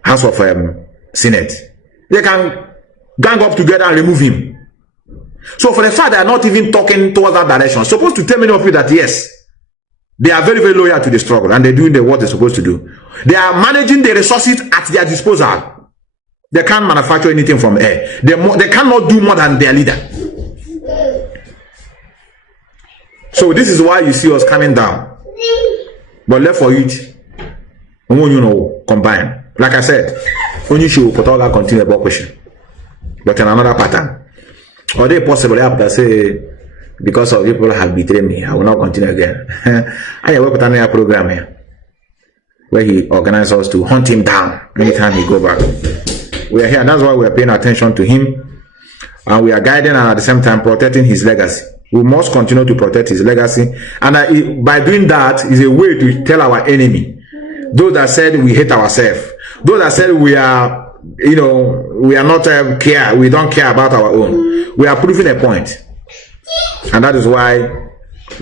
House of Senate. They can gang up together and remove him. So for the fact they are not even talking towards that direction, supposed to tell many of you that yes, they are very, very loyal to the struggle and they're doing what they're supposed to do. They are managing the resources at their disposal. They can't manufacture anything from air. They cannot do more than their leader. So this is why you see us coming down. But left for it, combine. Like I said, only should put all that continue about question. But in another pattern. Or they possibly have to say, because of people have betrayed me, I will not continue again. I work with another program here, where he organized us to hunt him down anytime he go back. We are here, and that's why we are paying attention to him, and we are guiding and at the same time protecting his legacy. We must continue to protect his legacy, and by doing that is a way to tell our enemy, those that said we hate ourselves, those that said we are, we are not care, we don't care about our own. We are proving a point, and that is why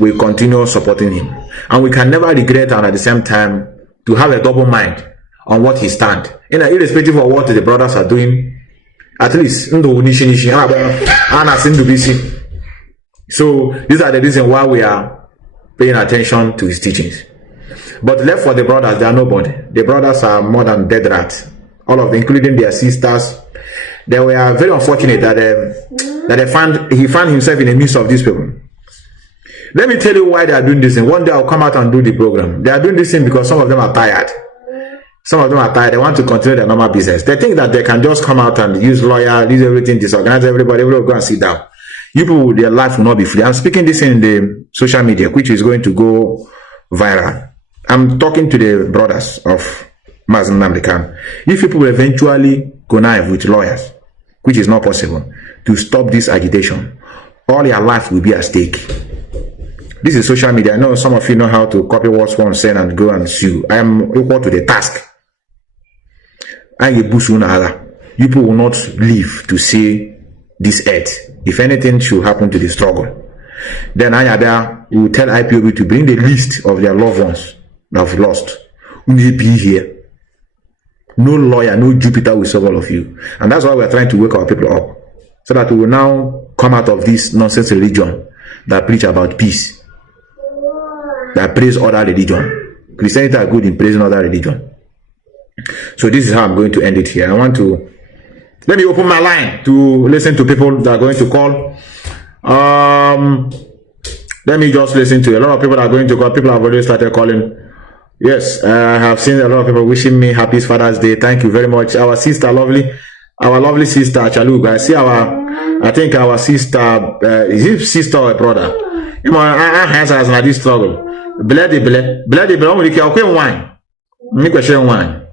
we continue supporting him. And we can never regret, and at the same time to have a double mind on what he stand. Irrespective of what the brothers are doing, at least so these are the reasons why we are paying attention to his teachings. But left for the brothers, they are nobody. The brothers are more than dead rats. All of them, including their sisters. They were very unfortunate that he found himself in the midst of these people. Let me tell you why they are doing this thing. One day I'll come out and do the program. They are doing this thing because some of them are tired. Some of them are tired. They want to continue their normal business. They think that they can just come out and use lawyer, use everything, disorganize everybody, will go and sit down. You people, their life will not be free. I'm speaking this in the social media, which is going to go viral. I'm talking to the brothers of Mazi Methuselah. If people eventually connive with lawyers, which is not possible, to stop this agitation, all your life will be at stake. This is social media. I know some of you know how to copy what one said and go and sue. I am equal to the task. You people will not live to see this earth. If anything should happen to the struggle, then we will tell IPOB to bring the list of their loved ones that have lost. Be here. No lawyer, no Jupiter will solve all of you. And that's why we're trying to wake our people up, so that we will now come out of this nonsense religion that preach about peace, that praise other religion. Christianity are good in praising other religion. So this is how I'm going to end it here. Let me open my line to listen to people that are going to call. Let me just listen to a lot of people that are going to call. People have already started calling. Yes, I have seen a lot of people wishing me happy Father's Day. Thank you very much. Our sister, our lovely sister Chaluga. I see I think our sister, is it sister or a brother? Our hands as na this struggle. Bloody, only can wine. Wine.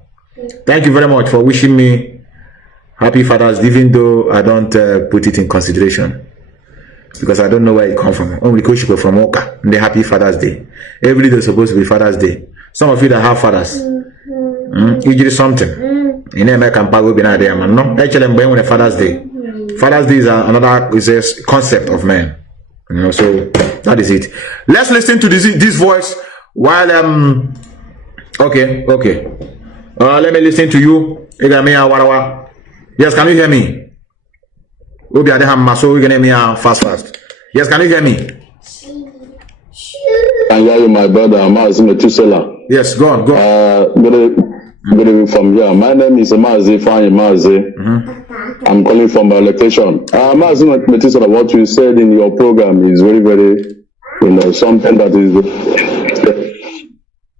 Thank you very much for wishing me happy Father's Day, even though I don't put it in consideration, because I don't know where it come from. Only because you from Oka. The happy Father's Day. Every day is supposed to be Father's Day. Some of you that have fathers, you do something. In American Pago be there, man. No, actually, I'm going with Father's Day. Father's Day is a concept of man. So that is it. Let's listen to this voice While okay. Let me listen to you. Yes, can you hear me? Fast. Yes, can you hear me? I hear you, my brother, Mazi Methuselah. Yes, go on. Good evening from here. My name is Mazi Mazi. I'm calling from my location. Mazi Methuselah, what you said in your program is very, very, something that is.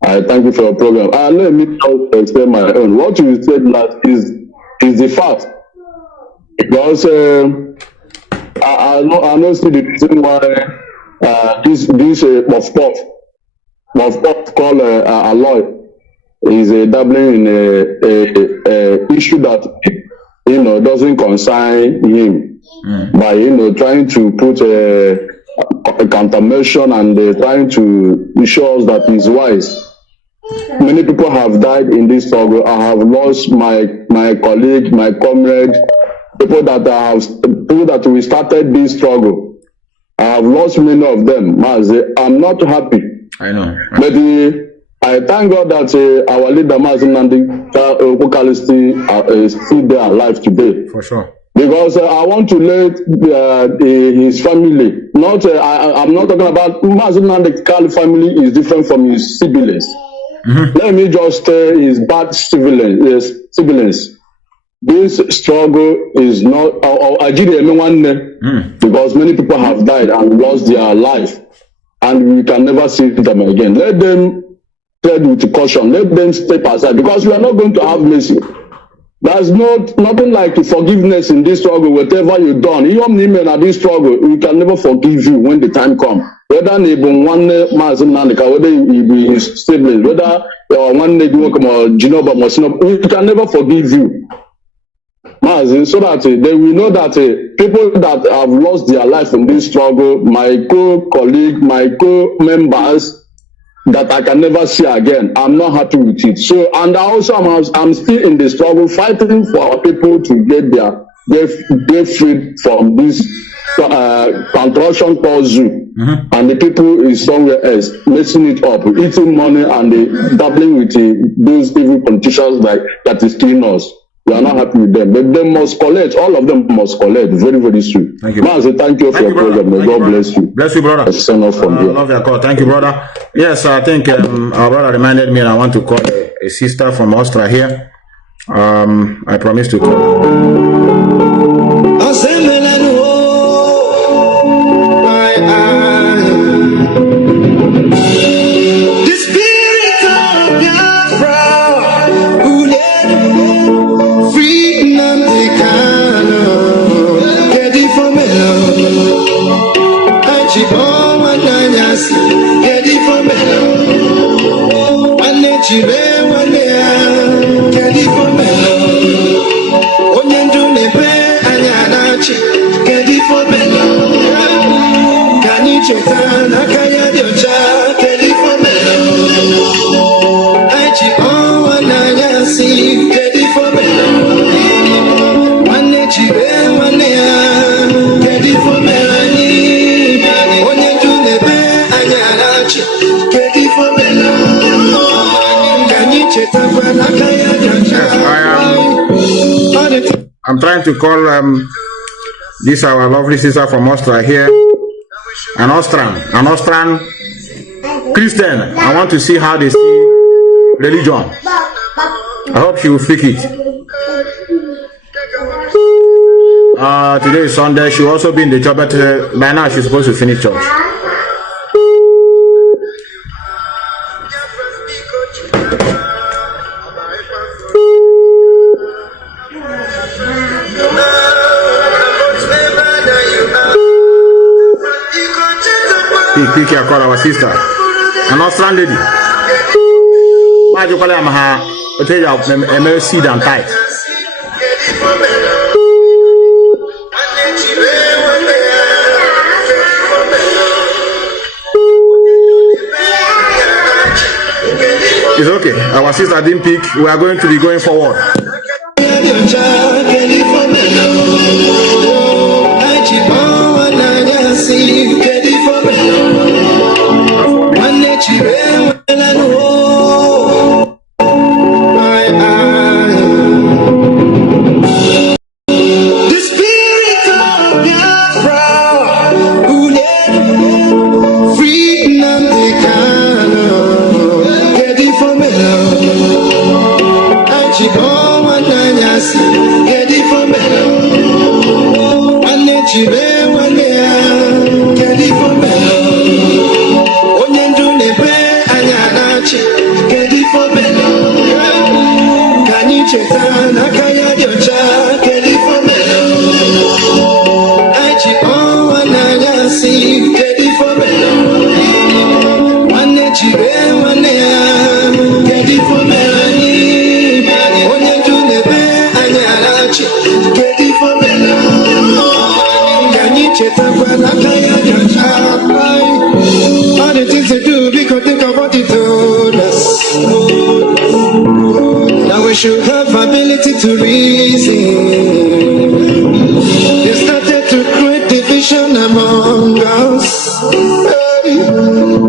I thank you for your program. Let me explain my own. What you said last is the fact. Because I know see the reason why this Puff called Aloy is dabbling in a issue that doesn't concern him by trying to put a countermeasure and trying to show us that he's wise. Many people have died in this struggle. I have lost my colleague, my comrade, people that we started this struggle. I have lost many of them. Mazi, I'm not happy. I know. But I thank God that our leader Mazi Nnamdi is still there alive today. For sure. Because I want to let his family, I'm not talking about Mazi Nnamdi family is different from his siblings. Let me just say his bad siblings. This struggle is not because many people have died and lost their life, and we can never see them again. Let them tread with caution. Let them step aside because we are not going to have mercy. There's nothing like forgiveness in this struggle. Whatever you've done, even at this struggle, we can never forgive you when the time comes. Whether they be one Mazi Nnamdi, whether he be his siblings, whether one day you come or Genoba, we can never forgive you. Mazi, so that they will know that people that have lost their life in this struggle, my co-colleague, my co-members, that I can never see again. I'm not happy with it. So, and also I'm still in the struggle, fighting for our people to get free from this construction called zoo. And the people is somewhere else, messing it up, eating money and dabbling with those evil politicians that is killing us. We are not happy with them. But they must collect, all of them must collect very, very soon. Thank you. Mazi, thank you for your program. May God bless you. Bless you, brother. Love your call. Thank you, brother. Yes, I think our brother reminded me and I want to call a sister from Austria here. I promised to call I'm trying to call this our lovely sister from Austria here, an Austrian Christian. I want to see how they see religion. I hope she will speak it. Today is Sunday. She will also be in the church, but by now she's supposed to finish church. Pick your call, our sister, an Austrian lady. Why do you call her? I tell you, I'm seed and tight. It's okay. Our sister didn't pick. We are going to be going forward. All the things they do, we could think of what they told us. Now we should have ability to reason. They started to create division among us.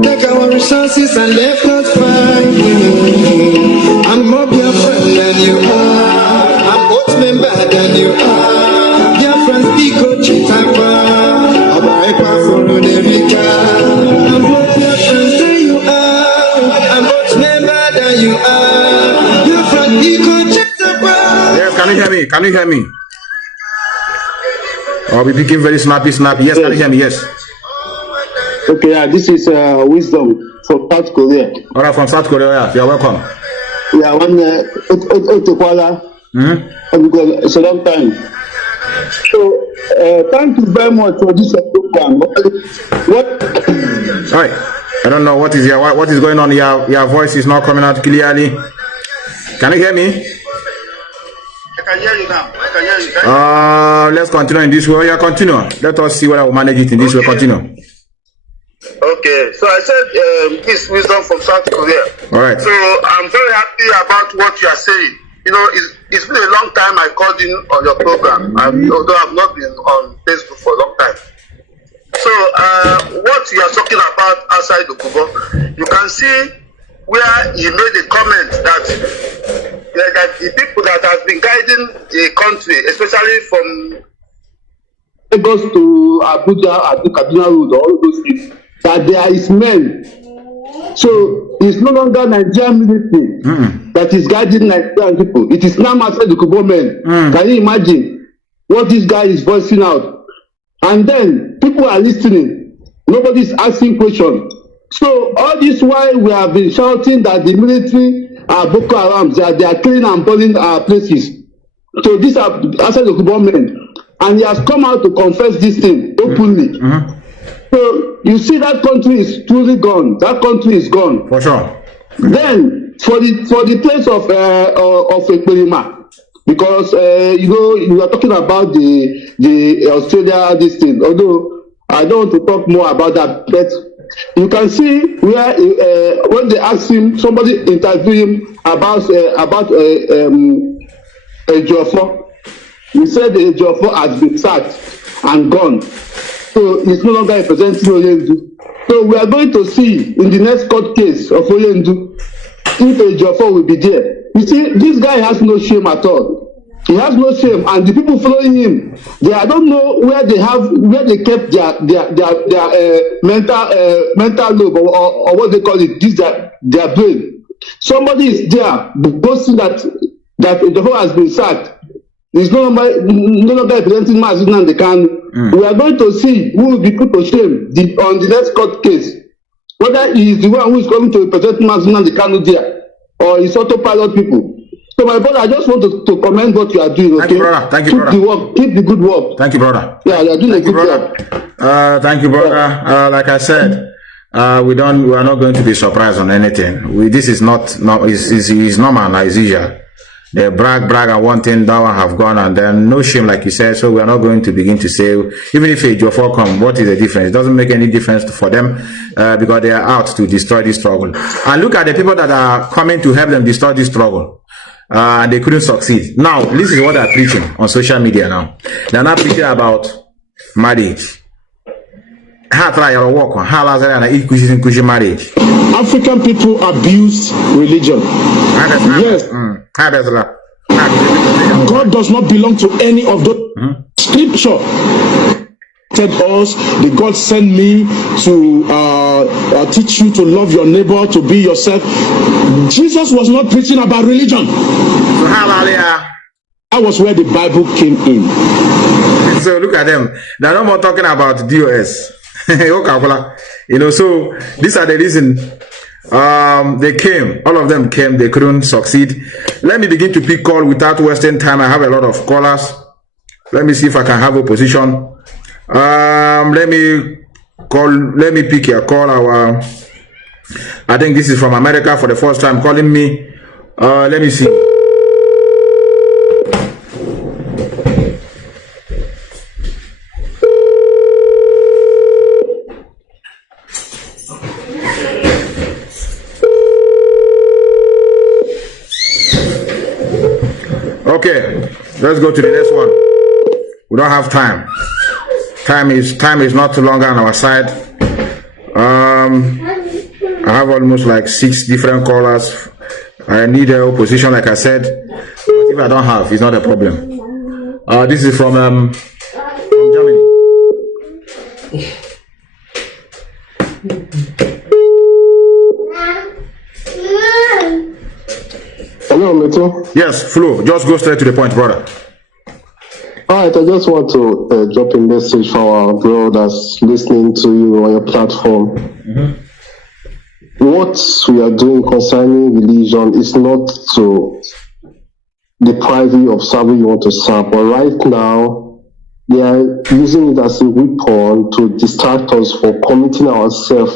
Take our resources and left us fighting. I'm more Biafra than you are. I'm both member than you are. Biafrans, Biko Chitapa. I'm both Biafrans than you are. I'm both member than you are. Biafrans, Biko Chitapa. Yes, can you hear me? Can you hear me? I'll be picking very snappy. Yes, can you hear me? Yes. Okay, this is Wisdom from South Korea. All right, from South Korea. You're welcome. Yeah, one because it's a long time. So, thank you very much for this program. What? All right. I don't know what is going on. Your voice is not coming out clearly. Can you hear me? I can hear you now. Let's continue in this way. Yeah, continue. Let us see whether I will manage it in this way. Continue. Okay, so I said this Wisdom from South Korea. All right. So I'm very happy about what you are saying. You know, it's been a long time I called in on your program, although I've not been on Facebook for a long time. So what you are talking about outside the Kubo, you can see where he made a comment that the people that have been guiding the country, especially from Lagos to Abuja, Kaduna Road, all those things, that there is men. So it's no longer Nigerian military that is guiding Nigerian people. It is now Master the Kubo men. Can you imagine what this guy is voicing out? And then people are listening. Nobody is asking questions. So all this while we have been shouting that the military are Boko Haram, that they are killing and burning our places. So these are Master the Kubo men. And he has come out to confess this thing openly. So you see that country is truly gone. That country is gone. For sure. Then for the place of Ekperima, because you are talking about the Australia this thing. Although I don't want to talk more about that, but you can see where when they asked him, somebody interviewed him about Ejiofor. He said the Ejiofor has been sacked and gone. So he's no longer representing Oyendu. So we are going to see in the next court case of Oyendu if Ejiofor will be there. You see, this guy has no shame at all. He has no shame, and the people following him, I don't know where they kept their mental lobe or what they call it, their brain. Somebody is there boasting that Ejiofor has been sacked. He's no longer representing Mazi Methuselah. We are going to see who will be put to shame on the next court case. Whether he is the one who is coming to represent Mazi Methuselah there, or his autopilot people. So my brother, I just want to commend what you are doing. Okay? Thank you, brother. Keep the work. Keep the good work. Thank you, brother. Yeah, you are doing a good job. Thank you, brother. Like I said, we are not going to be surprised on anything. This is not is normal as usual. They brag and one thing that one have gone, and then no shame, like you said. So we are not going to begin to say, even if a Ejiofor come, what is the difference? It doesn't make any difference for them because they are out to destroy this struggle. And look at the people that are coming to help them destroy this struggle. And they couldn't succeed. Now, this is what they're preaching on social media now. They're not preaching about marriage. How try your work on how marriage. African people abuse religion. Yes. God does not belong to any of those. Scripture said us, the God sent me to teach you to love your neighbor, to be yourself. Jesus was not preaching about religion. That was where the Bible came in. So look at them. They're no more talking about DOS. You know, so these are the reason they came. All of them came. They couldn't succeed. Let me begin to pick call without wasting time. I have a lot of callers. Let me see if I can have opposition. Let me pick your call. I think this is from America for the first time calling me. Let me see. Okay, let's go to the next one. We don't have time. Time is not too longer on our side. I have almost like 6 different callers. I need a opposition, like I said. But if I don't have, it's not a problem. This is from Germany. Hello, Meto. Yes, Flo. Just go straight to the point, brother. All right, I just want to drop a message for our brothers listening to you on your platform. What we are doing concerning religion is not to deprive you of serving you want to serve, but right now they are using it as a weapon to distract us from committing ourselves,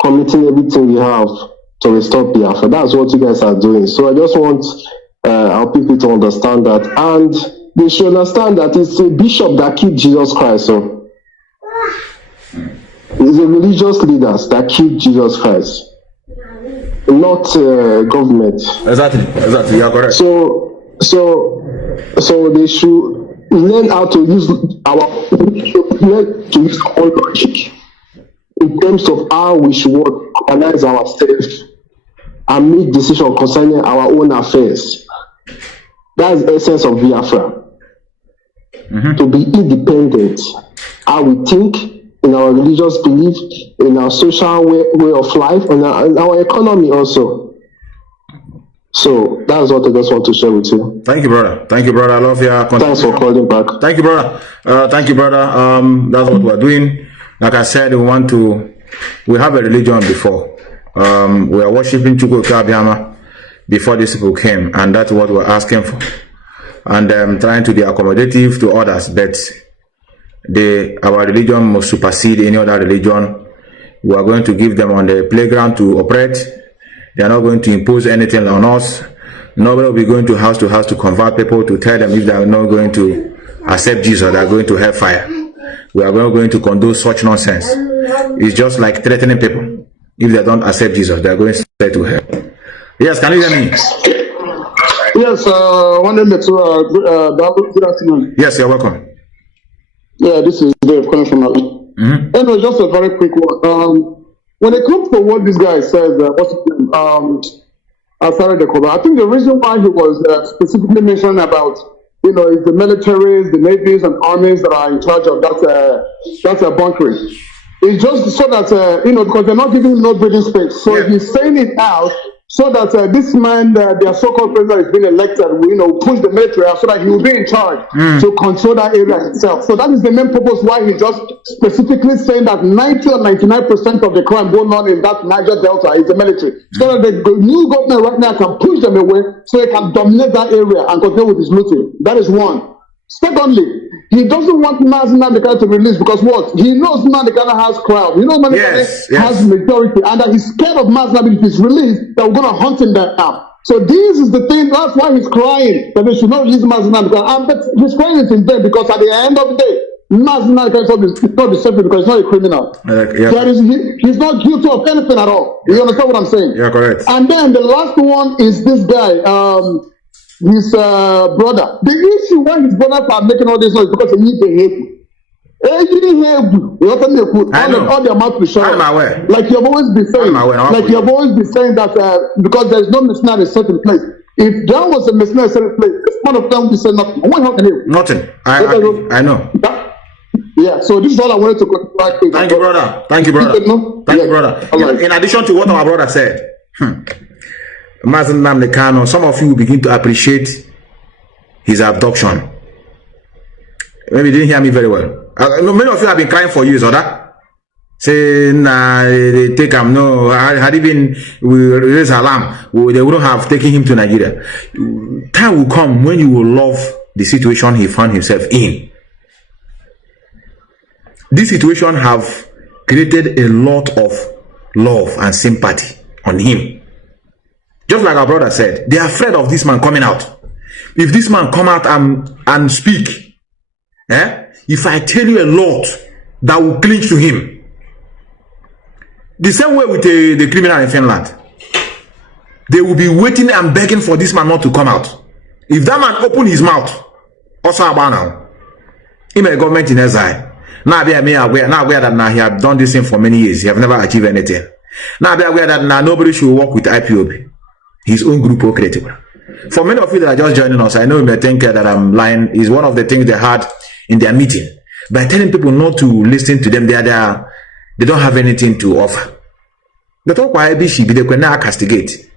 committing everything we have to restore Biafra. That's what you guys are doing. So I just want our people to understand that, and they should understand that it's a bishop that killed Jesus Christ. So it's the religious leaders that killed Jesus Christ, not government. Exactly. You are correct. So they should learn how to use our logic in terms of how we should organize ourselves and make decisions concerning our own affairs. That's the essence of Biafra. To be independent, how we think, in our religious belief, in our social way of life, and our economy also. So that's what I just want to share with you. Thank you, brother. I love your contribution. Thanks for calling back. Thank you, brother. That's what we're doing. Like I said, we have a religion before. We are worshiping Chukwu Kabiyama before these people came, and that's what we're asking for. And trying to be accommodative to others, but our religion must supersede any other religion. We are going to give them on the playground to operate. They are not going to impose anything on us. Nobody will be going to house to convert people to tell them if they are not going to accept Jesus, they are going to hellfire. We are not going to condone such nonsense. It's just like threatening people. If they don't accept Jesus, they are going straight to hell. Yes, can you hear me? Yes, one name good afternoon. Yes, you're welcome. Yeah, this is Dave calling from Anyway, just a very quick one. When it comes to what this guy says, I think the reason why he was specifically mentioning about, is the militaries, the navies, and armies that are in charge of that bunkering. It's just so that, because they're not giving him no breathing space. So he's saying it out so that this man, their so-called president, is being elected, will push the military out so that he will be in charge to control that area itself. So that is the main purpose why he just specifically saying that 90 or 99% of the crime going on in that Niger Delta is the military. So that the new government right now can push them away so they can dominate that area and continue with his looting. That is one. Secondly, he doesn't want Mazi Methuselah to release because what? He knows Methuselah has crowd. He knows Methuselah has majority, and that he's scared of Methuselah if he's released, that we're going to hunt him down. So this is the thing, that's why he's crying, that they should not release Methuselah. But he's crying it in vain because at the end of the day, Methuselah is not deceptive because he's not a criminal. He's not guilty of anything at all. You understand what I'm saying? Yeah, correct. And then the last one is this guy, his brother. The issue why his brothers are making all this noise because they need the hate. All their mouth to shut. I'm aware. Like you've always been saying, that because there's no mercenary in a certain place. If there was a mercenary in a certain place, this one of them will say nothing. What happened? Nothing. I know. Yeah, so this is all I wanted to contribute. Thank you, brother. Thank you, brother. In addition to what our brother said, Mazi Nnamdi Kanu, some of you will begin to appreciate his abduction. Maybe you didn't hear me very well. Many of you have been crying for years, or that. Saying they take him. No, had even we raise alarm, they wouldn't have taken him to Nigeria. Time will come when you will love the situation he found himself in. This situation have created a lot of love and sympathy on him. Just like our brother said, they are afraid of this man coming out. If this man come out and speak, if I tell you a lot that will clinch to him. The same way with the criminal in Finland. They will be waiting and begging for this man not to come out. If that man open his mouth, also about now, him a government in exile. Now be aware that now he have done this thing for many years. He have never achieved anything. Now be aware that now nobody should work with IPOB. His own group will create it. For many of you that are just joining us, I know you may think that I'm lying. Is one of the things they had in their meeting. By telling people not to listen to them, they don't have anything to offer. The talk why they can now castigate.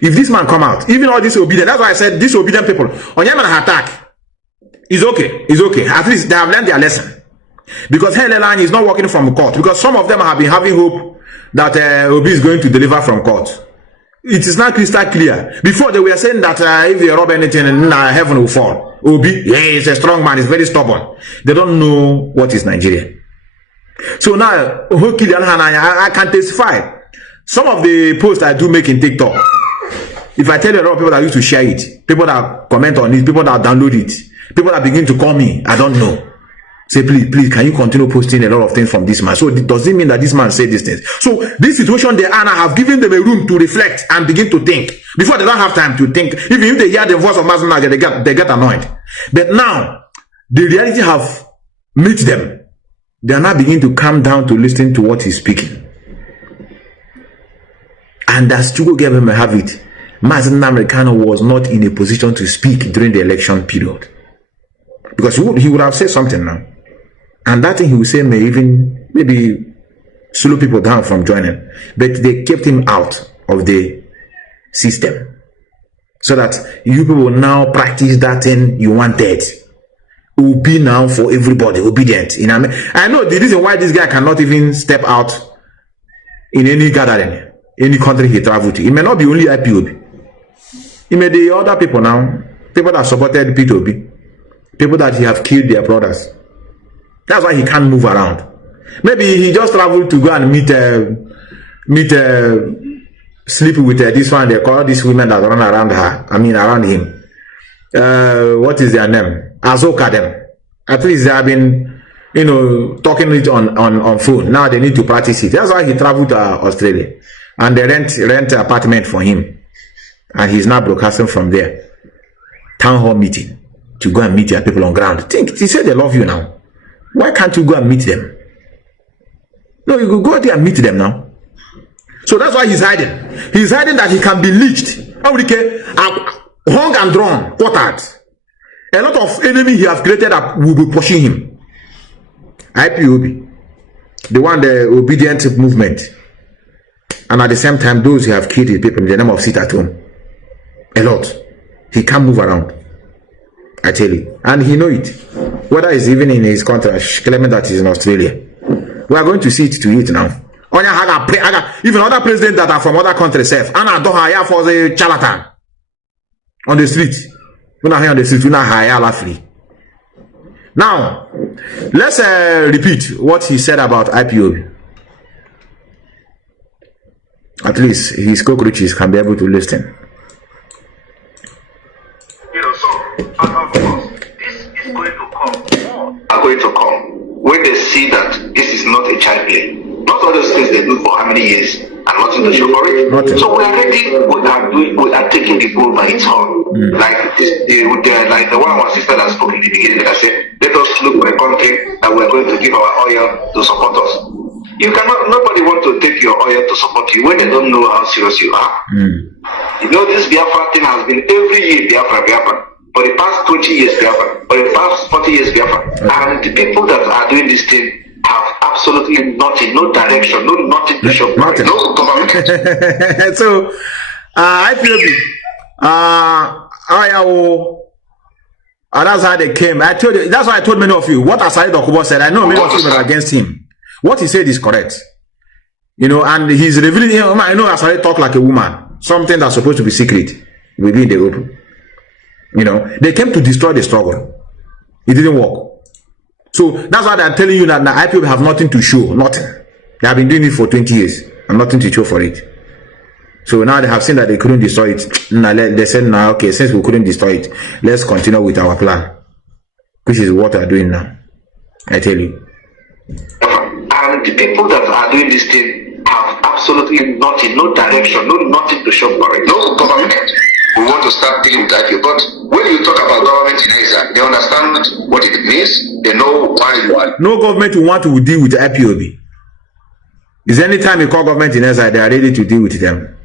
If this man come out, even all disobedient, that's why I said disobedient people, on your attack, is okay. It's okay. At least they have learned their lesson. Because Helen is not working from court. Because some of them have been having hope that Obi is going to deliver from court. It is not crystal clear. Before they were saying that if they rob anything, heaven will fall. Obi, yeah, he's a strong man, he's very stubborn. They don't know what is Nigeria. So now, I can testify. Some of the posts I do make in TikTok, if I tell you a lot of people that used to share it, people that comment on it, people that download it, people that begin to call me, I don't know. Say, please, can you continue posting a lot of things from this man? So does it mean that this man said these things? So this situation they are now have given them a room to reflect and begin to think. Before they don't have time to think. Even if they hear the voice of Mazi Methuselah, they get annoyed. But now, the reality have met them. They are now beginning to calm down to listen to what he's speaking. And as Chugo gave him a have it, Mazi Methuselah was not in a position to speak during the election period. Because he would have said something now. And that thing he would say may even maybe slow people down from joining. But they kept him out of the system. So that you people will now practice that thing you wanted. Will be now for everybody obedient. I know the reason why this guy cannot even step out in any gathering, any country he traveled to. It may not be only IPOB. It may be other people now, people that supported P2B, people that he have killed their brothers. That's why he can't move around. Maybe he just traveled to go and sleep with this one. They call these women that run around her. Around him. What is their name? Azoka them. At least they have been, talking it on phone. Now they need to practice it. That's why he traveled to Australia. And they rent an apartment for him. And he's now broadcasting from there. Town hall meeting. To go and meet your people on ground. Think, he said they love you now. Why can't you go and meet them? No, you go there and meet them now. So that's why he's hiding. He's hiding that he can be leached. Hung and drawn, quartered. A lot of enemy he has created that will be pushing him. IPOB, the obedient movement, and at the same time, those who have killed the people in the name of sit at home. A lot. He can't move around. I tell you, and he know it. Whether it's even in his country, claiming that he's in Australia, we are going to see it to it now. Even other presidents that are from other countries, Anna don't hire for the charlatan. On the street. We're not here on the street. We're not higher free. Now, let's repeat what he said about IPOB. At least his cockroaches can be able to listen. This is going to come. Are going to come when they see that this is not a child play. Not all those things they do for how many years and nothing to show for it. Nothing. So we are ready. We are taking the bull by its horn. Like the one our sister that spoke in the beginning that said, let us look for a country that we are going to give our oil to support us. Nobody wants to take your oil to support you when they don't know how serious you are. This Biafra thing has been every year Biafra. For the past 20 years Biafra. For the past 40 years Biafra. And the people that are doing this thing have absolutely nothing, no direction, nothing to show for it, no government. So, IPOB, And that's how they came. I told you, that's why I told many of you what Asari Dokubo said. I know many of you are against him. What he said is correct. You know, and he's revealing, I know Asari talk like a woman. Something that's supposed to be secret will be in the open. You know, they came to destroy the struggle. It didn't work. So that's why they're telling you that now IPOB have nothing to show. Nothing. They have been doing it for 20 years and nothing to show for it. So now they have seen that they couldn't destroy it. Now they said, now, okay, since we couldn't destroy it, let's continue with our plan. Which is what they're doing now. I tell you. And the people that are doing this thing have absolutely nothing, no direction, nothing to show for it. No government. We want to start dealing with IPOB. But when you talk about government in Asia, they understand what it means. They know why you are. No government will want to deal with IPOB. Is any time you call government in Asia, they are ready to deal with them.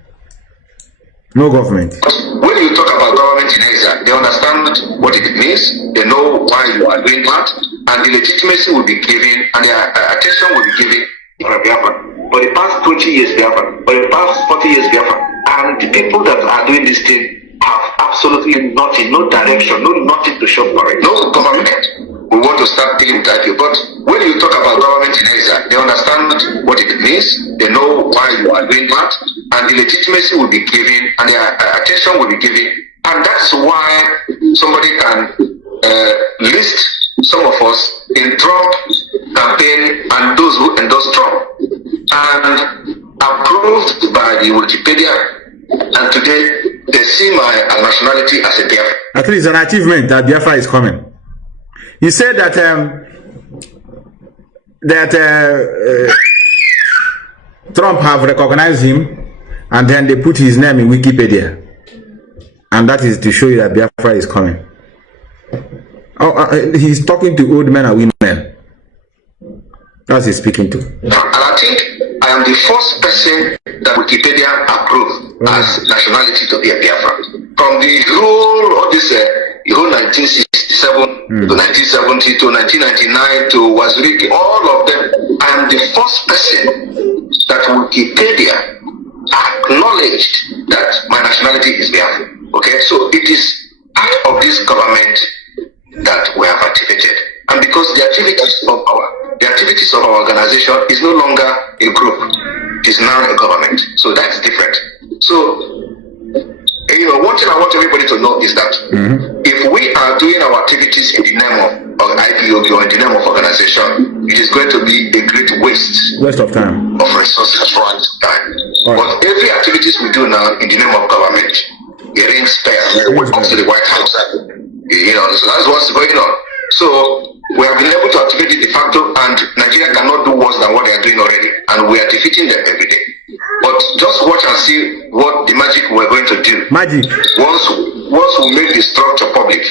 No government. When you talk about government in Asia, they understand what it means. They know why you are doing that, and the legitimacy will be given, and the attention will be given for Biafra. For the past 20 years, Biafra. For the past 40 years, Biafra. And the people that are doing this thing have absolutely nothing, no direction, nothing to show for it. No government. We want to start dealing with IPOB. But when you talk about government in Asia, they understand what it means. They know why you are doing that, and the legitimacy will be given, and the attention will be given, and that's why somebody can list some of us in Trump campaign and those who endorse Trump, and approved by the Wikipedia. And today they see my nationality as a Biafra. At least an achievement that Biafra is coming. He said that Trump have recognized him, and then they put his name in Wikipedia, and that is to show you that Biafra is coming. He's talking to old men and women. That's he's speaking to. And I think I am the first person that Wikipedia approved as nationality to be a Biafra. From the whole of this, the whole 1967 to 1970 to 1999 to Waziriki, all of them, I am the first person that Wikipedia acknowledged that my nationality is Biafra. Okay, so it is part of this government that we have activated, and because the activities of our organization is no longer a group, it is now a government. So that's different. So one thing I want everybody to know is that if we are doing our activities in the name of IPOB or in the name of organization, it is going to be a great waste of time, of resources, right? But every activities we do now in the name of government, it rings fair when it comes to the White House. So that's what's going on. So we have been able to activate it de facto, and Nigeria cannot do worse than what they are doing already, and we are defeating them every day. But just watch and see what the magic we're going to do. Magic. Once we make the structure public,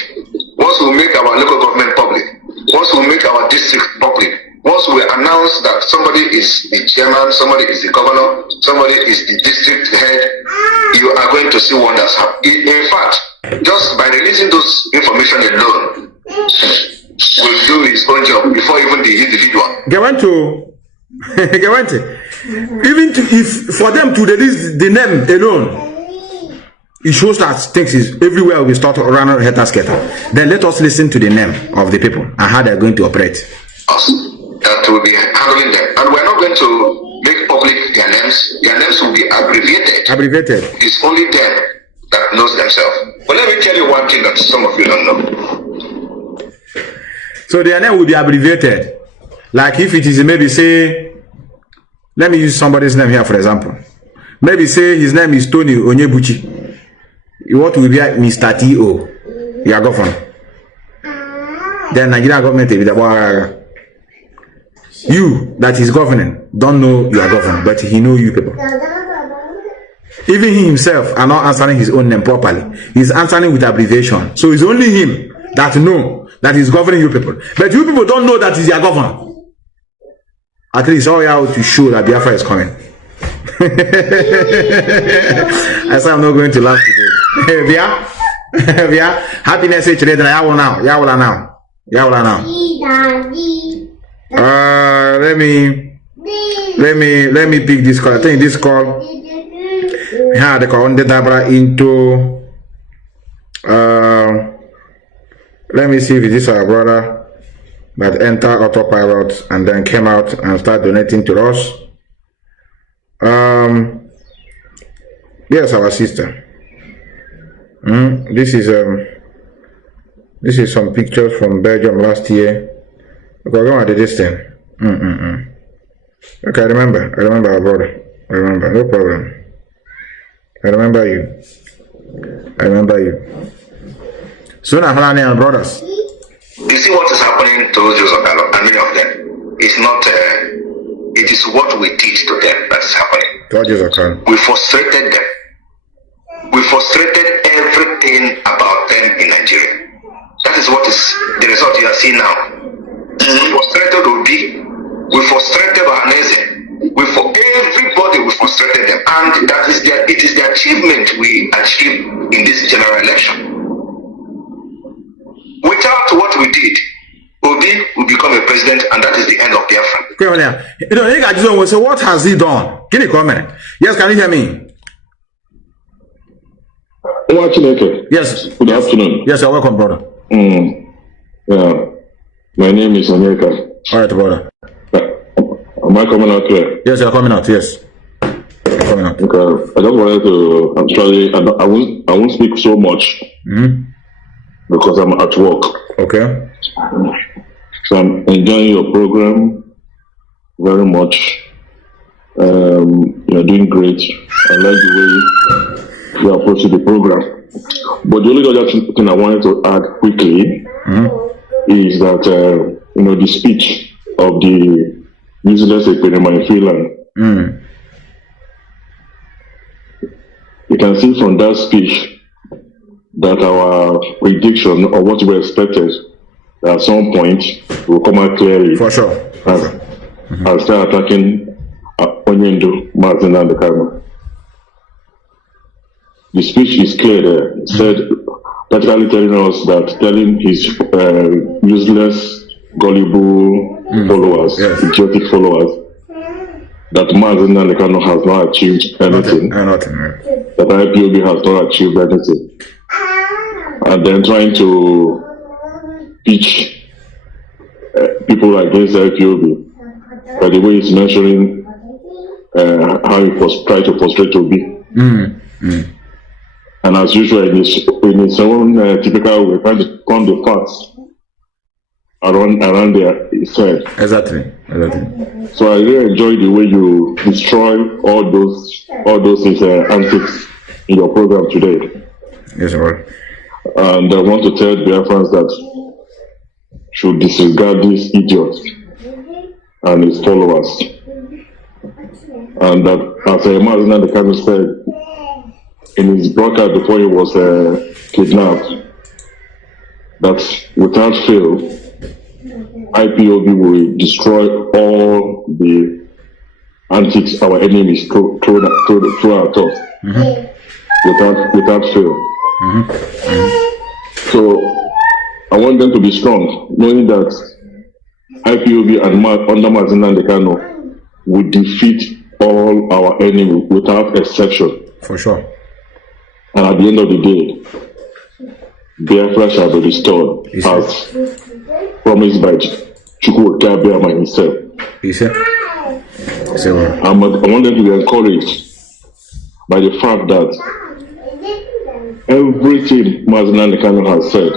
once we make our local government public, once we make our district public, once we announce that somebody is the chairman, somebody is the governor, somebody is the district head, you are going to see wonders happen. In fact, just by releasing those information alone, will do his own job before even the individual. Even if for them to release the name alone, it shows that things is everywhere we start running head scatter. Then let us listen to the name of the people and how they are going to operate. Us that will be handling them, and we're not going to make public their names. Their names will be abbreviated. It's only them that knows themselves. But let me tell you one thing that some of you don't know. So their name will be abbreviated. Like if it is maybe say, let me use somebody's name here for example. Maybe say his name is Tony Onyebuchi. What will be Mr. T.O. You are governor. Then Nigerian government will be the you that is governing don't know you are governor, but he know you people. Even he himself are not answering his own name properly. He's answering with abbreviation. So it's only him that know that is governing you people. But you people don't know that is your governor. At least all you have to show that Biafra is coming. I said I'm not going to laugh today. Happiness is today. Yawala now. Let me pick this call. I think this call. Yeah, the call on the Dabra into Let me see if it is our brother that entered autopilot and then came out and started donating to us. Yes, our sister. This is some pictures from Belgium last year. Okay, go on to this thing. Okay, I remember our brother. I remember, no problem. I remember you. So now, Halani and brothers. You see what is happening to those of and many of them. It's not. It is what we did to them that is happening. We frustrated them. We frustrated everything about them in Nigeria. That is what is the result you are seeing now. We frustrated Obi. We frustrated Ohanese. Everybody, we frustrated them, and it is the achievement we achieved in this general election. Without what we did, Obi will become a president, and that is the end of Biafra. You know, I just want to say, what has he done? Can you comment? Yes, can you hear me? Yes. Good afternoon. Yes, you're welcome, brother. Yeah. My name is Onyeka. All right, brother. Am I coming out clear? Yes, you're coming out. Yes. You're coming out. Okay. I just wanted to actually, I won't speak so much because I'm at work. Okay. So I'm enjoying your program very much. You're doing great. I like the way you approach the program. But the only other thing I wanted to add quickly is that the speech of the useless Epenema in Finland. You can see from that speech that our prediction or what we expected at some point will come out clearly. For sure. I'll start attacking Onyendo, Mazi Methuselah. The speech is clear there. It said, practically telling his useless, gullible followers, idiotic followers, that Mazi Methuselah has not achieved anything. Nothing. That IPOB has not achieved anything. And then trying to pitch people against IPOB by the way he's mentioning how he was trying to frustrate Obi. And as usual, in his own typical way, trying to come the facts around there, he said. Exactly. So I really enjoy the way you destroy all those antics in your program today. Yes, sir. And I want to tell Biafrans that should disregard this idiot and his followers. And that, as Mazi Methuselah said in his broadcast before he was kidnapped, that without fail, IPOB will destroy all the antics our enemies throw at us without fail. So I want them to be strong, knowing that IPOB and under Mazi Methuselah will defeat all our enemies without exception. For sure. And at the end of the day, Biafra shall be restored as promised by Chukwu Kabiama himself. He said. I want them to be encouraged by the fact that everything Mazi Methuselah has said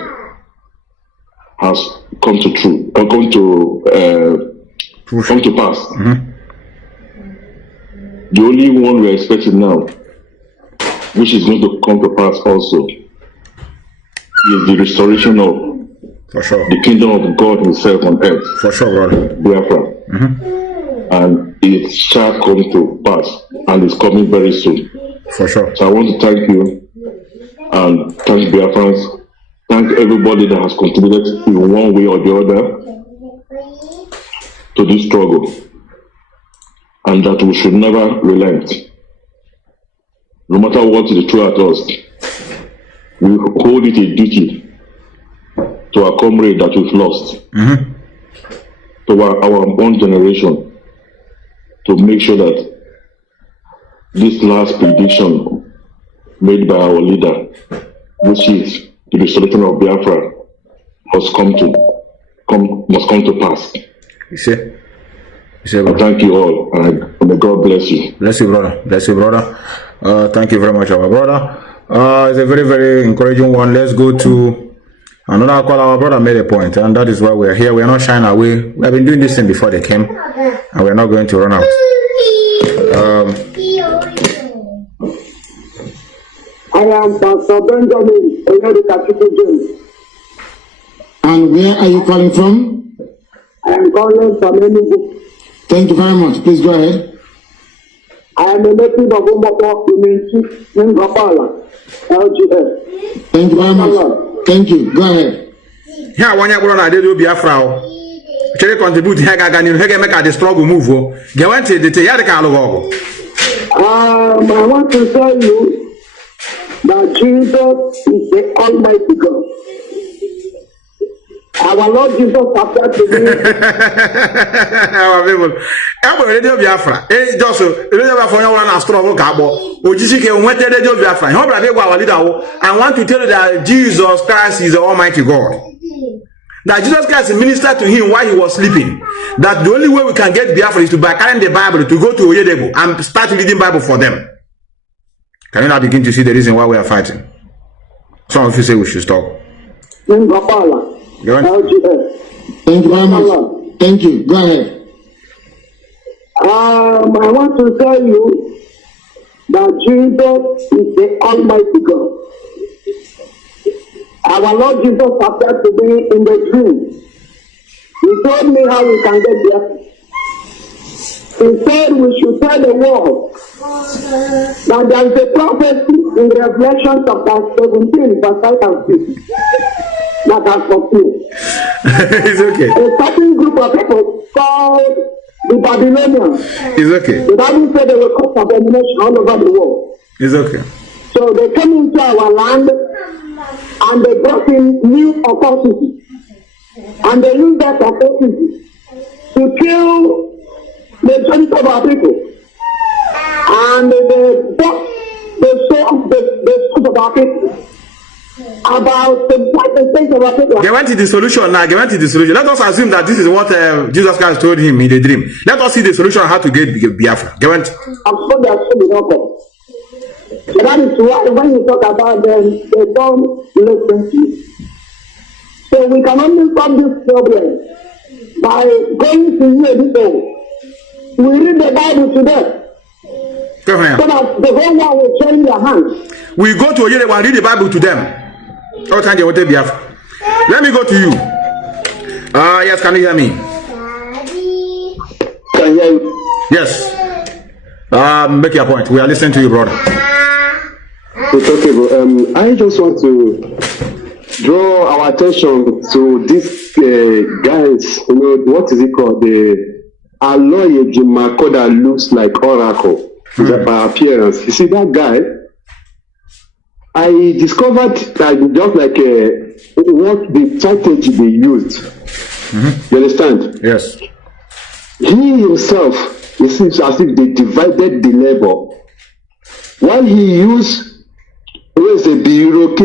has come to pass. The only one we are expecting now, which is going to come to pass also, is the restoration of the kingdom of God himself on earth. For sure, brother. Biafra. And it shall come to pass, and it's coming very soon. For sure. So I want to thank you and thank Biafrans. Thank everybody that has contributed in one way or the other to this struggle, and that we should never relent. No matter what they throw at us, we hold it a duty to our comrade that we've lost, to our own generation, to make sure that this last prediction made by our leader, which is the restoration of Biafra, must come to pass. You see? Thank you all, and may God bless you. Bless you, brother. Bless you, brother. Thank you very much, our brother. It's a very, very encouraging one. Let's go to another call. Our brother made a point, and that is why we're here. We are not shying away. We have been doing this thing before they came, and we're not going to run out. I am Pastor Benjamin James. And where are you calling from? I am calling from Enugu. Thank you very much. Please go ahead. I am a native of Umoko, in Gapala, LGS. Thank you very much. Thank you. Go ahead. Here, one year I did Biafra. Actually, contribute here. I make a struggle move. Get went to the Yadaka. I want to tell you that Jesus is the Almighty God. Our Lord Jesus appeared to me. Our people. I'm radio Biafra. Hey, Joshua, radio Biafra, you want to struggle, Cabo. Ojisike, when the radio Biafra, I want to tell you that Jesus Christ is the Almighty God. That Jesus Christ ministered to him while he was sleeping. That the only way we can get Biafra is to by carrying the Bible, to go to Oyedebo and start reading Bible for them. Can you now begin to see the reason why we are fighting? Some of you say we should stop. In Gapala. LGS. Thank you very much. Thank you. Go ahead. I want to tell you that Jesus is the Almighty God. Our Lord Jesus appeared to me in the dream. He told me how we can get there. He said we should tell the world that there is a prophecy in Revelation chapter 17, verse 5 and 6 that has fulfilled. It's okay. A certain group of people called the Babylonians. It's okay. The Bible said they were cause abomination all over the world. It's okay. So they came into our land and they brought in new authority. And they used that authority to kill the majority of our people. And they bought the souls of our people. About the things of our people. They went to the solution now. They went to the solution. Let us assume that this is what Jesus Christ told him in the dream. Let us see the solution on how to get Biafra. They went. I'm sure they are still welcome. That is why when you talk about them, they don't listen to you. So we can only solve this problem by going to you every day. We read the Bible to them. So that the whole world will change their hands. We go to Oyedebo and read the Bible to them. Let me go to you. Yes, can you hear me? Can hear you. Yes. Make your point. We are listening to you, brother. It's okay, bro. I just want to draw our attention to these guys. You know, what is it called? The Aloye Jimako that looks like Oracle. By appearance. You see that guy? I discovered that just like what the strategy they used. You understand? Yes. He himself, it seems as if they divided the labor. While he used the bureau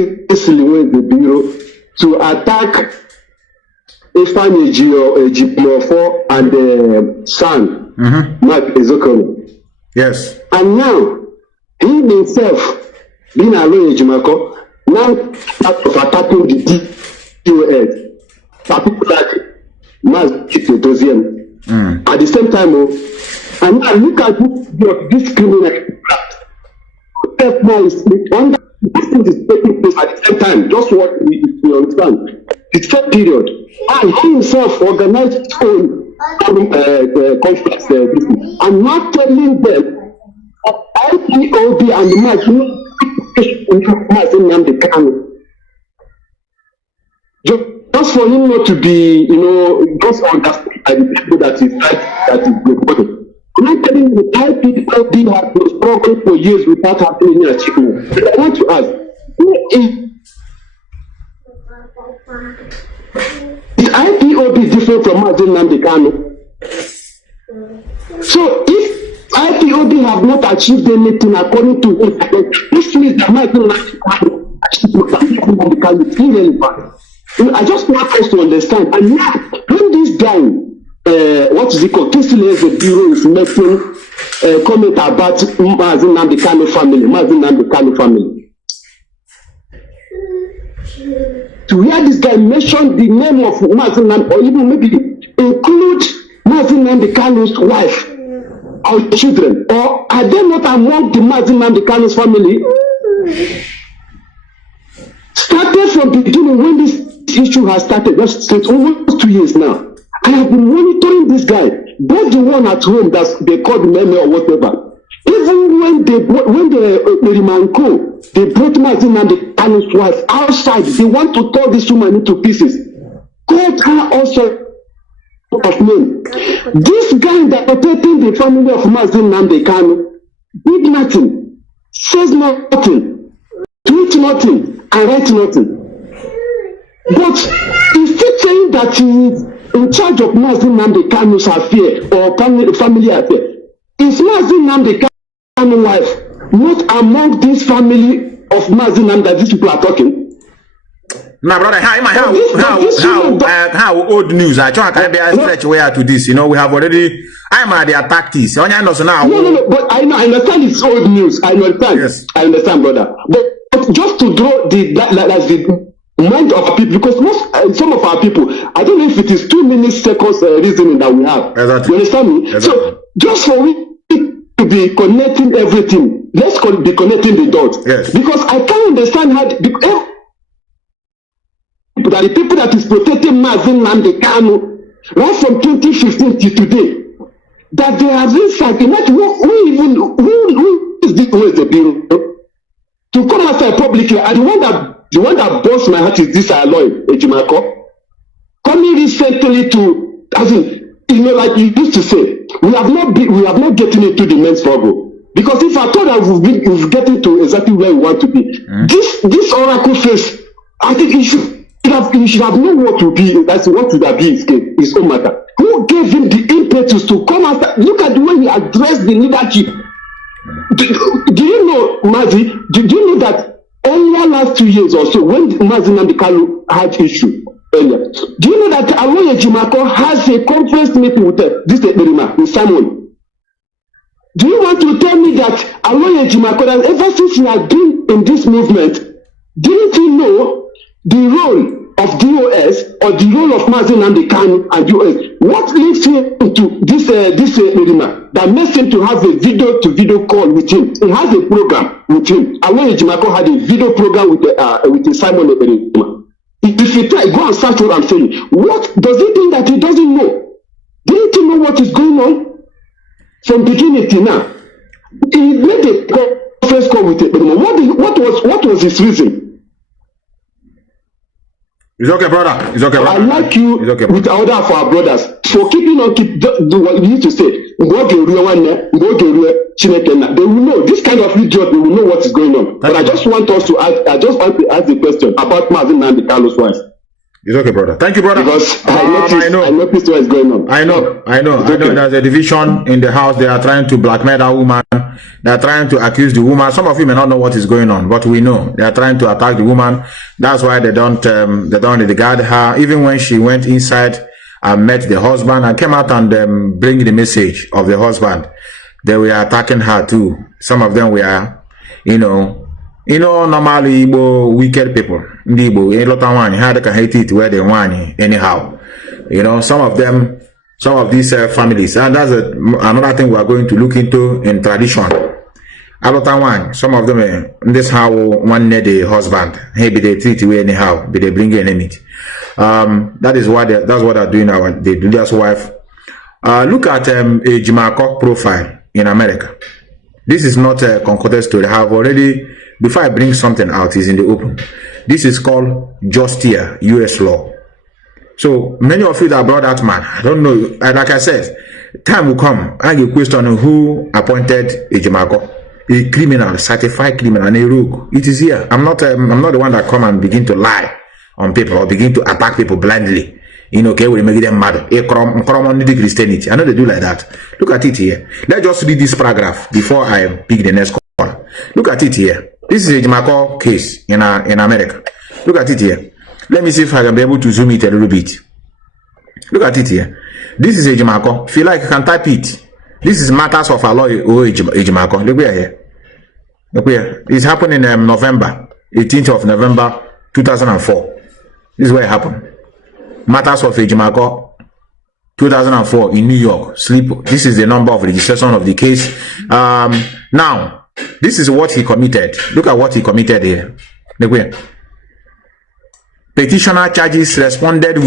to attack Efaneji or Ejipmofo and San Mark Ezekolo. Yes. And now he himself, being alone in Jimako, now part of attacking the DOS, particularly Mazi Methuselah. At the same time, and now look at this criminal. Now is under this thing is taking place at the same time. Just what we understand. The third period, and he himself organized his own conference. I'm not telling them IPOB and the match Nnamdi Kanu. Just for him not to be, just understand the people that is that is reported. I'm not telling you that IPOB has been struggling for years without having any achievement. I want to ask, is IPOB different from Nnamdi Kanu? So if IPOB have not achieved anything according to him, this means that Nnamdi Kanu is irrelevant. I just want us to understand. And now, when this guy, what is it called? Kisile the bureau is making comment about Mazi Nnamdi Kanu family. To hear this guy mention the name of Mazi Nnamdi, or even maybe include Mazi Nnamdi Kanu's wife or children, or are they not among the Mazi Nnamdi Kanu's family? Started from the beginning when this issue has started, just since almost 2 years now. I have been monitoring this guy, both the one at home that they call the meme or whatever. Even when the Rimanko, they brought Mazi Nnamdi Kanu's wife outside, they want to tear this woman into pieces. Called her also of name. This guy that protecting the family of Mazi Nnamdi Kanu did nothing, says nothing, tweet nothing, and write nothing. But he's still saying that he is in charge of Mazi Nnamdi Kanu's affair or family affair. Is Mazi Nnamdi Kanu's wife not among this family of Mazi Nnamdi that these people are talking? Now, brother, how old news? I try to stretch way to this. You know, we have already. I'm at the attack this. No, but I understand it's old news. I understand. Yes. I understand, brother. But just to draw the mind of our people, because some of our people, I don't know if it is 2 minutes seconds reasoning that we have. Exactly. You understand me? Exactly. So just for we to be connecting everything, let's be connecting the dots. Yes. Because I can't understand how the people that is protecting Mazi Nnamdi Kanu right from 2015 to today, that they have insight in that who is the bureau to come outside publicly, and the one that busts my heart is this Aloy Ejimako coming recently to, as in, you know, like you used to say, we have not getting into the men's struggle, because if I thought that we've getting to exactly where we want to be, this oracle face, I think he should have known what to be. That's what would have been his own matter. Who gave him the impetus to come after? Look at the way he addressed the leadership. Do you know, Mazi? Do you know that earlier last 2 years or so, when Mazi Nnamdi Kanu had issue earlier, do you know that Aloy Ejimako has a conference meeting with this Ekperima, with Simon? Do you want to tell me that Aloy Ejimako, that ever since he had been in this movement, didn't he know the role of DOS or the role of Mazi Nnamdi Kanu and DOS? What leads him to this Ekperima that makes him to have a video-to-video call with him? He has a program with him. Aloy Ejimako had a video program with Simon Ekperima. If you try, go and search what I'm saying. What does he think that he doesn't know? Didn't he know what is going on from beginning to now? He made a conference call with Ekperima. What was his reason? It's okay, brother. It's okay, brother. I like you okay, with order of our brothers for keeping on do what you need to say. They will know this kind of idiot. They will know what is going on. But I just want us to ask. I just want to ask the question about Mazi Nnamdi Kanu's wife. It's okay, brother. Thank you, brother. Because I noticed what is going on. I know. There's a division in the house. They are trying to blackmail that woman. They are trying to accuse the woman. Some of you may not know what is going on, but we know they are trying to attack the woman. That's why they don't regard her. Even when she went inside and met the husband and came out and bring the message of the husband, they were attacking her too. Some of them were, normally Igbo wicked people. Igbo, a lot of money, how they can hate it where they want anyhow. Some of these families, and that's another thing we are going to look into in tradition. A lot of one, some of them, this how one need a husband. Hey, be they treat you anyhow, be they bring you enemy. That's what they're doing now. They do their wife. Look at a Ejimako profile in America. This is not a concordant story. I have already, before I bring something out, is in the open. This is called Justia, US law. So many of you that brought that man, I don't know. Like I said, time will come. I get question who appointed Ejimako, a criminal, certified criminal, a rogue. It is here. I'm not the one that come and begin to lie on people or begin to attack people blindly. Okay, we make them mad. Christianity. I know they do like that. Look at it here. Let's just read this paragraph before I pick the next call. Look at it here. This is a Ejimako case in America. Look at it here. Let me see if I can be able to zoom it a little bit. Look at it here. This is Ejimako. If you like, you can type it. This is Matters of Alloy Ejimako. Look here. Look here. It's happened in November, 18th of November 2004. This is where it happened. Matters of Ejimako 2004 in New York. Sleep. This is the number of registration of the case. Now, this is what he committed. Look at what he committed here. Look here. Petitioner charges responded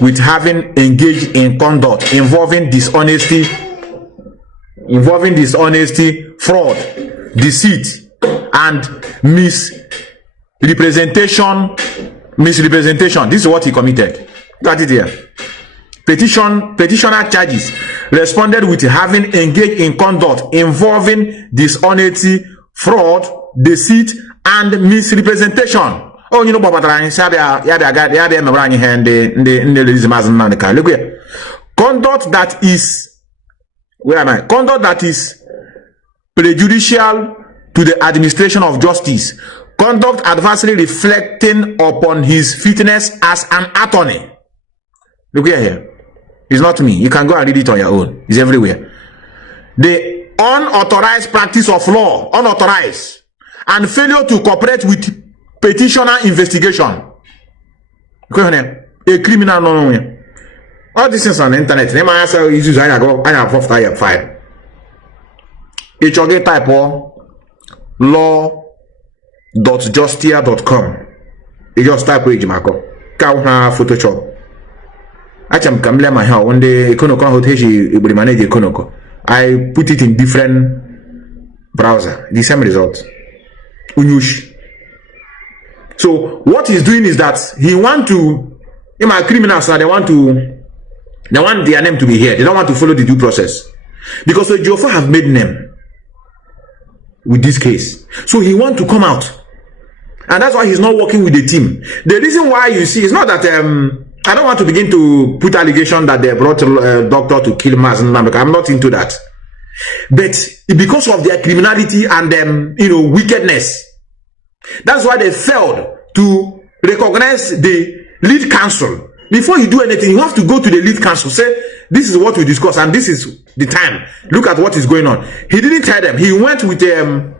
with having engaged in conduct involving dishonesty, fraud, deceit, and misrepresentation. This is what he committed. Look at it here. Petitioner charges responded with having engaged in conduct involving dishonesty, fraud, deceit, and misrepresentation. Oh, you know, Baba Trani, look here. Conduct that is, where am I? Conduct that is prejudicial to the administration of justice. Conduct adversely reflecting upon his fitness as an attorney. Look here. It's not me. You can go and read it on your own. It's everywhere. The unauthorized practice of law, unauthorized, and failure to cooperate with petitioner investigation. A criminal no. All this is on the internet. They might say use I have file. It's okay type of law.justia.com. You just type page Marco. Kauna Photoshop. Acham kamle my hair one day Konoko hoteji will manage Konoko. I put it in different browser. The same result. Unyush. So what he's doing is that he want to, my criminals they want their name to be here. They don't want to follow the due process because the Jofa have made name with this case. So he want to come out, and that's why he's not working with the team. The reason why you see is not that I don't want to begin to put allegation that they brought a doctor to kill Mazi Methuselah. I'm not into that, but because of their criminality and wickedness. That's why they failed to recognize the lead counsel. Before you do anything, you have to go to the lead counsel. Say, this is what we discussed, and this is the time. Look at what is going on. He didn't tell them. He went with the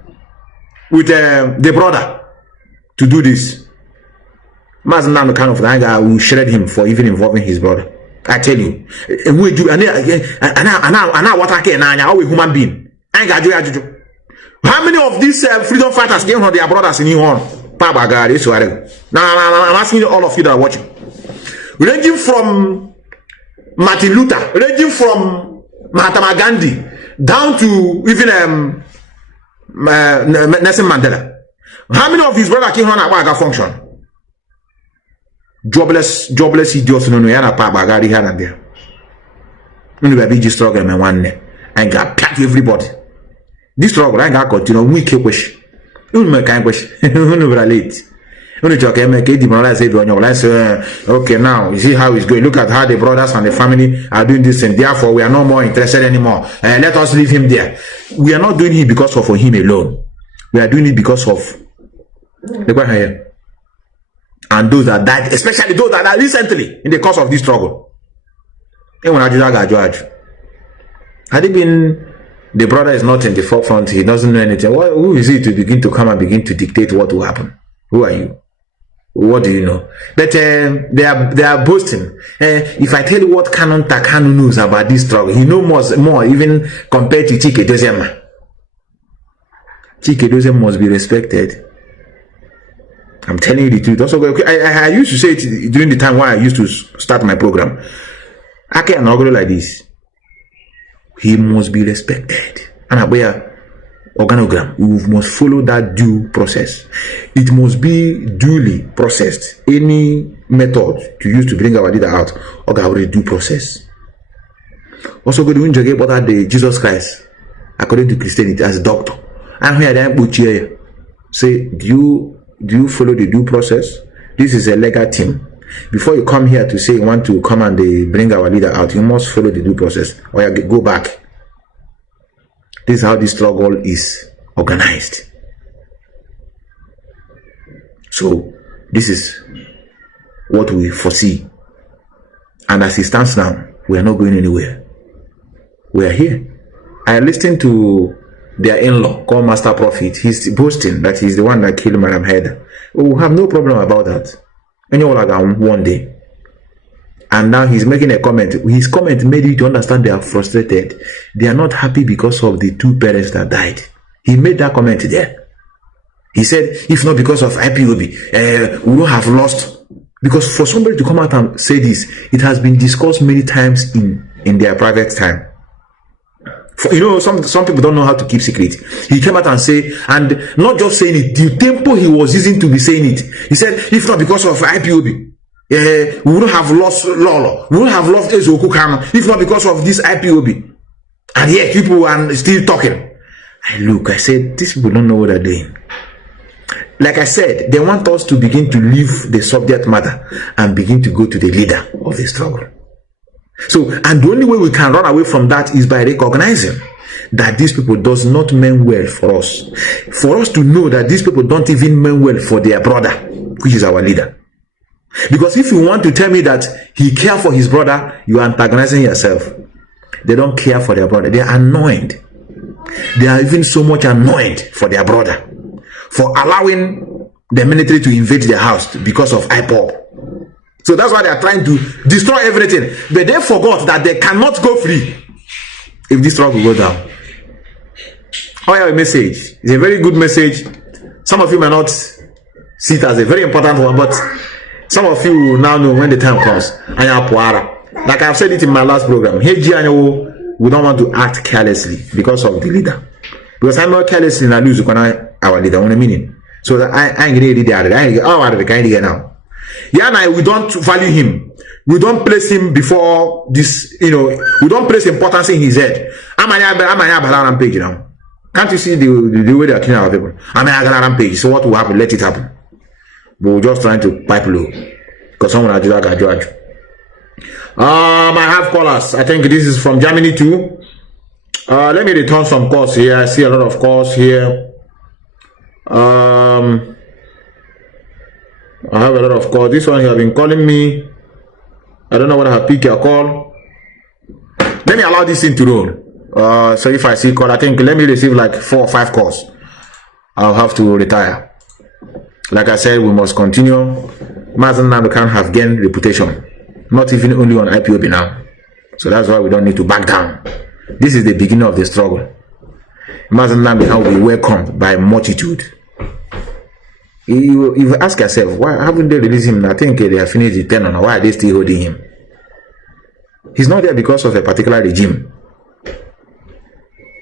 brother to do this. Mazi Methuselah, kind of guy will shred him for even involving his brother. I tell you, we do. And now what I can now, we human being. I got you. How many of these freedom fighters came from their brothers in New York? Now I'm asking all of you that are watching. Ranging from Martin Luther, ranging from Mahatma Gandhi, down to even Nelson Mandela. How many of his brothers came from Abaga function? Jobless idiots no yana pa bagari here and there. When we be struggle me one day and got pack everybody. This struggle I got continue we keep wish. You make kind wish. You relate. When you talk make it demoralize on your life. Okay, now you see how it's going. Look at how the brothers and the family are doing this, and therefore we are no more interested anymore. Let us leave him there. We are not doing it because of him alone. We are doing it because of the one here. And those that died, especially those that died recently in the course of this struggle. And when I judge, had it been the brother is not in the forefront, he doesn't know anything. Who is he to begin to come and begin to dictate what will happen? Who are you? What do you know? But they are boasting. If I tell you what Kanu knows about this struggle, he knows more even compared to Chike Dozema. Chike Dozema must be respected. I'm telling you the truth. Also, I used to say it during the time when I used to start my program. I can't go like this. He must be respected. And where organogram, we must follow that due process. It must be duly processed. Any method to use to bring our leader out, or due process. Also, go to Winjage about the Jesus Christ, according to Christianity, as a doctor. And here they put here. Say, do you follow the due process? This is a legal team. Before you come here to say you want to come and bring our leader out, you must follow the due process, or you go back. This is how this struggle is organized. So this is what we foresee. And as it stands now, we are not going anywhere. We are here. I listened to their in-law called Master Prophet. He's boasting that he's the one that killed Madam Heather. We have no problem about that. One day. And now he's making a comment. His comment made you to understand they are frustrated. They are not happy because of the 2 parents that died. He made that comment there. He said, if not because of IPOB, we would have lost. Because for somebody to come out and say this, it has been discussed many times in their private time. Some people don't know how to keep secret. He came out and say, and not just saying it, the tempo he was using to be saying it. He said, if not because of IPOB, we wouldn't have lost Lolo. We wouldn't have lost Ezoku Kanu if not because of this IPOB. And yet people are still talking. I said, these people don't know what they're doing. Like I said, they want us to begin to leave the subject matter and begin to go to the leader of the struggle. So, and the only way we can run away from that is by recognizing that these people does not mean well for us. For us to know that these people don't even mean well for their brother, which is our leader. Because if you want to tell me that he cares for his brother, you are antagonizing yourself. They don't care for their brother. They are annoyed. They are even so much annoyed for their brother for allowing the military to invade their house because of IPOB. So that's why they are trying to destroy everything. But they forgot that they cannot go free if this struggle will go down. I have a message. It's a very good message. Some of you may not see it as a very important one, but some of you will now know when the time comes. Like I've said it in my last program, we don't want to act carelessly because of the leader. Because I'm not carelessly and I lose our leader. What I mean? So that I ain't really there. I ain't out of the kind of now. Yeah, we don't value him. We don't place him before this, we don't place importance in his head. I'm a rampage now. Can't you see the way they're killing our people? I'm a rampage. So what will happen? Let it happen. But we're just trying to pipe low. Because someone has got judge. I have callers. I think this is from Germany too. Let me return some calls here. I see a lot of calls here. I have a lot of calls. This one you have been calling me. I don't know whether I have picked your call. Let me allow this thing to roll. So if I see call, I think let me receive like 4 or 5 calls. I'll have to retire. Like I said, we must continue. Mazi Methuselah can have gained reputation. Not even only on IPOB now. So that's why we don't need to back down. This is the beginning of the struggle. Mazi Methuselah will be welcomed by multitude. If you ask yourself, why haven't they released him? I think they have finished the tenure. Why are they still holding him? He's not there because of a particular regime.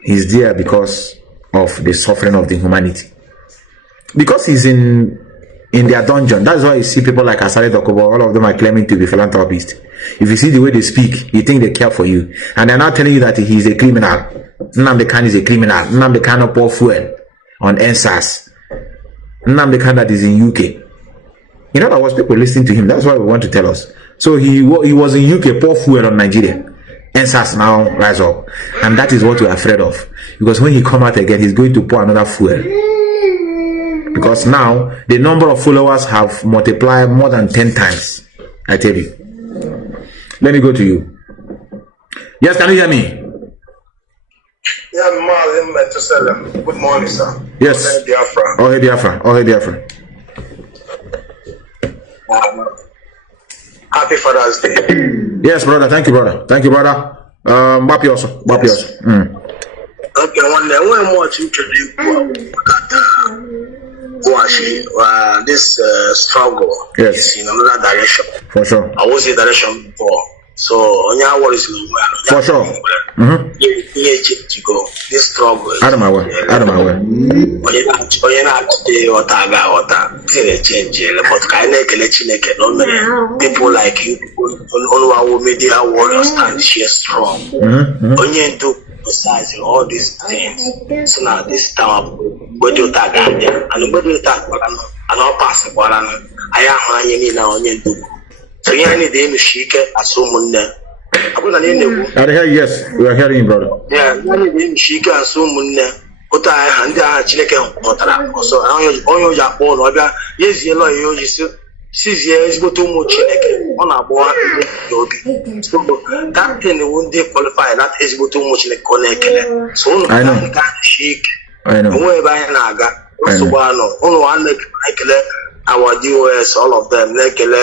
He's there because of the suffering of the humanity. Because he's in their dungeon. That's why you see people like Asare Dokubo, all of them are claiming to be philanthropists. If you see the way they speak, you think they care for you. And they're not telling you that he's a criminal. Nnamdi Kanu is a criminal. Nnamdi Kanu pour fuel on NSAS. Nnamdi Kanu that is in UK. In other words, people listening to him. That's why we want to tell us. So he was in UK, pour fuel on Nigeria. NSAS now rise up. And that is what we're afraid of. Because when he come out again, he's going to pour another fuel. Because now, the number of followers have multiplied more than 10 times. I tell you. Let me go to you. Yes, can you hear me? Yeah, Mazi Methuselah. Good morning, sir. Yes. Oh, hey, Biafra. Oh, hey, Biafra. Oh, hey, Biafra. Happy Father's Day. Yes, brother. Thank you, brother. Thank you, brother. Wapi also. Okay, when much introduce this struggle is in another direction. For sure. I was in direction before. So on your words, for sure. To go. This struggle. Adam aware. People like you, all our media warriors stand here strong. Besides all these things, so now this time, what do you tag and what do you tag? And all pass one. I am hanging now on you. So you need the Mishika as someone there. Yes, we are hearing, brother. Yeah, you need the Mishika as someone there. What I hand out, Chileke, so on your Japan, or yes, you know, you she's ezigbote ụmụ Chineke ọ na-agbawa n'obi so that thing won't qualify that ezigbote ụmụ Chineke ọ na-ekele so ụnụ ka shike onwe ebe anyị na-aga nsogbu anọ ụnụ na-ekele our DOS all of them na-ekele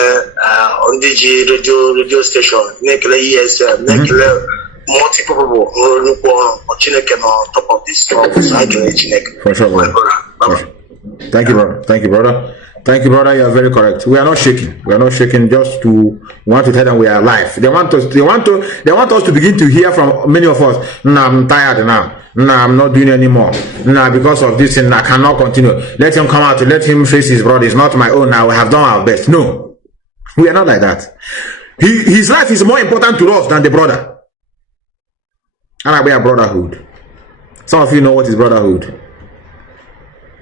ndị ji radio station na-ekele ESM na-ekele multiple people nnukwu ọrụ Chineke on top of this stuff so I can Chineke for sure, brother. Thank you, brother. Thank you, brother. Thank you, brother. You are very correct. We are not shaking. We are not shaking. Just to want to tell them we are alive. They want us. They want us to begin to hear from many of us. No, I'm tired now. No, I'm not doing anymore. No, because of this, and I cannot continue. Let him come out. Let him face his brother. It's not my own. Now we have done our best. No, we are not like that. His life is more important to us than the brother. And we are brotherhood. Some of you know what is brotherhood.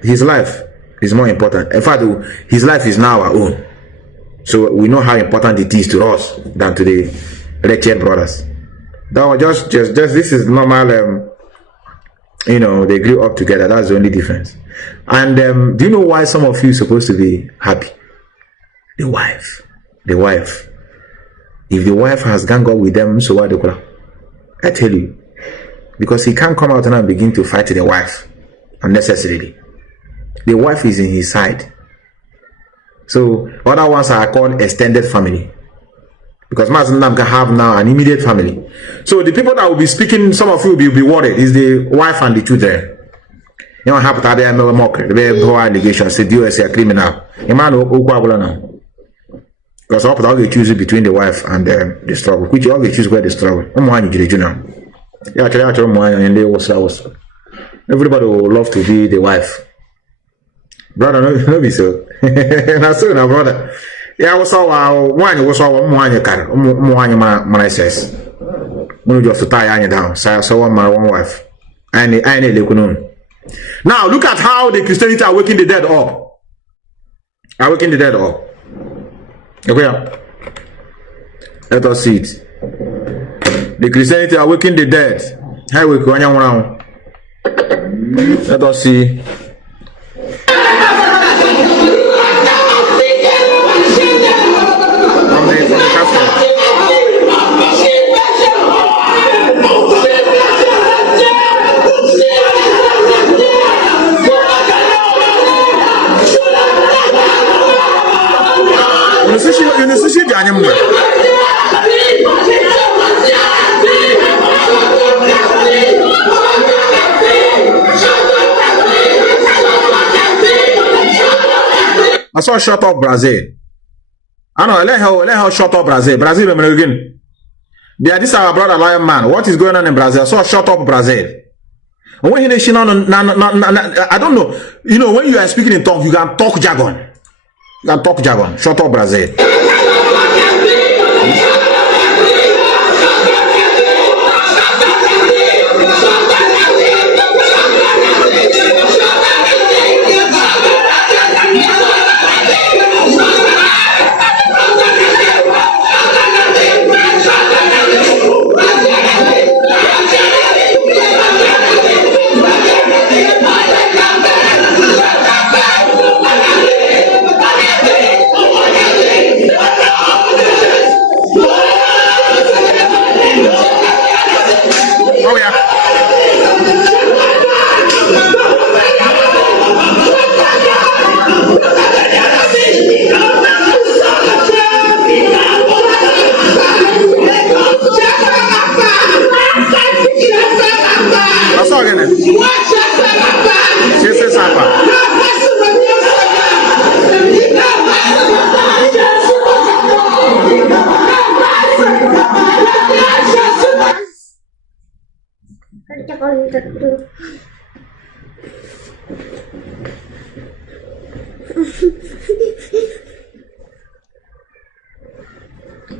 His life is more important. In fact, his life is now our own. So we know how important it is to us than to the wretched brothers. That was just this is normal. You know, they grew up together. That's the only difference. And do you know why some of you are supposed to be happy? The wife. If the wife has gang up with them, so what? I tell you, because he can't come out and begin to fight the wife unnecessarily. The wife is in his side. So other ones are called extended family. Because Mazi Methuselah have now an immediate family. So the people that will be speaking, some of you will be worried, is the wife and the children. You don't have to have a mock, the allegation, say you are a criminal. Because all they choose between the wife and the struggle, which you always choose where the struggle. Everybody will love to be the wife. Brother, no be so. That's so now, brother. Yeah, I saw one my says. No just to tie you down. So I saw my one wife. I need now look at how the Christianity are waking the dead up. Okay. Let us see it. The Christianity are waking the dead. How we go around? Let us see. I saw shut up Brazil. I know, let her shut up Brazil. Brazil, again. Yeah, this is our brother Lion Man. What is going on in Brazil? I saw shut up Brazil. When he I don't know. You know, when you are speaking in tongues, you can talk jargon. Shut up Brazil.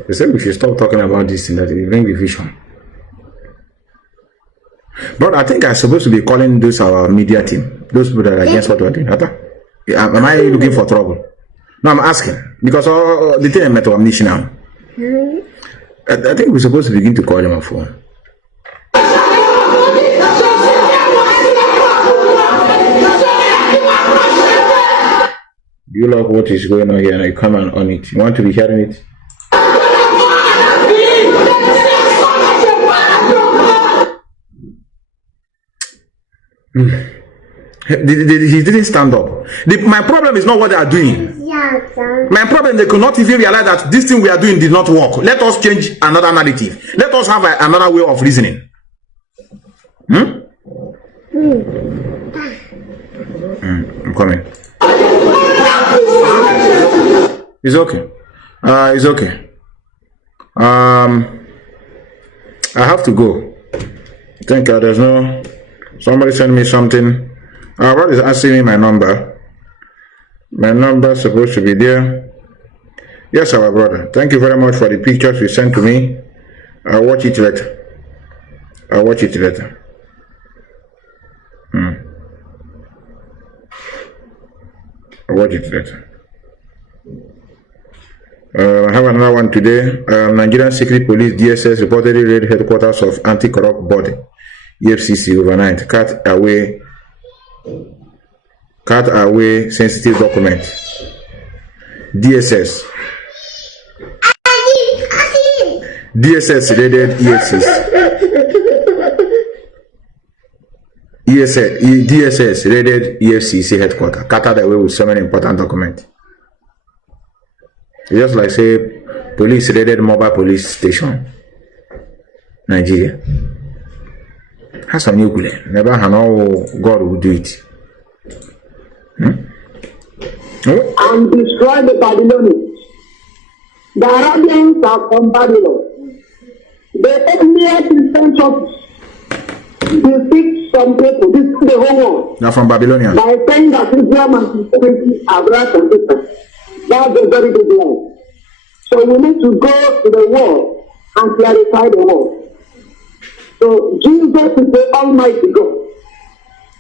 They said we should stop talking about this and that it bring division. But I think I'm supposed to be calling those our media team, those people that are against what we're doing. Am I looking for trouble? No, I'm asking because the thing I met on this now. I think we're supposed to begin to call them on phone. you like what is going on here and you come on it? You want to be hearing it? He didn't stand up. My problem is not what they are doing. My problem, they could not even realize that this thing we are doing did not work. Let us change another narrative. Let us have another way of reasoning. I'm coming. It's okay. It's okay. I have to go. Thank you. There's no. Somebody send me something. What is asking me my number? My number is supposed to be there. Yes, our brother. Thank you very much for the pictures you sent to me. I'll watch it later. I'll watch it later. I'll watch it later. I have another one today. Nigerian Secret Police DSS reportedly raided headquarters of anti-corrupt body EFCC overnight. Cut away sensitive documents. DSS raided DSS raided EFCC headquarters. Cut away with so many important documents. Just like say police raided mobile police station. Nigeria. Has some nuclear. Never had no God will do it. And destroy the Babylonians. The Arabians are from Babylon. They only Christian churches. Defeat some people. This is the whole world. They're from Babylonians. By saying that Islam and Christianity are brothers and sisters. That's a very big lie. So we need to go to the world and clarify the world. So Jesus is the Almighty God.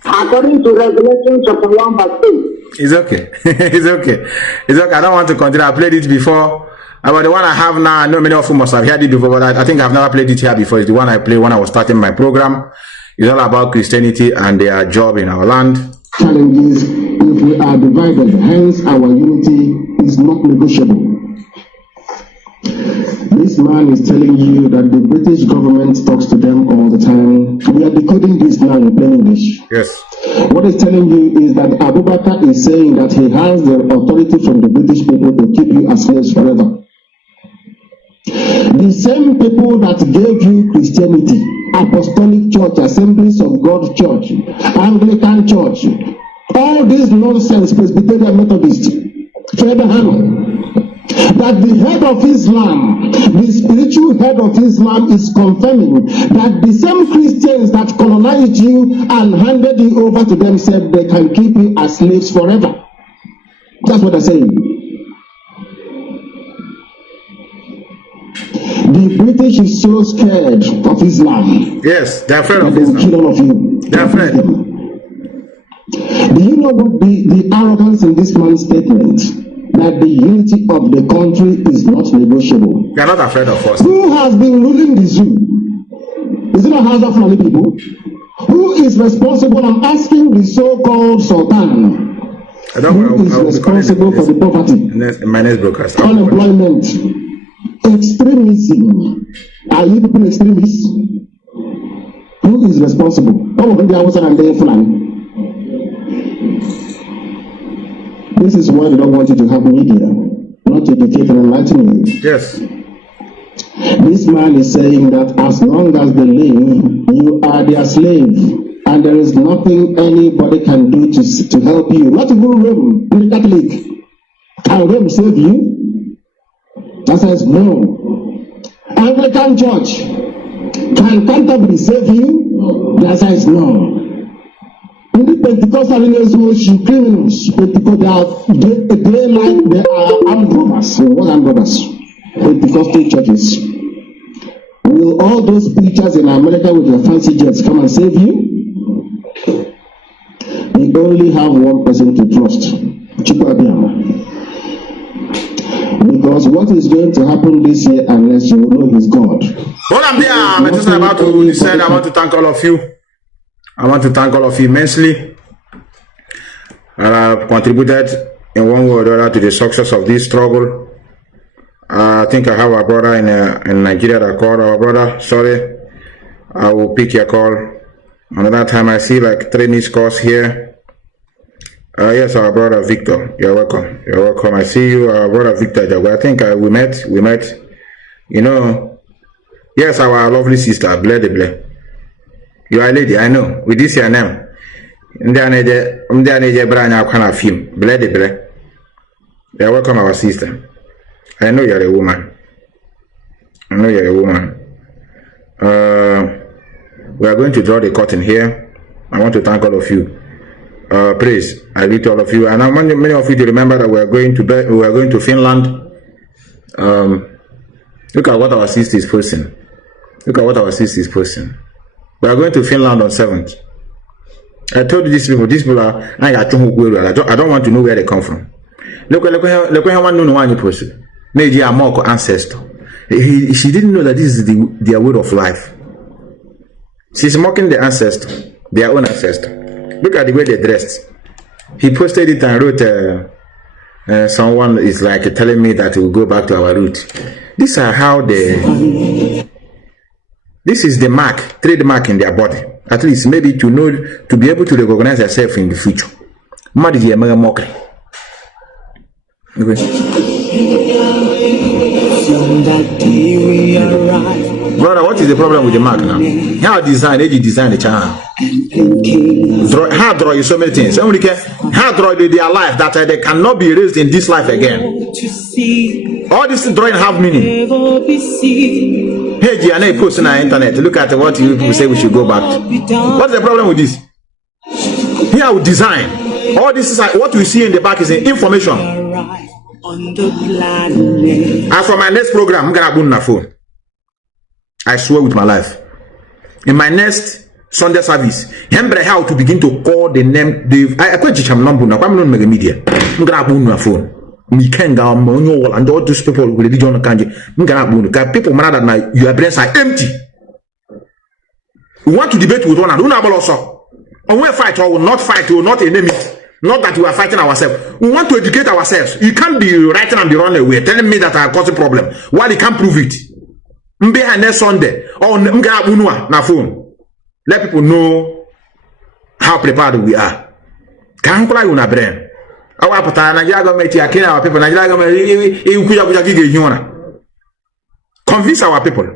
According to Revelation chapter 1 verse 8. It's okay. It's okay. It's okay. I don't want to continue. I played it before. About the one I have now, I know many of you must have heard it before, but I think I've never played it here before. It's the one I played when I was starting my program. It's all about Christianity and their job in our land. Challenges if we are divided, hence our unity is not negotiable. This man is telling you that the British government talks to them all the time. We are decoding this now in plain English. Yes. What he's telling you is that Abubakar is saying that he has the authority from the British people to keep you as slaves forever. The same people that gave you Christianity, Apostolic Church, Assemblies of God Church, Anglican Church, all this nonsense, Presbyterian Methodist, that the head of Islam, the spiritual head of Islam is confirming that the same Christians that colonized you and handed you over to them said they can keep you as slaves forever. That's what they're saying. The British is so scared of Islam. Yes, they're afraid of Islam. They will Islam. kill all of you. They're afraid. Do you know what the arrogance in this man's statement? That the unity of the country is not negotiable. They're not afraid of us. Who has been ruling the zoo? Is it a house of many people? Who is responsible? I'm asking the so-called Sultan. Who is responsible for the poverty? My next broadcast. Unemployment. Extremism. Are you people extremists? Who is responsible? All of them are and they flying. This is why they don't want you to have media, not to educate and enlighten you. Yes. This man is saying that as long as they live, you are their slave, and there is nothing anybody can do to help you. Not even Rome, the Catholic. Can Rome save you? That says no. Anglican Church. Can Canterbury save you? That says no. In the Pentecostal religion, criminals, because they are armed robbers. What armed robbers? Pentecostal churches. Will all those preachers in America with their fancy jets come and save you? You only have one person to trust. Because what is going to happen this year unless you know He's God? Well, I'm there. I'm just about to say I want to thank all of you. I want to thank all of you immensely. Contributed in one way or the other to the success of this struggle. I think I have a brother in Nigeria that called. Our brother, sorry, I will pick your call another time. I see like 3 missed calls here. Yes, our brother Victor, you're welcome. You're welcome. I see you, our brother Victor Jago. I think we met. You know, yes, our lovely sister, Bled. You are a lady, I know. With this your name. Bled. You're welcome, our sister. I know you're a woman. We are going to draw the curtain here. I want to thank all of you. Please, I read to all of you, and I want many of you to remember that we are going to Finland. Look at what our sister is posting. We are going to Finland on 7th. I told you these people are. I don't want to know where they come from. Look how one know one you posted. Maybe a more ancestor. She didn't know that this is their way of life. She's mocking the ancestor, their own ancestor. Look at the way they dressed. He posted it and wrote, someone is like telling me that we'll go back to our roots. These are how this is the mark, trademark in their body. At least maybe to know, to be able to recognize yourself in the future. Mockery. Brother, what is the problem with the mark now? How design the channel? How draw you so many things? How draw their life that they cannot be erased in this life again? All this drawing have meaning. Hey, DNA post on the internet. Look at what you people say we should go back to. What's the problem with this? Here we design. All this is like, what we see in the back is information. As for my next program, I'm gonna put on my phone. I swear with my life. In my next Sunday service, how to begin to call the name. I quite number now. I'm not mega media. I'm gonna put on my phone. Me can go and all those people with religion kanji. I'm gonna put people mad that my your brains are empty. We want to debate with one another. Also, and we fight or will not fight. We will not enemy. Not that we are fighting ourselves. We want to educate ourselves. You can't be writing on the wrong way, telling me that I cause a problem while you can't prove it. Mbe next Sunday or na phone. Let people know how prepared we are. Can't cry on a brain. Our Nigeria government, our people, Nigeria government, convince our people.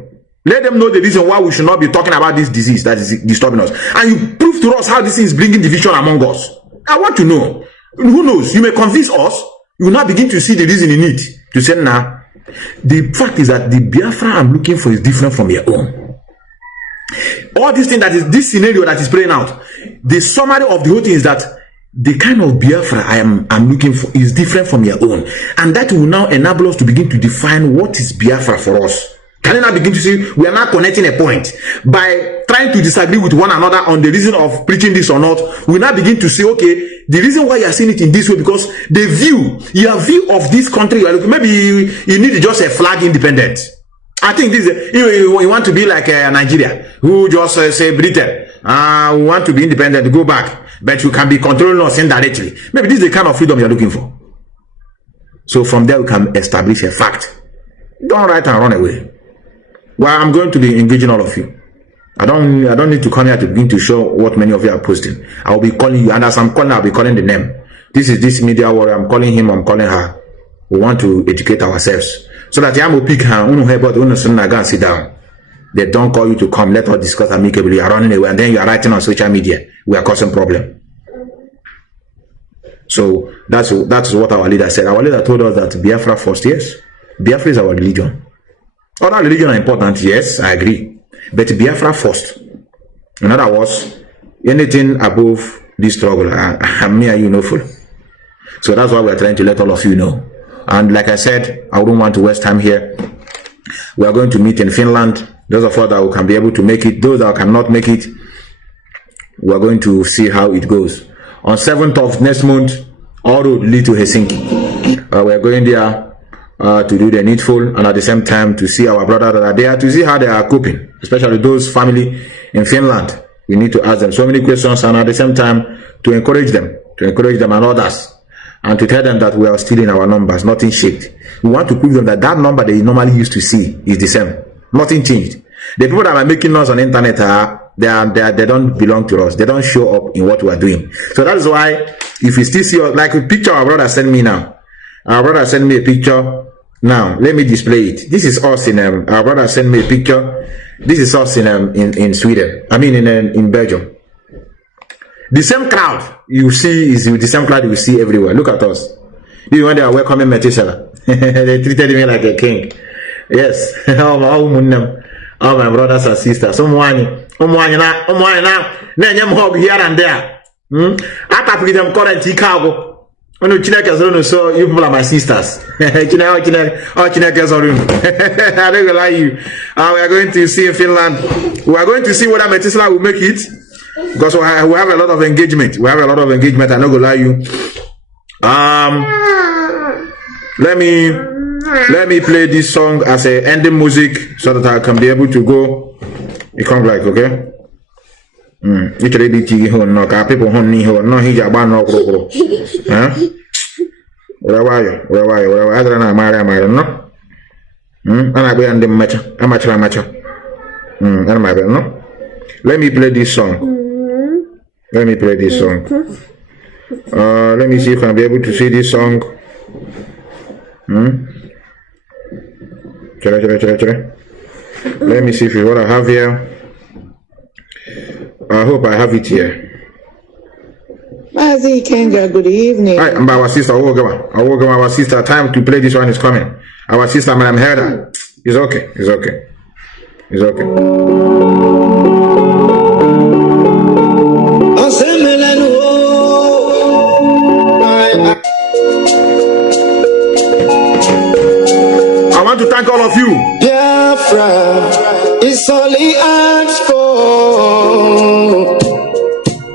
Let them know the reason why we should not be talking about this disease that is disturbing us. And you prove to us how this is bringing division among us. I want to know. Who knows? You may convince us. You will not begin to see the reason in it. To say, nah. The fact is that the Biafra I'm looking for is different from your own. All this thing that is this scenario that is playing out. The summary of the whole thing is that the kind of Biafra I'm looking for is different from your own. And that will now enable us to begin to define what is Biafra for us. Can you now begin to see we are now connecting a point by trying to disagree with one another on the reason of preaching this or not? We now begin to say, okay, the reason why you are seeing it in this way because the view, your view of this country, you are looking, maybe you need just a flag independent. I think this you want to be like Nigeria, who just say Britain, we want to be independent, go back, but you can be controlling us indirectly. Maybe this is the kind of freedom you are looking for. So from there we can establish a fact. Don't write and run away. Well, I'm going to be engaging all of you. I don't need to come here to begin to show what many of you are posting. I will be calling you, and as I'm calling, I'll be calling the name. This is this media warrior. I'm calling him, I'm calling her. We want to educate ourselves. So that I will pick her, and sit down. They don't call you to come, let us discuss amicably. You are running away, and then you are writing on social media. We are causing problem. So that's what our leader said. Our leader told us that Biafra first, yes. Biafra is our religion. Other religions are important, yes, I agree. But Biafra first. In other words, anything above this struggle, me and you know full. So that's why we're trying to let all of you know. And like I said, I wouldn't want to waste time here. We are going to meet in Finland. Those of us that can be able to make it, those that cannot make it, we are going to see how it goes. On 7th of next month, all road lead to Helsinki. We are going there to do the needful, and at the same time to see our brothers that are there, to see how they are coping, especially those family in Finland. We need to ask them so many questions, and at the same time to encourage them and others and to tell them that we are still in our numbers, nothing shaped. We want to prove them that that number they normally used to see is the same. Nothing changed. The people that are making noise on the internet they don't belong to us. They don't show up in what we are doing. So that is why if you still see us, like a picture our brother sent me now. Our brother sent me a picture. Now let me display it. This is us in our brother sent me a picture. This is us in Sweden. I mean in Belgium. The same crowd you see is the same crowd you see everywhere. Look at us. This is when they are welcoming Methuselah. They treated me like a king. Yes. All my brothers and sisters. Someone now hug here and there. After with them current Chicago. So you people are my sisters. I don't lie you. We are going to see in Finland. We are going to see whether Methuselah will make it. Because we have a lot of engagement. We have a lot of engagement. I'm not gonna lie you. Let me play this song as a ending music so that I can be able to go. It comes like okay. It ready to no people honey no he jaban no kro. Huh? Where are you? I don't know marry no. Ana be and amateur. No. Let me play this song. Let me play this song. Let me see if I'll be able to see this song. Let me see if what I have here. I hope I have it here. Mazi Kenga, good evening. Hi, I'm our sister. I will go. Our sister. Time to play this one is coming. Our sister, Madam Herda. It's okay. It's okay. It's okay. I want to thank all of you. Biafra is all he asks for.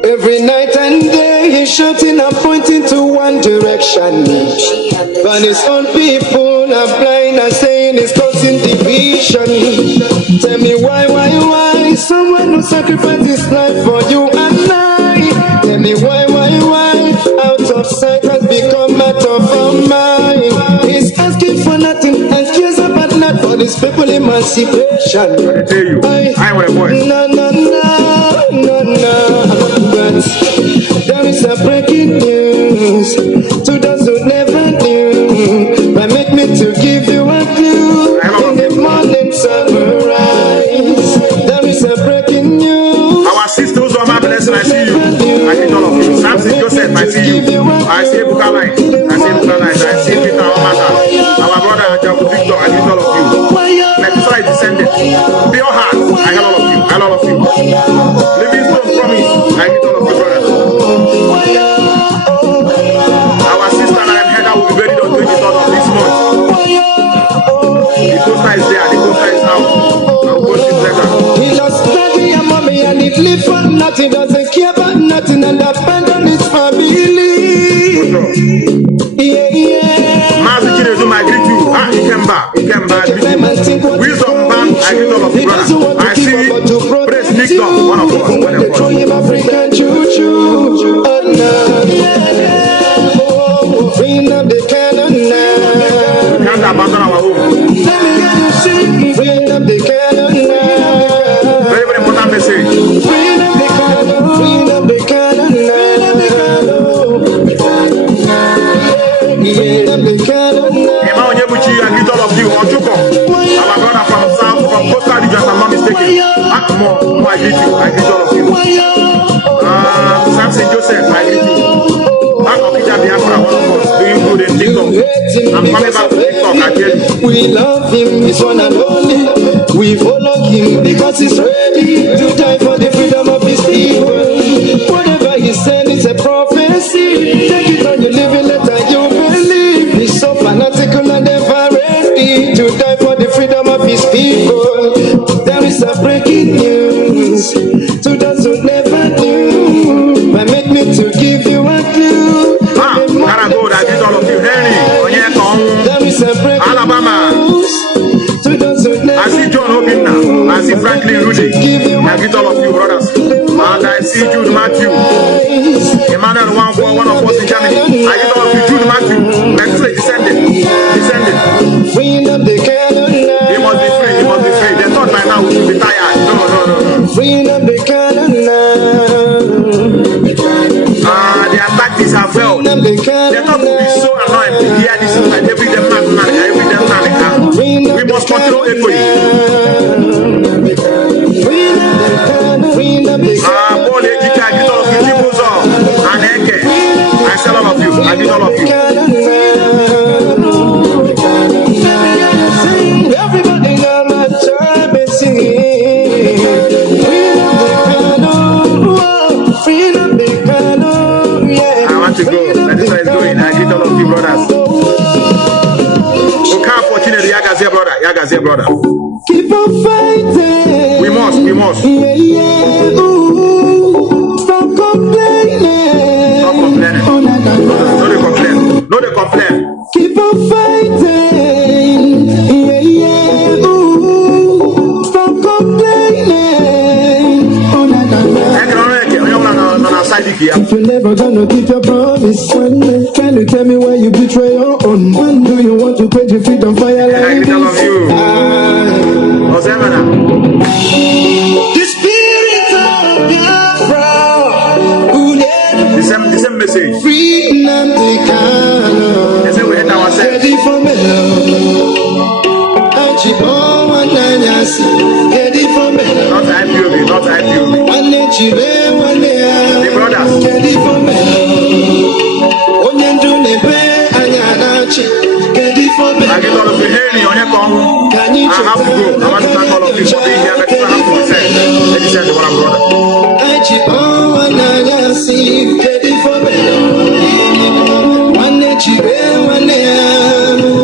Every night and day he's shouting and pointing to one direction. But his own people are blind and saying it's causing division. Tell me why someone who sacrificed his life for you and I. Tell me why out of sight has become out of our mind. He's asking for nothing and cares about not for his people emancipation. I want a voice. No. But there is a breaking news to those who never knew. But make me to give you a clue in the morning sunrise. There is a breaking news. Our sisters are my blessing. I see you. I see all of you. Samson Joseph, I see you. I see Bukalai. I see Peter Amata. Our brother Jacob Victor, I see all of you. Methuselah is descended. Be your heart. I have all of you. Living Stone promise. I see all of you, brothers. Our sister and Heather will be buried on 23rd of this month. The coaster is there. The coaster is out. I'll post it later. He just study a mommy and he live for nothing, doesn't care about nothing and abandon his family. Yeah. Mazi Methuselah, I greet you. He came back. Wisdom man, I greet all of you, brother. I see Praise Victor, one of us. Throw him African choo-choo. Bring up the cannon now. We can't abandon our home. Bring up the cannon now. Very, very important message. Bring up the cannon now. Bring up the cannon. Emma Onyebuchi, I greet all of you. Ochuko, our brother from South, from Coastal region, if I'm not mistaken. More, I greet you. I greet all of you. Samson Joseph, I greet you. Biafra, one of us, doing good in TikTok. I'm coming back to TikTok, I tell you. We love him, he's one and only. We follow him because he's ready to die for the freedom of his people. Whatever he said is a prophecy. Take it on your living letter, you believe. He's so fanatical and ever ready to die for the freedom of his people. There is a breaking news to those who never knew. But make me to give you a clue. I greet all of you. Henry, Alabama. I see John Hopin now. I see Franklin Rudy. I greet all of you, brothers. And I see Jude Matthew. Emmanuel one of us in Germany. I greet all of you, Jude thought will be so annoying to hear this like every damn man, we must control equally. Paul Ejika, I did all of you, Chibuzo, and Eke, I said all of you, I did all of you. Everybody got my time and singing. I want to go. That is where it's going. I did all of you, brothers. Okay, fortunately, Yagazia brother. Yagazia brother. Keep on fighting. We must. Yeah, yeah. Ooh. Stop complaining. Stop complaining. Oh, no, they complain. No, they complain. Keep on fighting. Yeah, yeah. Ooh. Stop complaining. Oh, no. If you're never gonna keep your promise, when can you tell me why you betray your own? When do you want to put your feet on fire like this? The spirit of Biafra, the same message. Free Nnamdi Kanu. Ready for me now. Ready for me now. Not IPOB. The brothers. Ready for me now. Ready for me. I get all of you hearing on your phone. I have to go. I want to thank all of you for being here. But I have to say, ladies and gentlemen, brother.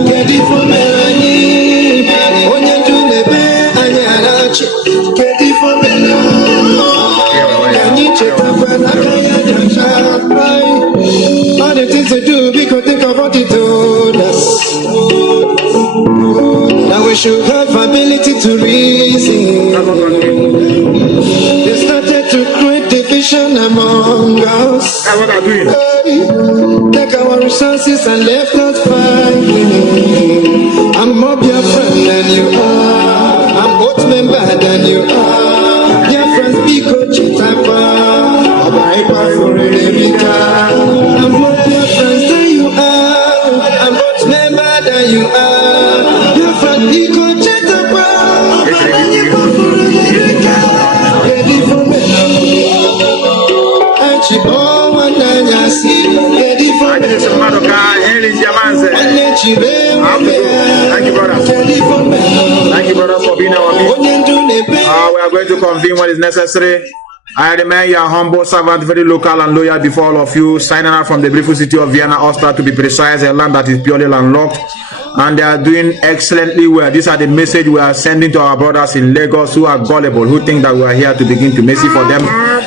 Ready for me. All the things to do, we could think of what to do. Now we should have ability to reason. They started to create division among us. Take our resources and left us fighting. I'm more Biafran than you are. I'm both member than you are. Biafrans be coaching Tapa. I'm more Biafrans than you are. I'm both member than you are. Biafrans be coaching Tapa. Ready for me. Thank you, brother. Thank you, brother, for being our meeting. We are going to convene when it's necessary. I remain your humble servant, very local and loyal before all of you, signing out from the beautiful city of Vienna, Austria, to be precise, a land that is purely landlocked. And they are doing excellently well. These are the message we are sending to our brothers in Lagos who are gullible, who think that we are here to begin to mercy for them.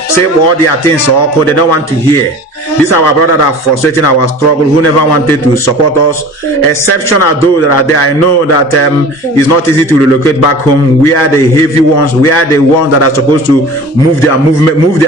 Say all their things so awkward, they don't want to hear. These are our brothers that are frustrating our struggle, who never wanted to support us. Exception are those that are there. I know that it's not easy to relocate back home. We are the heavy ones. We are the ones that are supposed to move their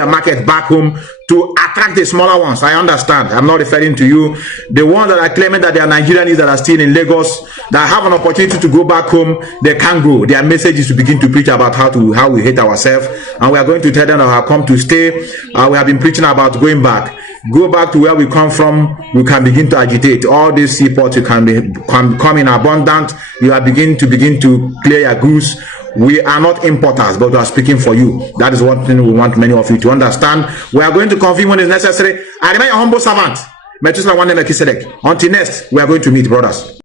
market back home to attract the smaller ones. I understand. I'm not referring to you. The ones that are claiming that they are Nigerians that are still in Lagos, that have an opportunity to go back home, they can't go. Their message is to begin to preach about how we hate ourselves, and we are going to tell them that we have come to stay. We have been preaching about going back. Go back to where we come from. We can begin to agitate. All these seaports, you can come in abundant. You are begin to clear your goods. We are not importers, but we are speaking for you. That is one thing we want many of you to understand. We are going to convene when it's necessary. I remain a humble servant, Methuselah Nnamdi. Until next, we are going to meet, brothers.